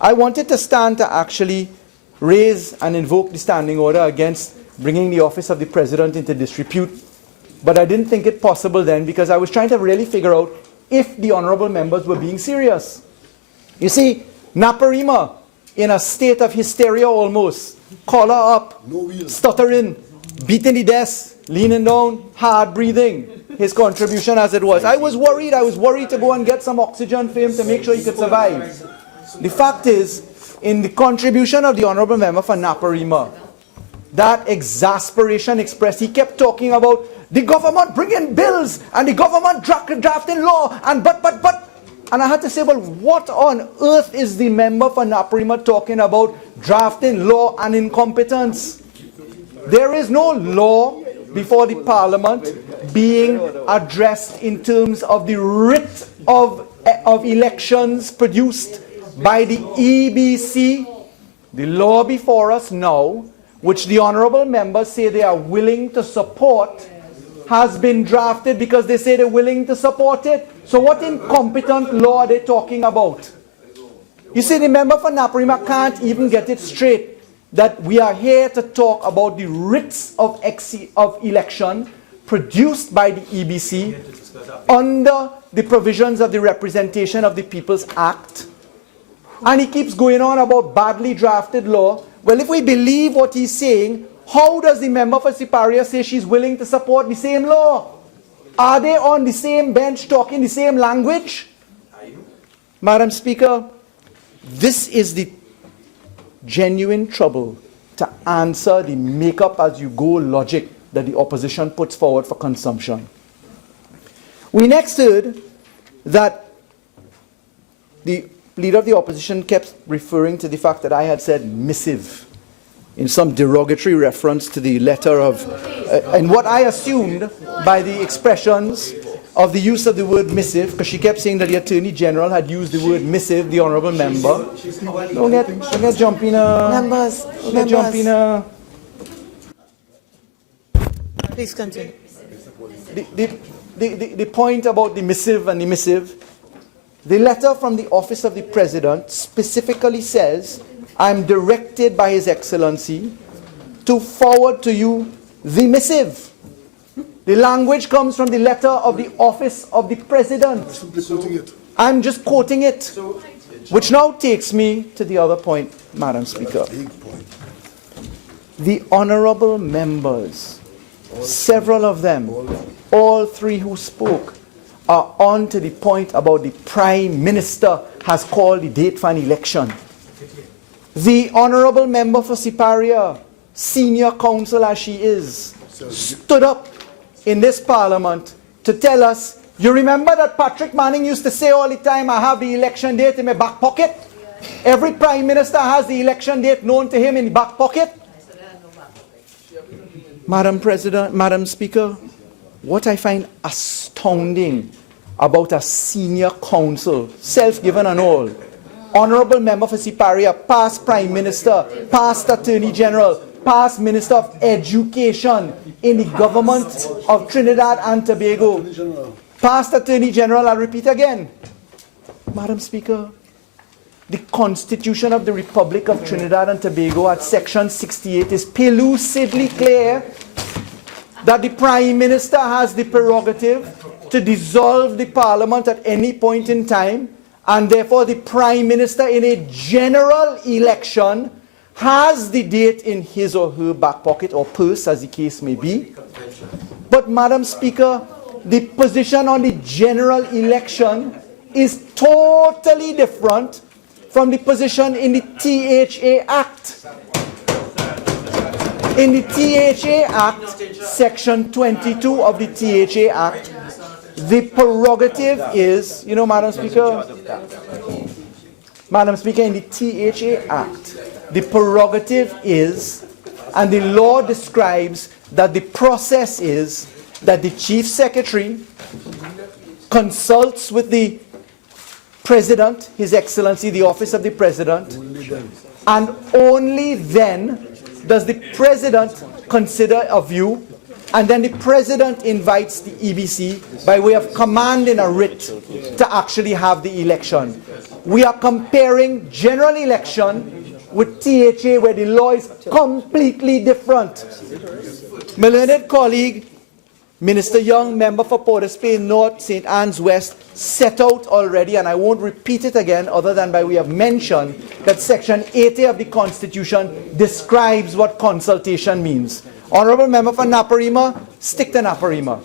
I wanted to stand to actually raise and invoke the standing order against bringing the office of the President into disrepute, but I didn't think it possible then because I was trying to really figure out if the honourable members were being serious. You see, Naparima, in a state of hysteria almost, collar up, stuttering, beating the desk, leaning down, hard breathing, his contribution as it was. I was worried to go and get some oxygen for him to make sure he could survive. The fact is, in the contribution of the honourable member for Naparima, that exasperation expressed, he kept talking about the government bringing bills and the government drafting law and but. And I had to say, well, what on earth is the member for Naparima talking about drafting law and incompetence? There is no law before the Parliament being addressed in terms of the writ of elections produced by the EBC. The law before us now, which the honourable members say they are willing to support, has been drafted because they say they're willing to support it. So what incompetent law are they talking about? You see, the member for Naparima can't even get it straight that we are here to talk about the writs of election produced by the EBC under the provisions of the Representation of the People's Act. And he keeps going on about badly drafted law. Well, if we believe what he's saying, how does the member for Siparia say she's willing to support the same law? Are they on the same bench talking the same language? Madam Speaker, this is the genuine trouble to answer the make-up-as-you-go logic that the opposition puts forward for consumption. We next heard that the Leader of the Opposition kept referring to the fact that I had said missive in some derogatory reference to the letter of, and what I assumed by the expressions of the use of the word missive, because she kept saying that the Attorney General had used the word missive, the honourable member. Don't get jumpy now. Members. Please continue. The point about the missive and the missive, the letter from the Office of the President specifically says, I'm directed by His Excellency to forward to you the missive. The language comes from the letter of the Office of the President. I'm just quoting it. Which now takes me to the other point, Madam Speaker. The honourable members, several of them, all three who spoke, are on to the point about the Prime Minister has called the date for an election. The honourable member for Siparia, senior counsel as she is, stood up in this Parliament to tell us, you remember that Patrick Manning used to say all the time, I have the election date in my back pocket? Every Prime Minister has the election date known to him in the back pocket? Madam Speaker, what I find astounding about a senior counsel, self-given and all, honourable member for Siparia, past Prime Minister, past Attorney General, past Minister of Education in the government of Trinidad and Tobago, past Attorney General, I'll repeat again. Madam Speaker, the Constitution of the Republic of Trinidad and Tobago at section 68 is pellucidly clear that the Prime Minister has the prerogative to dissolve the Parliament at any point in time, and therefore the Prime Minister in a general election has the date in his or her back pocket or purse, as the case may be. But, Madam Speaker, the position on the general election is totally different from the position in the THA Act. In the THA Act, section 22 of the THA Act, the prerogative is, you know, Madam Speaker, in the THA Act, the prerogative is, and the law describes that the process is that the Chief Secretary consults with the President, His Excellency, the Office of the President, and only then does the President consider a view, and then the President invites the EBC by way of command in a writ to actually have the election. We are comparing general election with THA, where the law is completely different. My learned colleague, Minister Young, member for Port of Spain North, St. Anne's West, set out already, and I won't repeat it again other than by way of mention, that Section 80 of the Constitution describes what consultation means. Honourable Member for Naparima, stick to Naparima.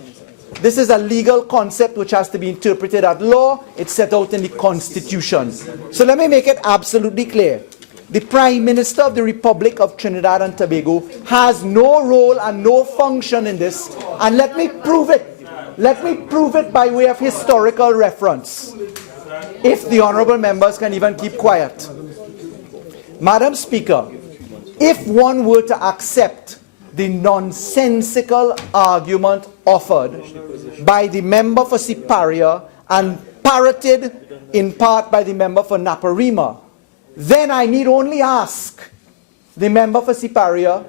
This is a legal concept which has to be interpreted at law. It's set out in the Constitution. So let me make it absolutely clear. The Prime Minister of the Republic of Trinidad and Tobago has no role and no function in this, and let me prove it. Let me prove it by way of historical reference, if the honourable members can even keep quiet. Madam Speaker, if one were to accept the nonsensical argument offered by the member for Siparia and parroted in part by the member for Naparima, then I need only ask the member for Siparia,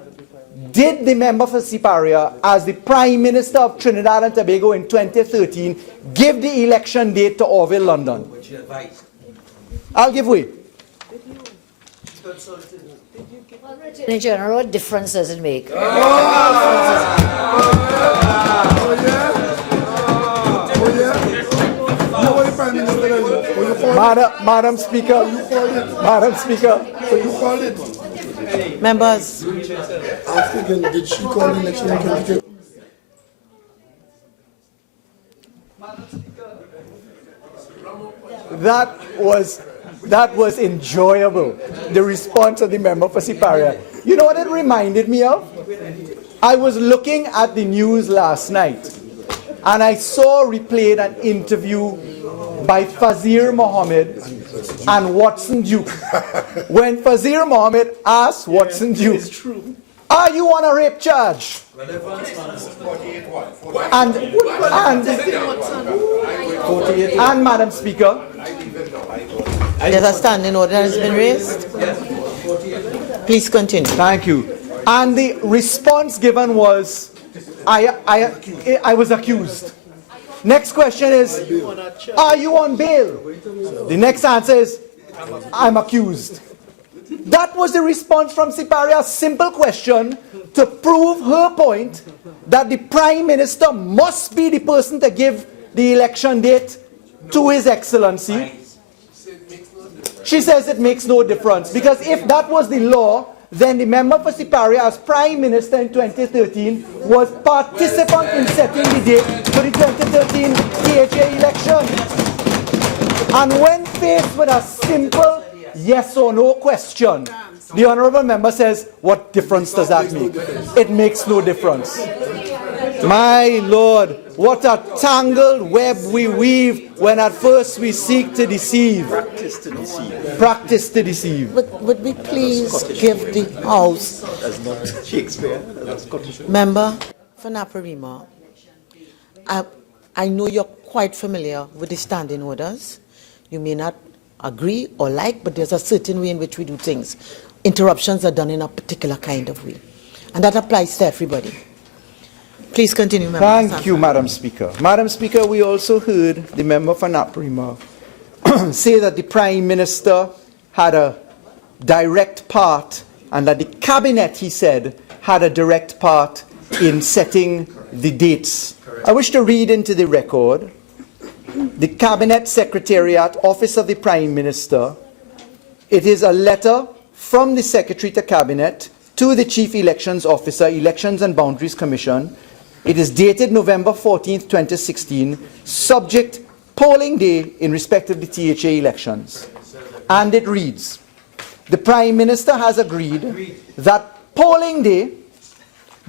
did the member for Siparia, as the Prime Minister of Trinidad and Tobago in 2013, give the election date to Orville, London? I'll give way. In general, what difference does it make? Madam Speaker, Members, Did she call the election in 2013? that was enjoyable, the response of the member for Siparia. You know what it reminded me of? I was looking at the news last night, and I saw replayed an interview by Fazir Mohammed and Watson Duke. When Fazir Mohammed asked Watson Duke, are you on a rape charge? And Madam Speaker, there's a standing order that has been raised. Please continue. thank you. And the response given was, I was accused. Next question is, are you on bail? The next answer is, I'm accused. That was the response from Siparia, a simple question to prove her point that the Prime Minister must be the person to give the election date to His Excellency. She says it makes no difference, because if that was the law, then the member for Siparia as Prime Minister in 2013 was participant in setting the date for the 2013 THA election. And when faced with a simple yes or no question, the honourable member says, what difference does that make? It makes no difference. My Lord, what a tangled web we weave when at first we seek to deceive. Practice to deceive. But would we please give the House, member for Naparima, I know you're quite familiar with the standing orders. You may not agree or like, but there's a certain way in which we do things. Interruptions are done in a particular kind of way. And that applies to everybody. Please continue, Member. Thank you, Madam Speaker. Madam Speaker, we also heard the member for Naparima say that the Prime Minister had a direct part and that the Cabinet, he said, had a direct part in setting the dates. I wish to read into the record the Cabinet Secretariat, Office of the Prime Minister. It is a letter from the Secretary to Cabinet to the Chief Elections Officer, Elections and Boundaries Commission. It is dated November 14, 2016, subject polling day in respect of the THA elections. And it reads, the Prime Minister has agreed that polling day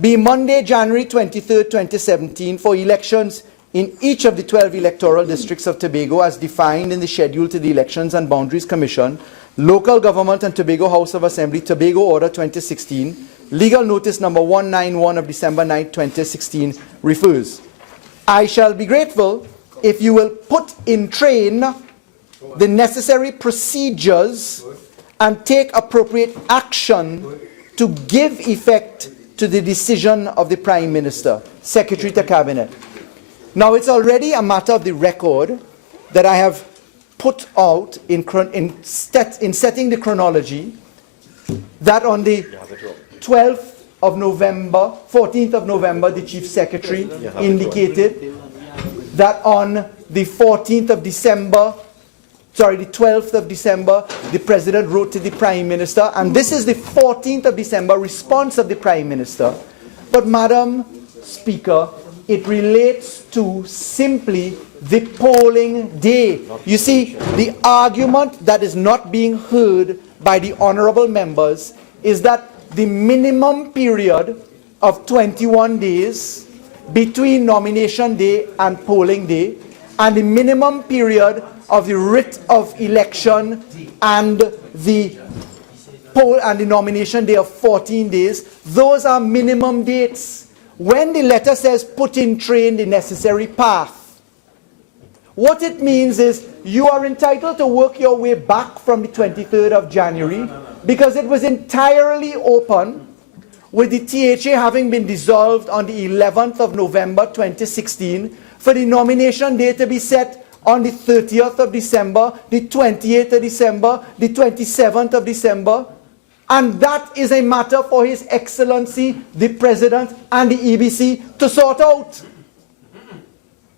be Monday, January 23, 2017 for elections in each of the 12 electoral districts of Tobago as defined in the schedule to the Elections and Boundaries Commission, Local Government and Tobago House of Assembly, Tobago Order 2016, Legal Notice number 191 of December 9, 2016 refers. I shall be grateful if you will put in train the necessary procedures and take appropriate action to give effect to the decision of the Prime Minister, Secretary to Cabinet. Now, it's already a matter of the record that I have put out in setting the chronology that on the 12th of November, 14th of November, the Chief Secretary indicated that on the 14th of December, sorry, the 12th of December, the President wrote to the Prime Minister, and this is the 14th of December response of the Prime Minister. But, Madam Speaker, it relates to simply the polling day. You see, the argument that is not being heard by the honourable members is that the minimum period of 21 days between nomination day and polling day, and the minimum period of the writ of election and the poll and the nomination day of 14 days, those are minimum dates. When the letter says put in train the necessary path, what it means is you are entitled to work your way back from the 23rd of January because it was entirely open with the THA having been dissolved on the 11th of November 2016 for the nomination day to be set on the 30th of December, the 28th of December, the 27th of December. And that is a matter for His Excellency, the President and the EBC to sort out.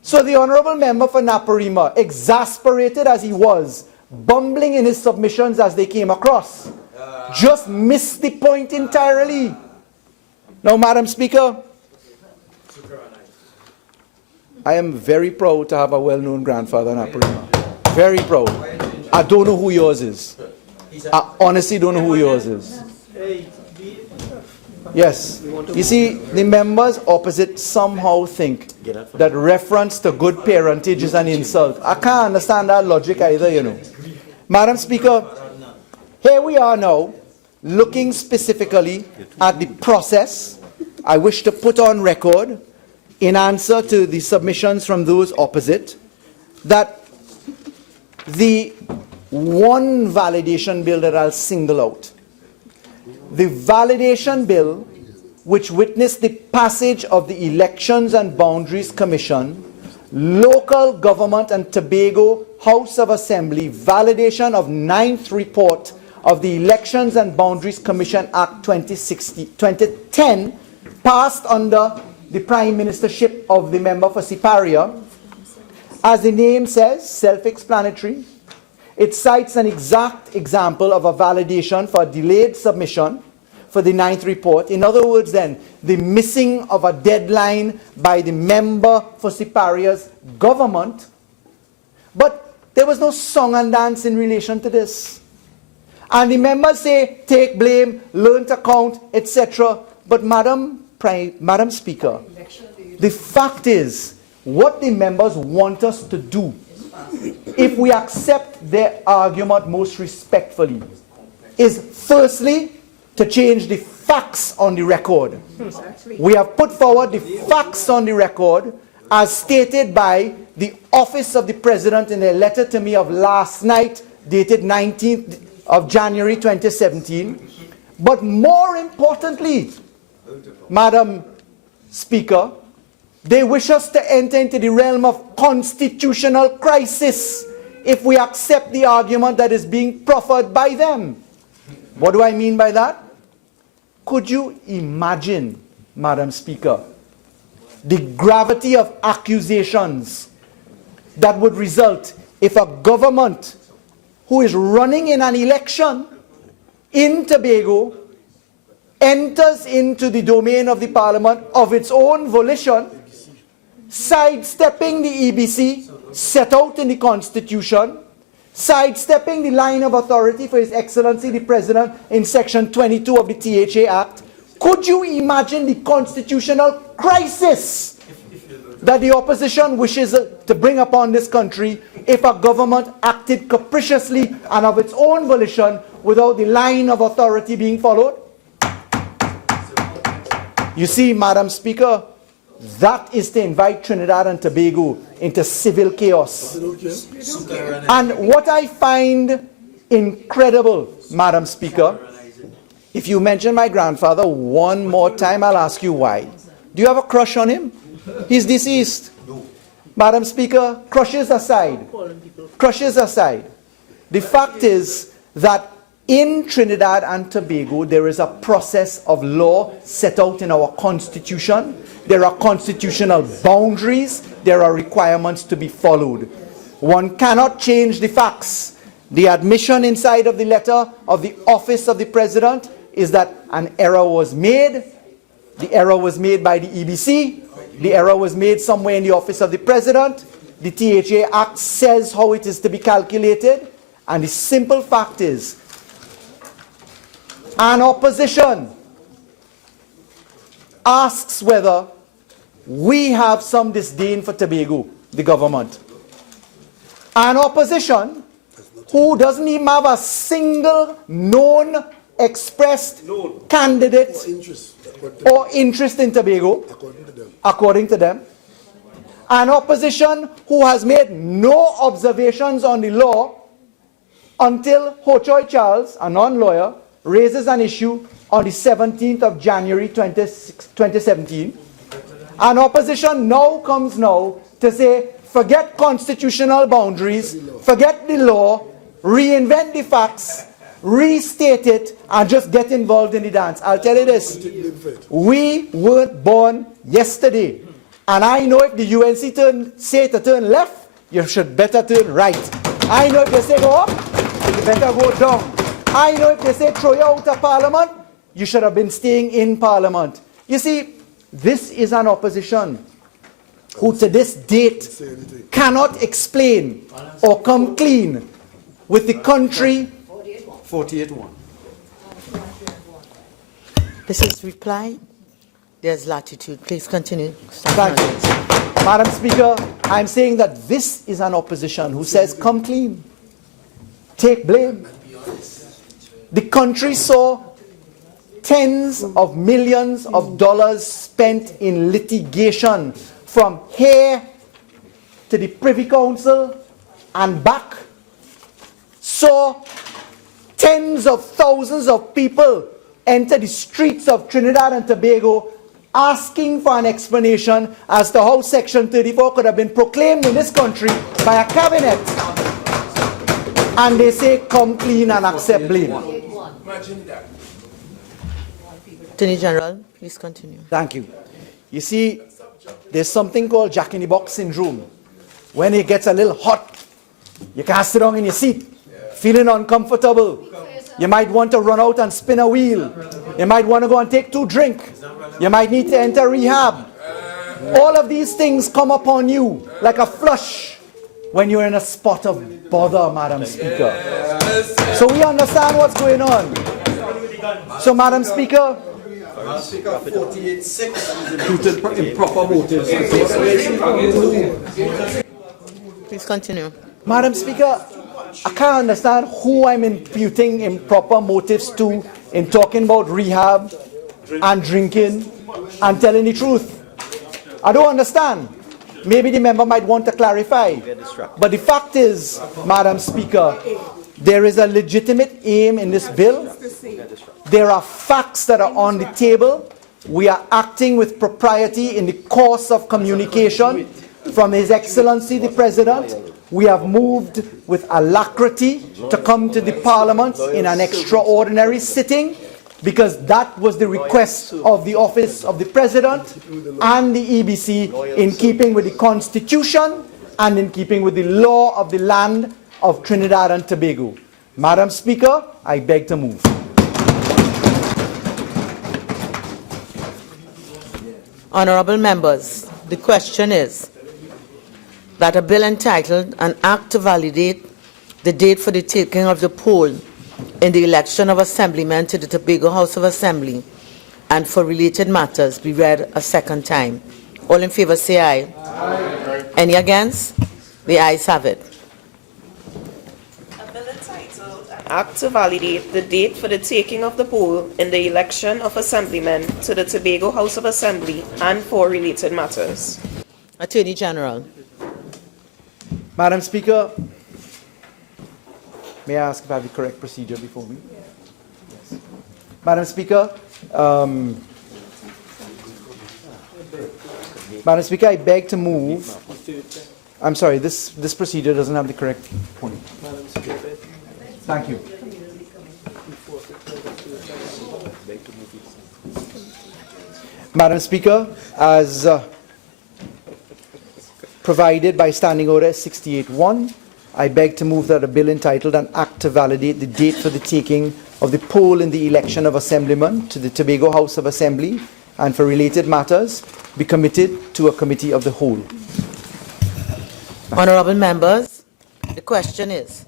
So the Honourable Member for Naparima, exasperated as he was, bumbling in his submissions as they came across, just missed the point entirely. Now, Madam Speaker, I am very proud to have a well-known grandfather in Naparima. Very proud. I don't know who yours is. I honestly don't know who yours is. Yes. You see, the members opposite somehow think that reference to good parentage is an insult. I can't understand that logic either, you know. Madam Speaker, here we are now, looking specifically at the process. I wish to put on record, in answer to the submissions from those opposite, that the one validation bill that I'll single out, the validation bill which witnessed the passage of the Elections and Boundaries Commission, Local Government and Tobago House of Assembly validation of 9th report of the Elections and Boundaries Commission Act 2010, passed under the Prime Ministership of the member for Siparia. As the name says, self-explanatory. It cites an exact example of a validation for a delayed submission for the 9th report. In other words, then, the missing of a deadline by the member for Siparia's government. But there was no song and dance in relation to this. And the members say, take blame, learn to count, etc. But Madam Speaker, the fact is, what the members want us to do, if we accept their argument most respectfully, is firstly to change the facts on the record. We have put forward the facts on the record as stated by the Office of the President in a letter to me of last night, dated 19th of January 2017. But more importantly, Madam Speaker, they wish us to enter into the realm of constitutional crisis if we accept the argument that is being proffered by them. What do I mean by that? Could you imagine, Madam Speaker, the gravity of accusations that would result if a government who is running in an election in Tobago enters into the domain of the Parliament of its own volition, sidestepping the EBC set out in the Constitution, sidestepping the line of authority for His Excellency the President in Section 22 of the THA Act? Could you imagine the constitutional crisis that the opposition wishes to bring upon this country if a government acted capriciously and of its own volition without the line of authority being followed? You see, Madam Speaker, that is to invite Trinidad and Tobago into civil chaos. And what I find incredible, Madam Speaker, if you mention my grandfather one more time, I'll ask you why. Do you have a crush on him? He's deceased. Madam Speaker, crushes aside, the fact is that in Trinidad and Tobago, there is a process of law set out in our Constitution. There are constitutional boundaries. There are requirements to be followed. One cannot change the facts. The admission inside of the letter of the office of the President is that an error was made. The error was made by the EBC. The error was made somewhere in the office of the President. The THA Act says how it is to be calculated. And the simple fact is, an opposition asks whether we have some disdain for Tobago, the government. An opposition who doesn't even have a single known expressed candidate or interest in Tobago, according to them. An opposition who has made no observations on the law until Ho Choi Charles, a non-lawyer, raises an issue on the 17th of January 2017. An opposition now comes to say, forget constitutional boundaries, forget the law, reinvent the facts, restate it, and just get involved in the dance. I'll tell you this, we weren't born yesterday. And I know if the UNC say to turn left, you should better turn right. I know if they say go up, you better go down. I know if they say throw you out of Parliament, you should have been staying in Parliament. You see, this is an opposition who to this date cannot explain or come clean with the country. 48-1. This is reply. There's latitude. Please continue. Thank you. Madam Speaker, I'm saying that this is an opposition who says come clean, take blame. The country saw tens of millions of dollars spent in litigation from here to the Privy Council and back. Saw tens of thousands of people enter the streets of Trinidad and Tobago asking for an explanation as to how Section 34 could have been proclaimed in this country by a cabinet. And they say come clean and accept blame. Attorney General, please continue. Thank you. You see, there's something called Jack in the Box syndrome. When it gets a little hot, you can't sit down in your seat, feeling uncomfortable. You might want to run out and spin a wheel. You might want to go and take 2 drinks. You might need to enter rehab. All of these things come upon you like a flush when you're in a spot of bother, Madam Speaker. So we understand what's going on. So, Madam Speaker, 48-6 is imputed improper motives. Please continue. Madam Speaker, I can't understand who I'm imputing improper motives to in talking about rehab and drinking and telling the truth. I don't understand. Maybe the member might want to clarify. But the fact is, Madam Speaker, there is a legitimate aim in this bill. There are facts that are on the table. we are acting with propriety in the course of communication from His Excellency the President. We have moved with alacrity to come to the Parliament in an extraordinary sitting because that was the request of the Office of the President and the EBC in keeping with the Constitution and in keeping with the law of the land of Trinidad and Tobago. Madam Speaker, I beg to move. Honourable members, the question is that a bill entitled An Act to Validate the Date for the Taking of the Poll in the Election of Assemblymen to the Tobago House of Assembly and for related matters be read a second time. All in favour say aye. Aye. Any against? The ayes have it. A bill entitled An Act to Validate the Date for the Taking of the Poll in the Election of Assemblymen to the Tobago House of Assembly and for related matters. Attorney General. Madam Speaker, may I ask if I have the correct procedure before me? Yes. Madam Speaker, Madam Speaker, I beg to move. I'm sorry, this procedure doesn't have the correct point. Thank you. Madam Speaker, as provided by Standing Order 68-1, I beg to move that a bill entitled An Act to Validate the Date for the Taking of the Poll in the Election of Assemblymen to the Tobago House of Assembly and for related matters be committed to a committee of the whole. Honourable members, the question is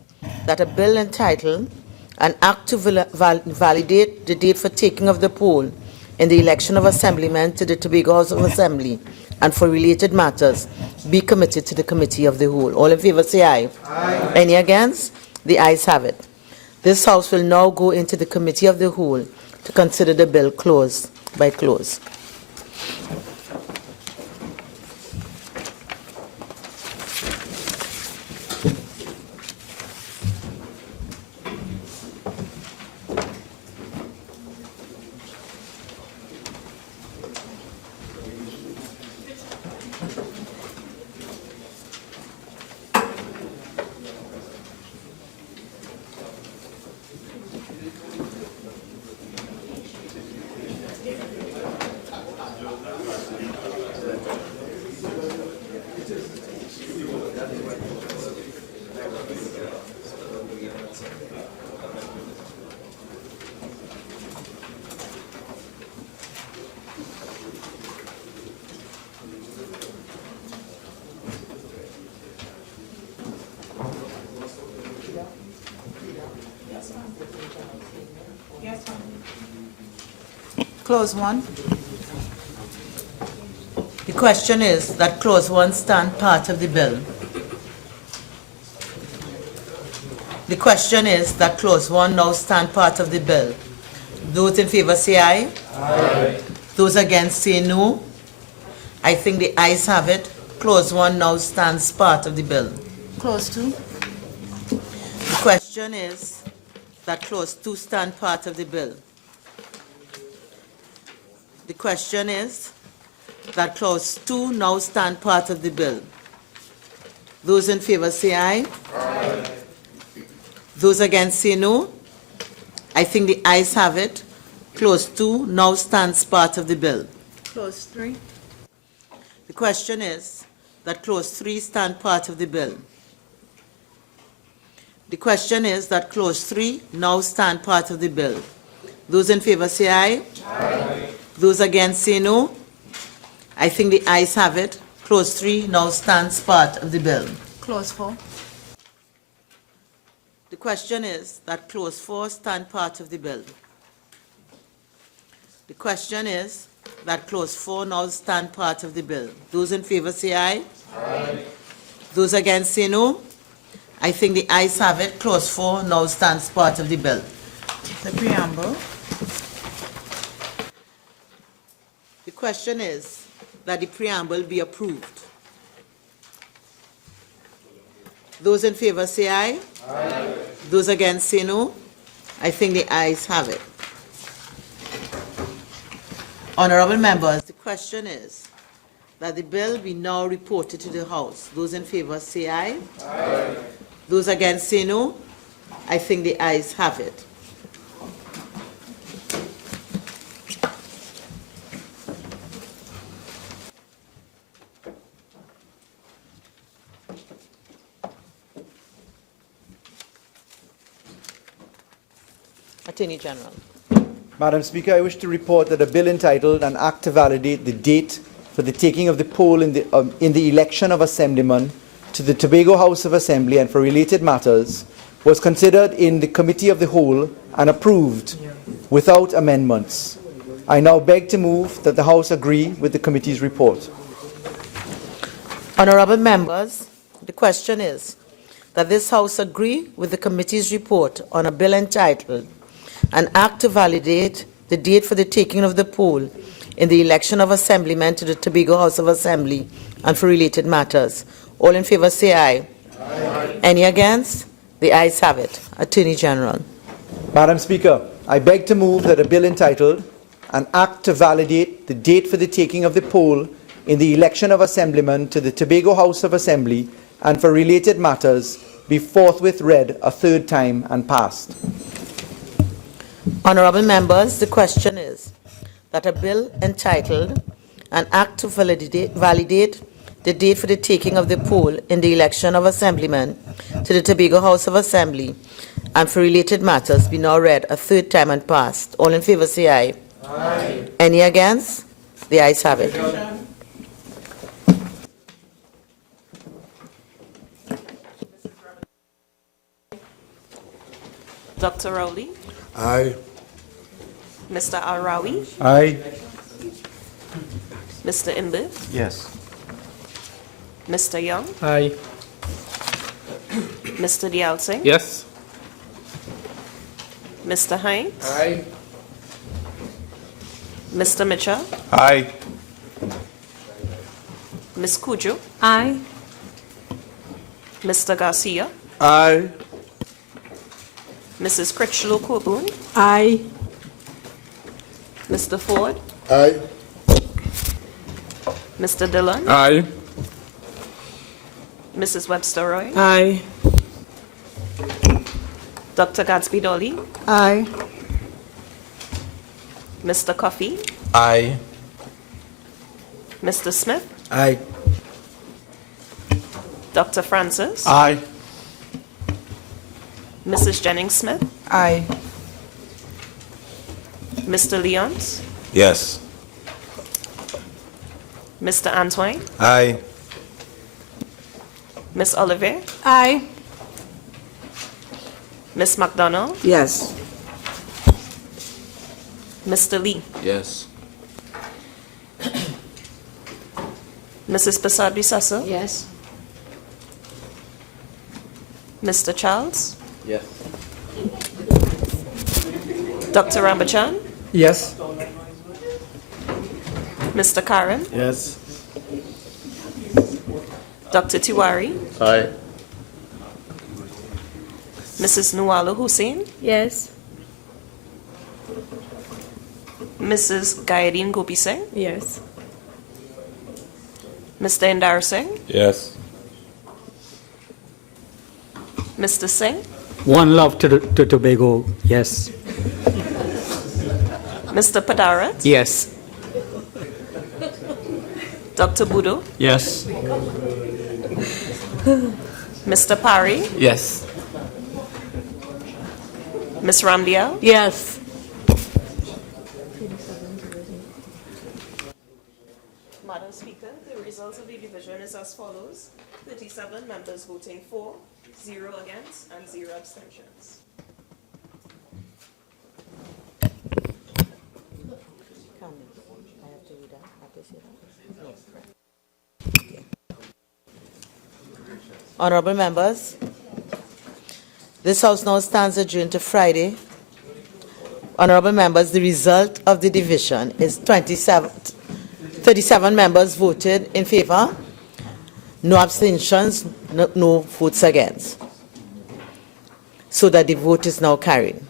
that a bill entitled An Act to Validate the Date for Taking of the Poll in the Election of Assemblymen to the Tobago House of Assembly and for related matters be committed to the committee of the whole. All in favour say aye. Aye. Any against? The ayes have it. This House will now go into the committee of the whole to consider the bill clause by clause. Clause 1. The question is that Clause 1 stand part of the bill. The question is that Clause 1 now stand part of the bill. Those in favour say aye. Aye. Those against say no. I think the ayes have it. Clause 1 now stands part of the bill. Clause 2. The question is that Clause 2 stand part of the bill. The question is that Clause 2 now stand part of the bill. Those in favour say aye. Aye. Those against say no. I think the ayes have it. Clause 2 now stands part of the bill. Clause 3. The question is that Clause 3 stand part of the bill. The question is that Clause 3 now stand part of the bill. Those in favour say aye. Aye. Those against say no. I think the ayes have it. Clause 3 now stands part of the bill. Clause 4. The question is that Clause 4 stand part of the bill. The question is that Clause 4 now stand part of the bill. Those in favour say aye. Aye. Those against say no. I think the ayes have it. Clause 4 now stands part of the bill. The preamble. The question is that the preamble be approved. Those in favour say aye. Aye. Those against say no. I think the ayes have it. Honorable members, the question is that the bill be now reported to the House. Those in favor say aye. Aye. Those against say no. I think the ayes have it. Attorney General. Madam Speaker, I wish to report that a bill entitled An Act to Validate the Date for the Taking of the Poll in the Election of Assemblyman to the Tobago House of Assembly and for related matters was considered in the Committee of the Whole and approved without amendments. I now beg to move that the House agree with the committee's report. Honorable members, the question is that this House agree with the committee's report on a bill entitled An Act to Validate the Date for the Taking of the Poll in the Election of Assemblymen to the Tobago House of Assembly and for related matters. All in favor say aye. Aye. Any against? The ayes have it. Attorney General. Madam Speaker, I beg to move that a bill entitled An Act to Validate the Date for the Taking of the Poll in the Election of Assemblymen to the Tobago House of Assembly and for related matters be forthwith read a third time and passed. Honorable members, the question is that a bill entitled An Act to Validate the Date for the Taking of the Poll in the Election of Assemblymen to the Tobago House of Assembly and for related matters be now read a third time and passed. All in favor say aye. Aye. Any against? The ayes have it. Dr. Rowley, Aye. Mr. Al-Rawi, Aye. Mr. Imbe, Yes. Mr. Young, Aye. Mr. Dial Singh, Yes. Mr. Hines, Aye. Mr. Mitchell, Aye. Ms. Cujo, Aye. Mr. Garcia, Aye. Mrs. Critchlow Coburn, Aye. Mr. Ford, Aye. Mr. Dillon, Aye. Mrs. Webster Roy, Aye. Dr. Gadsby Dolly, Aye. Mr. Coffey, Aye. Mr. Smith, Aye. Dr. Francis, Aye. Mrs. Jennings Smith, Aye. Mr. Leons, Yes. Mr. Antoine, Aye. Miss Oliver, Aye. Miss McDonald, Yes. Mr. Lee, Yes. Mrs. Persad-Bissessar, Yes. Mr. Charles, Yes. Dr. Rambachan, Yes. Mr. Karen, Yes. Dr. Tewarie, Aye. Mrs. Nuala Hussain, Yes. Mrs. Gayadeen Gopi Singh, Yes. Mr. Indar Singh, Yes. Mr. Singh, One love to Tobago, yes. Mr. Padarat, Yes. Dr. Budo, Yes. Mr. Pari, Yes. Miss Ramdial, Yes. Madam Speaker, the results of the division is as follows: 37 members voting for, 0 against, and 0 abstentions. Honorable members, this House now stands adjourned to Friday. Honorable members, the result of the division is 37 members voted in favor, no abstentions, no votes against. So that the vote is now carried.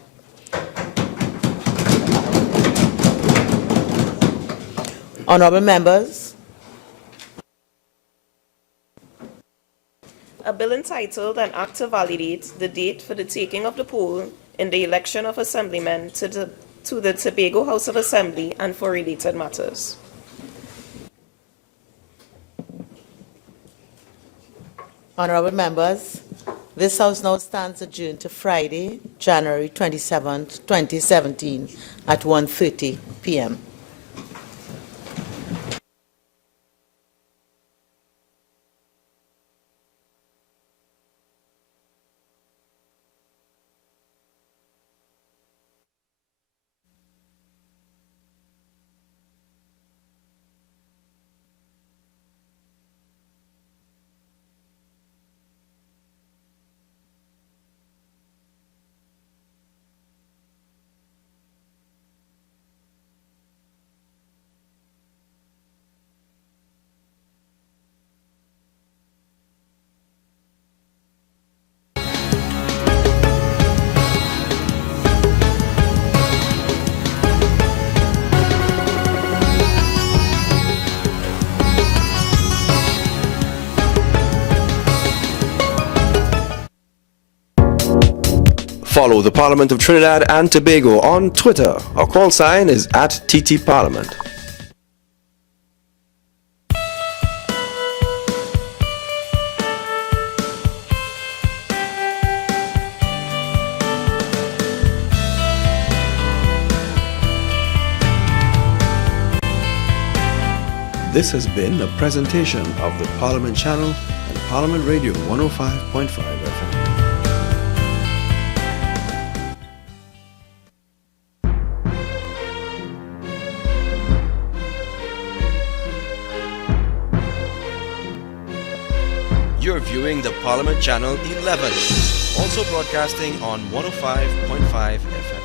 Honorable members, A bill entitled An Act to Validate the Date for the Taking of the Poll in the Election of Assemblymen to the Tobago House of Assembly and for related matters. honorable members, this House now stands adjourned to Friday, January 27th, 2017 at 1:30 p.m. Follow the Parliament of Trinidad and Tobago on Twitter. Our call sign is @TTParliament. This has been a presentation of the Parliament Channel and Parliament Radio 105.5 FM. You're viewing the Parliament Channel 11, also broadcasting on 105.5 FM.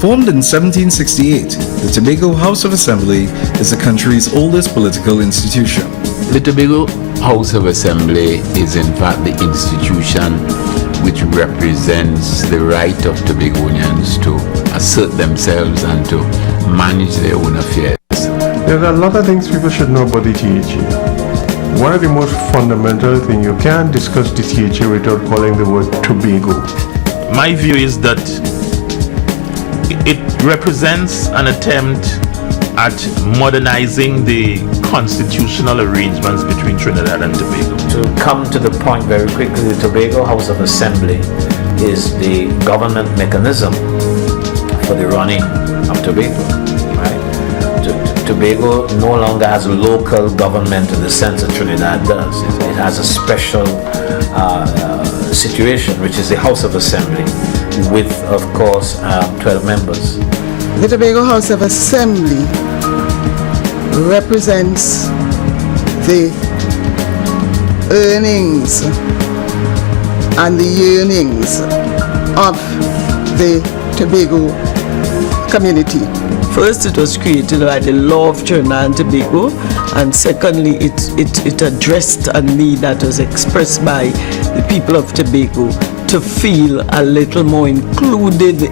Formed in 1768, the Tobago House of Assembly is the country's oldest political institution. The Tobago House of Assembly is in fact the institution which represents the right of Tobagonians to assert themselves and to manage their own affairs. There are a lot of things people should know about the THA. One of the most fundamental things, you can't discuss the THA without calling the word Tobago. My view is that it represents an attempt at modernizing the constitutional arrangements between Trinidad and Tobago. To come to the point very quickly, the Tobago House of Assembly is the government mechanism for the running of Tobago. Right? Tobago no longer has a local government in the sense that Trinidad does. It has a special situation, which is the House of Assembly, with, of course, 12 members. The Tobago House of Assembly represents the earnings and the yearnings of the Tobago community. First, it was created by the law of Trinidad and Tobago, and secondly, it addressed a need that was expressed by the people of Tobago to feel a little more included